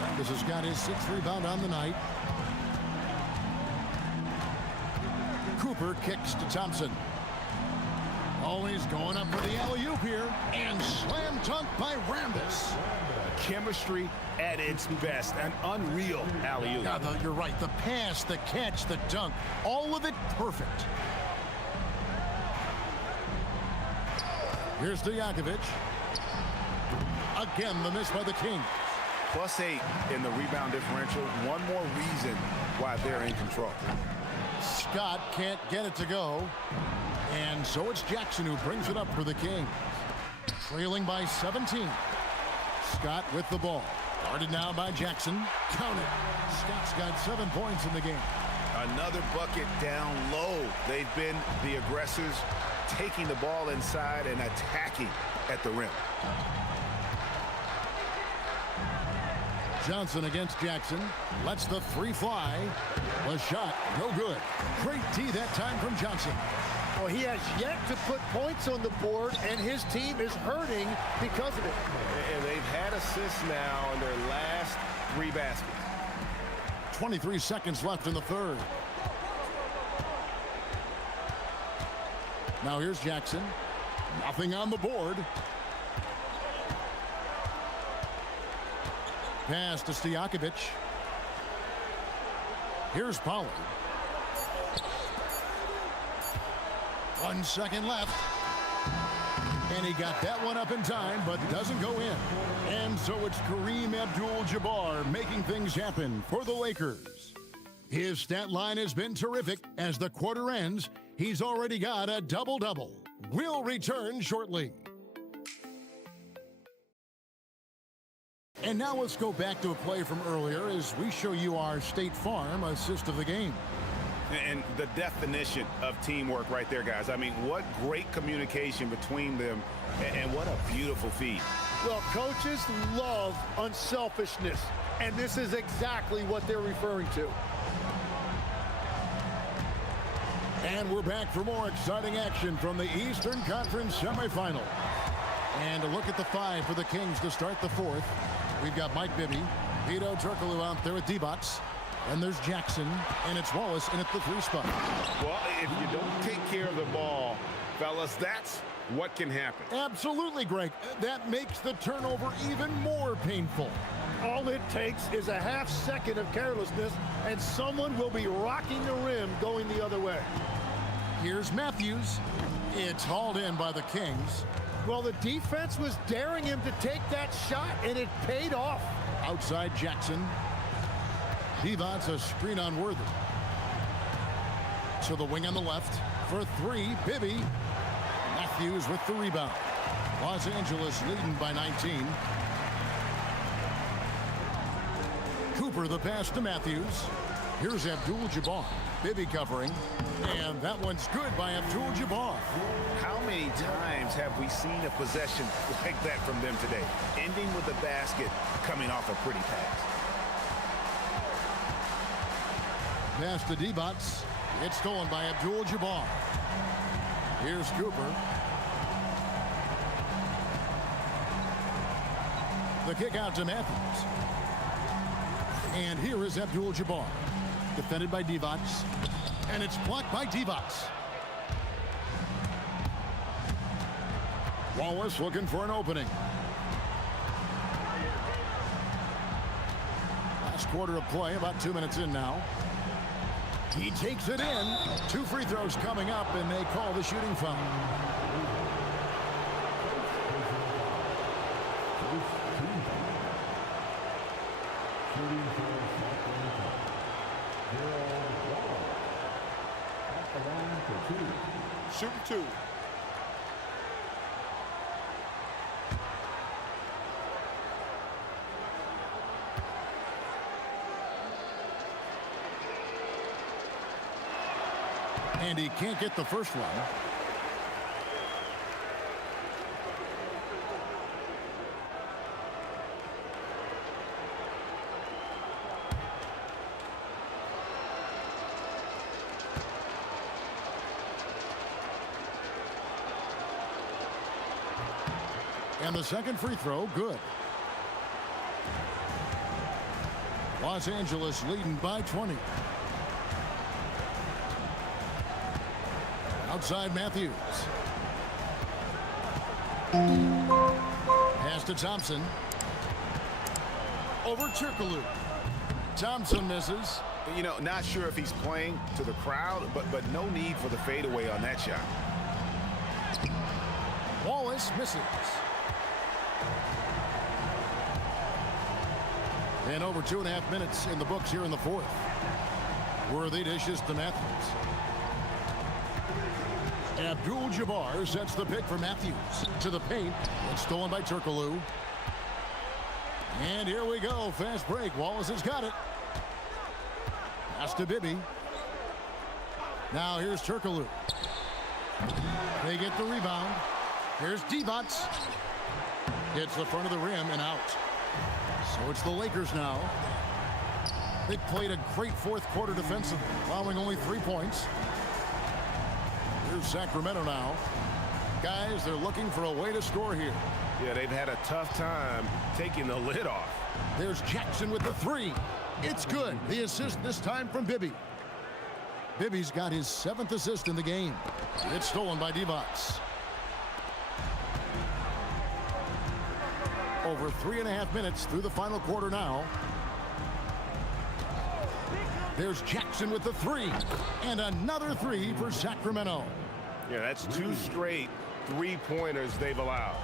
Rambis has got his 6th rebound on the night. Cooper kicks to Thompson. Always going up for the alley-oop here. And slam dunk by Rambis. Chemistry at its best. An unreal alley-oop. Yeah, you're right. The pass, the catch, the dunk. All of it perfect. Here's Stojakovic. Again, the miss by the Kings. +8 in the rebound differential. One more reason why they're in control. Scott can't get it to go. And so it's Jackson who brings it up for the Kings. Trailing by 17. Scott with the ball. Guarded now by Jackson. Count it. Scott's got 7 points in the game. Another bucket down low. They've been the aggressors taking the ball inside and attacking at the rim. Johnson against Jackson. Lets the three fly. The shot, no good. Great D that time from Johnson. Well, he has yet to put points on the board, and his team is hurting because of it. And they've had assists now in their last 3 baskets. 23 seconds left in the third. Now here's Jackson. Nothing on the board. Pass to Stojakovic. Here's Pollard. 1 second left. And he got that one up in time, but doesn't go in. And so it's Kareem Abdul-Jabbar making things happen for the Lakers. His stat line has been terrific. As the quarter ends, he's already got a double-double. We'll return shortly. And now let's go back to a play from earlier as we show you our State Farm assist of the game. And the definition of teamwork right there, guys. I mean, what great communication between them, and what a beautiful feed. Well, coaches love unselfishness, and this is exactly what they're referring to. And we're back for more exciting action from the Eastern Conference semifinal. And a look at the 5 for the Kings to start the 4th. We've got Mike Bibby, Vito Turkoglu out there with D-Bots. And there's Jackson, and it's Wallace in at the 3 spot. Well, if you don't take care of the ball, fellas, that's what can happen. Absolutely, Greg. That makes the turnover even more painful. All it takes is a half second of carelessness, and someone will be rocking the rim going the other way. Here's Matthews. It's hauled in by the Kings. Well, the defense was daring him to take that shot, and it paid off. Outside Jackson. Divac a screen on Worthy. So the wing on the left for 3, Bibby. Matthews with the rebound. Los Angeles leading by 19. Cooper the pass to Matthews. Here's Abdul-Jabbar. Bibby covering. And that one's good by Abdul-Jabbar. How many times have we seen a possession like that from them today? Ending with a basket, coming off a pretty pass. Pass to Divac. It's stolen by Abdul-Jabbar. Here's Cooper. The kick out to Matthews. And here is Abdul-Jabbar. Defended by Divac. And it's blocked by Divac. Wallace looking for an opening. Last quarter of play, about 2 minutes in now. He takes it in. 2 free throws coming up, and they call the shooting foul. Shooting 2. And he can't get the first one. And the second free throw, good. Los Angeles leading by 20. Outside Matthews. Pass to Thompson. Over Turkoglu. Thompson misses. You know, not sure if he's playing to the crowd, but no need for the fadeaway on that shot. Wallace misses. And over 2.5 minutes in the books here in the 4th. Worthy dishes to Matthews. Abdul-Jabbar sets the pick for Matthews. To the paint. It's stolen by Turkoglu. And here we go. Fast break. Wallace has got it. Pass to Bibby. Now here's Turkoglu. They get the rebound. Here's Divac. Hits the front of the rim and out. So it's the Lakers now. They played a great fourth quarter defensively, allowing only 3 points. Here's Sacramento now. Guys, they're looking for a way to score here. Yeah, they've had a tough time taking the lid off. There's Jackson with the 3. It's good. The assist this time from Bibby. Bibby's got his 7th assist in the game. It's stolen by Divac. Over 3.5 minutes through the final quarter now. There's Jackson with the 3. And another 3 for Sacramento. Yeah, that's 2 straight 3-pointers they've allowed.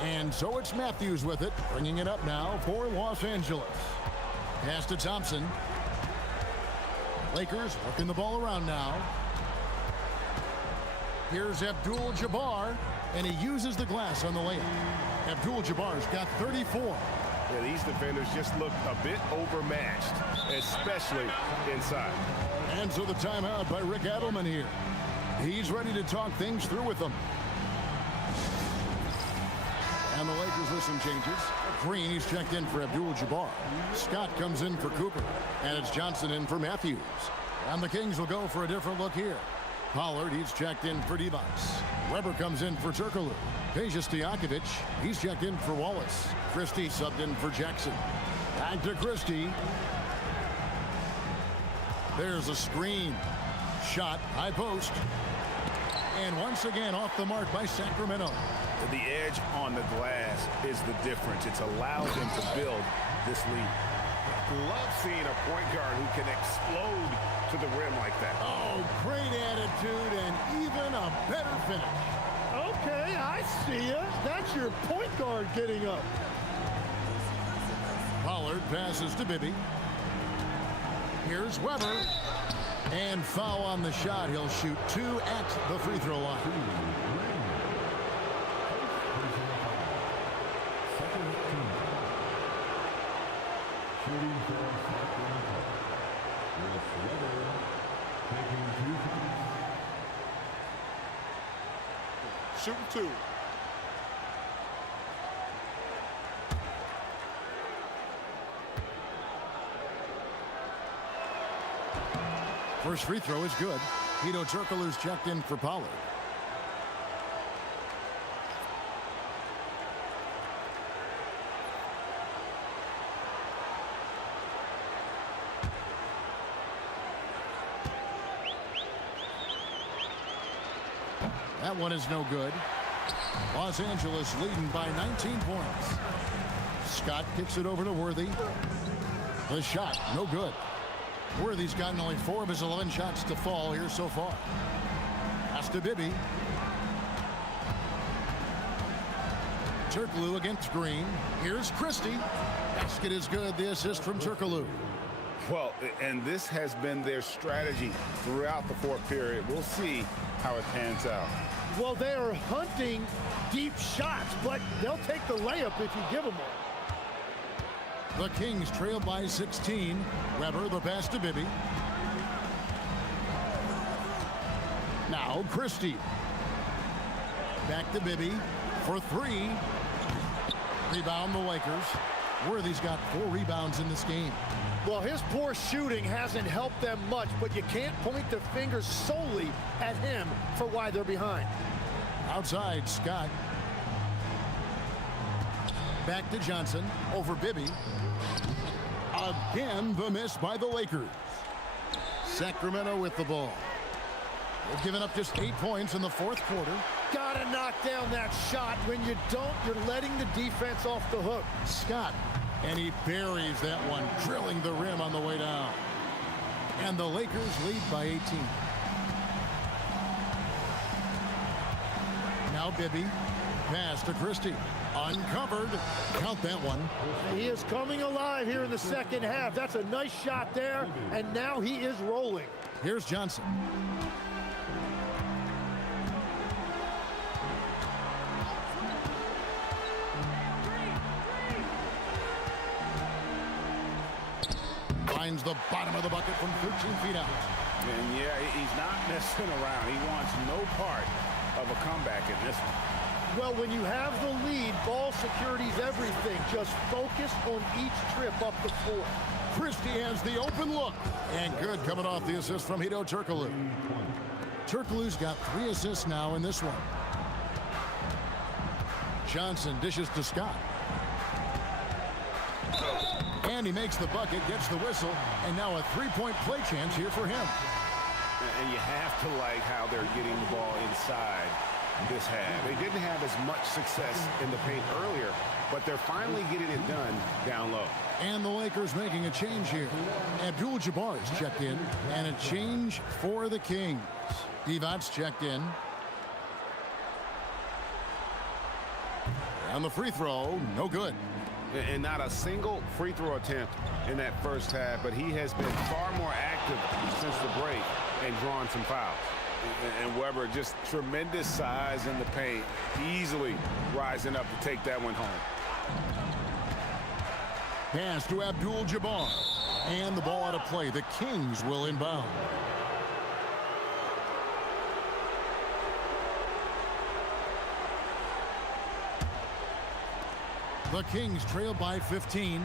And so it's Matthews with it, bringing it up now for Los Angeles. Pass to Thompson. Lakers working the ball around now. Here's Abdul-Jabbar, and he uses the glass on the layup. Abdul-Jabbar's got 34. Yeah, these defenders just look a bit overmatched, especially inside. And so the timeout by Rick Adelman here. He's ready to talk things through with them. And the Lakers with some changes. Green, he's checked in for Abdul-Jabbar. Scott comes in for Cooper. And it's Johnson in for Matthews. And the Kings will go for a different look here. Pollard, he's checked in for Divac. Weber comes in for Turkoglu. Peja Stojakovic, he's checked in for Wallace. Christie subbed in for Jackson. Back to Christie. There's a screen. Shot, high post. And once again off the mark by Sacramento. The edge on the glass is the difference. It's allowed them to build this lead. Love seeing a point guard who can explode to the rim like that. Oh, great attitude and even a better finish. Okay, I see ya. That's your point guard getting up. Pollard passes to Bibby. Here's Weber. And foul on the shot. He'll shoot 2 at the free throw line. Shooting 2. First free throw is good. Hedo Turkoglu's checked in for Pollard. That one is no good. Los Angeles leading by 19 points. Scott kicks it over to Worthy. The shot, no good. Worthy's gotten only 4 of his 11 shots to fall here so far. Pass to Bibby. Turkoglu against Green. Here's Christie. Basket is good. The assist from Turkoglu. Well, and this has been their strategy throughout the fourth period. We'll see how it pans out. Well, they are hunting deep shots, but they'll take the layup if you give them one. The Kings trail by 16. Weber, the pass to Bibby. Now Christie. Back to Bibby for 3. Rebound the Lakers. Worthy's got 4 rebounds in this game. Well, his poor shooting hasn't helped them much, but you can't point the fingers solely at him for why they're behind. Outside, Scott. Back to Johnson over Bibby. Again, the miss by the Lakers. Sacramento with the ball. They've given up just 8 points in the fourth quarter. Gotta knock down that shot. When you don't, you're letting the defense off the hook. Scott, and he buries that one, drilling the rim on the way down. And the Lakers lead by 18. Now Bibby, pass to Christie. Uncovered. Count that one. He is coming alive here in the second half. That's a nice shot there, and now he is rolling. Here's Johnson. Finds the bottom of the bucket from 13 feet out. And yeah, he's not messing around. He wants no part of a comeback in this one. Well, when you have the lead, ball security is everything. Just focus on each trip up the floor. Christie has the open look. And good coming off the assist from Hedo Turkoglu. Turkoglu's got 3 assists now in this one. Johnson dishes to Scott. And he makes the bucket, gets the whistle, and now a 3-point play chance here for him. And you have to like how they're getting the ball inside this half. They didn't have as much success in the paint earlier, but they're finally getting it done down low. And the Lakers making a change here. Abdul-Jabbar is checked in, and a change for the Kings. Divac's checked in. And the free throw, no good. And not a single free throw attempt in that first half, but he has been far more active since the break and drawn some fouls. And Weber, just tremendous size in the paint, easily rising up to take that one home. Pass to Abdul-Jabbar. And the ball out of play. The Kings will inbound. The Kings trail by 15.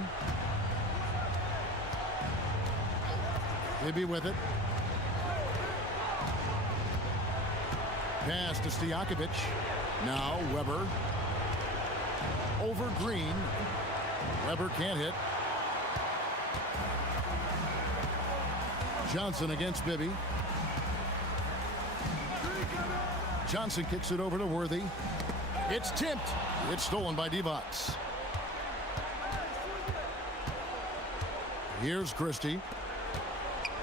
Bibby with it. Pass to Stojakovic. Now Weber. Over Green. Weber can't hit. Johnson against Bibby. Johnson kicks it over to Worthy. It's tipped. It's stolen by Divac. Here's Christie.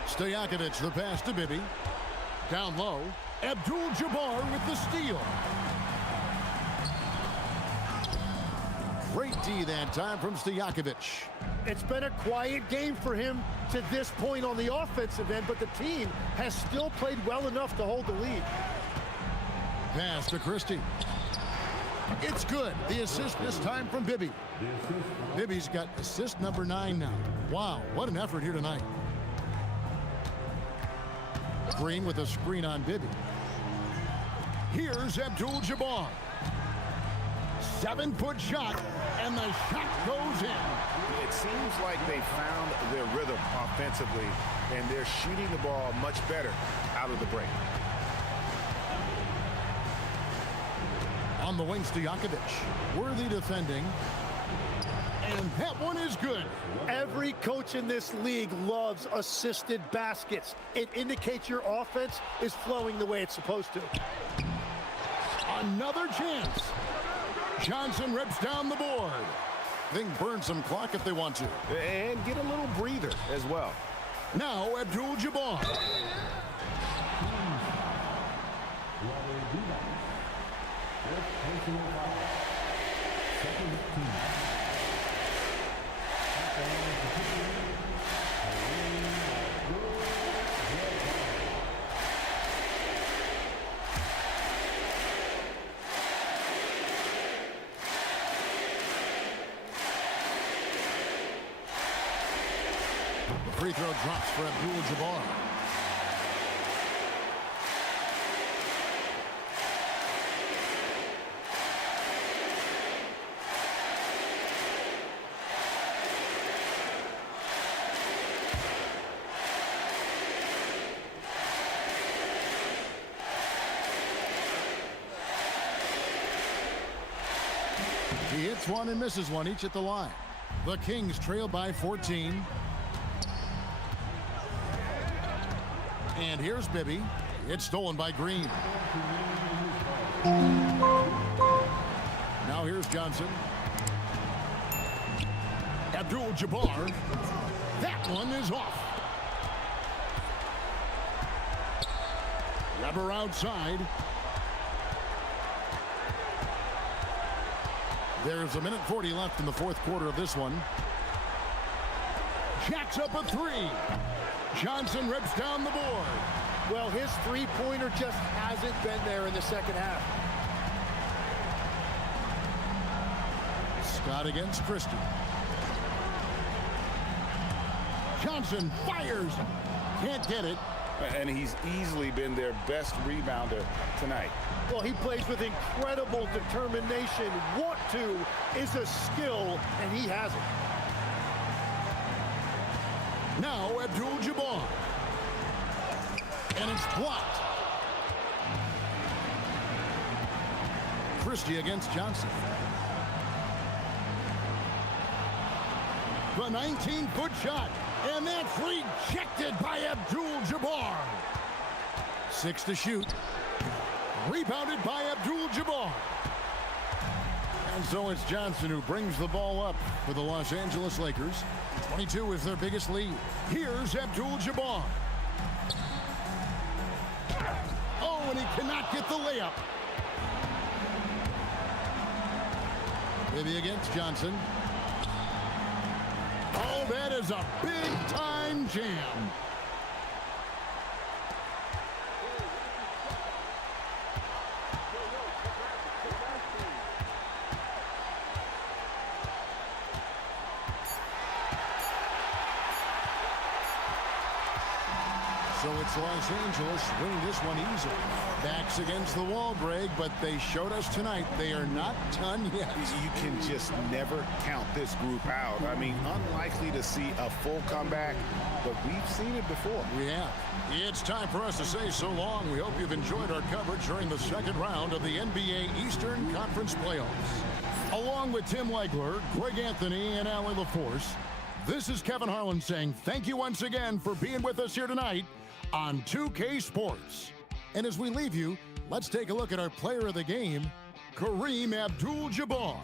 Stojakovic, the pass to Bibby. Down low. Abdul-Jabbar with the steal. Great D that time from Stojakovic. It's been a quiet game for him to this point on the offensive end, but the team has still played well enough to hold the lead. Pass to Christie. It's good. The assist this time from Bibby. Bibby's got assist number 9 now. Wow, what an effort here tonight. Green with a screen on Bibby. Here's Abdul-Jabbar. 7-foot shot, and the shot goes in. It seems like they found their rhythm offensively, and they're shooting the ball much better out of the break. On the wing, Stojakovic. Worthy defending. And that one is good. Every coach in this league loves assisted baskets. It indicates your offense is flowing the way it's supposed to. Another chance. Johnson rips down the board. They can burn some clock if they want to. And get a little breather as well. Now Abdul-Jabbar. Free throw drops for Abdul-Jabbar. He hits one and misses one, each at the line. The Kings trail by 14. And here's Bibby. It's stolen by Green. Now here's Johnson. Abdul-Jabbar. That one is off. Weber outside. There's 1:40 left in the fourth quarter of this one. Jacks up a 3. Johnson rips down the board. Well, his three-pointer just hasn't been there in the second half. Scott against Christie. Johnson fires. Can't get it. and he's easily been their best rebounder tonight. Well, he plays with incredible determination. Want to is a skill, and he has it. Now Abdul-Jabbar. And it's blocked. Christie against Johnson. The 19-foot shot, and that's rejected by Abdul-Jabbar. 6 to shoot. Rebounded by Abdul-Jabbar. And so it's Johnson who brings the ball up for the Los Angeles Lakers. 22 is their biggest lead. Here's Abdul-Jabbar. Oh, and he cannot get the layup. Maybe against Johnson. Oh, that is a big-time jam. So it's Los Angeles winning this one easily. Backs against the wall, Greg, but they showed us tonight they are not done yet. You can just never count this group out. I mean, unlikely to see a full comeback, but we've seen it before. We have. It's time for us to say so long. We hope you've enjoyed our coverage during the second round of the NBA Eastern Conference Playoffs. Along with Tim Legler, Greg Anthony, and Allie LaForce, this is Kevin Harlan saying thank you once again for being with us here tonight on 2K Sports. And as we leave you, let's take a look at our player of the game, Kareem Abdul-Jabbar.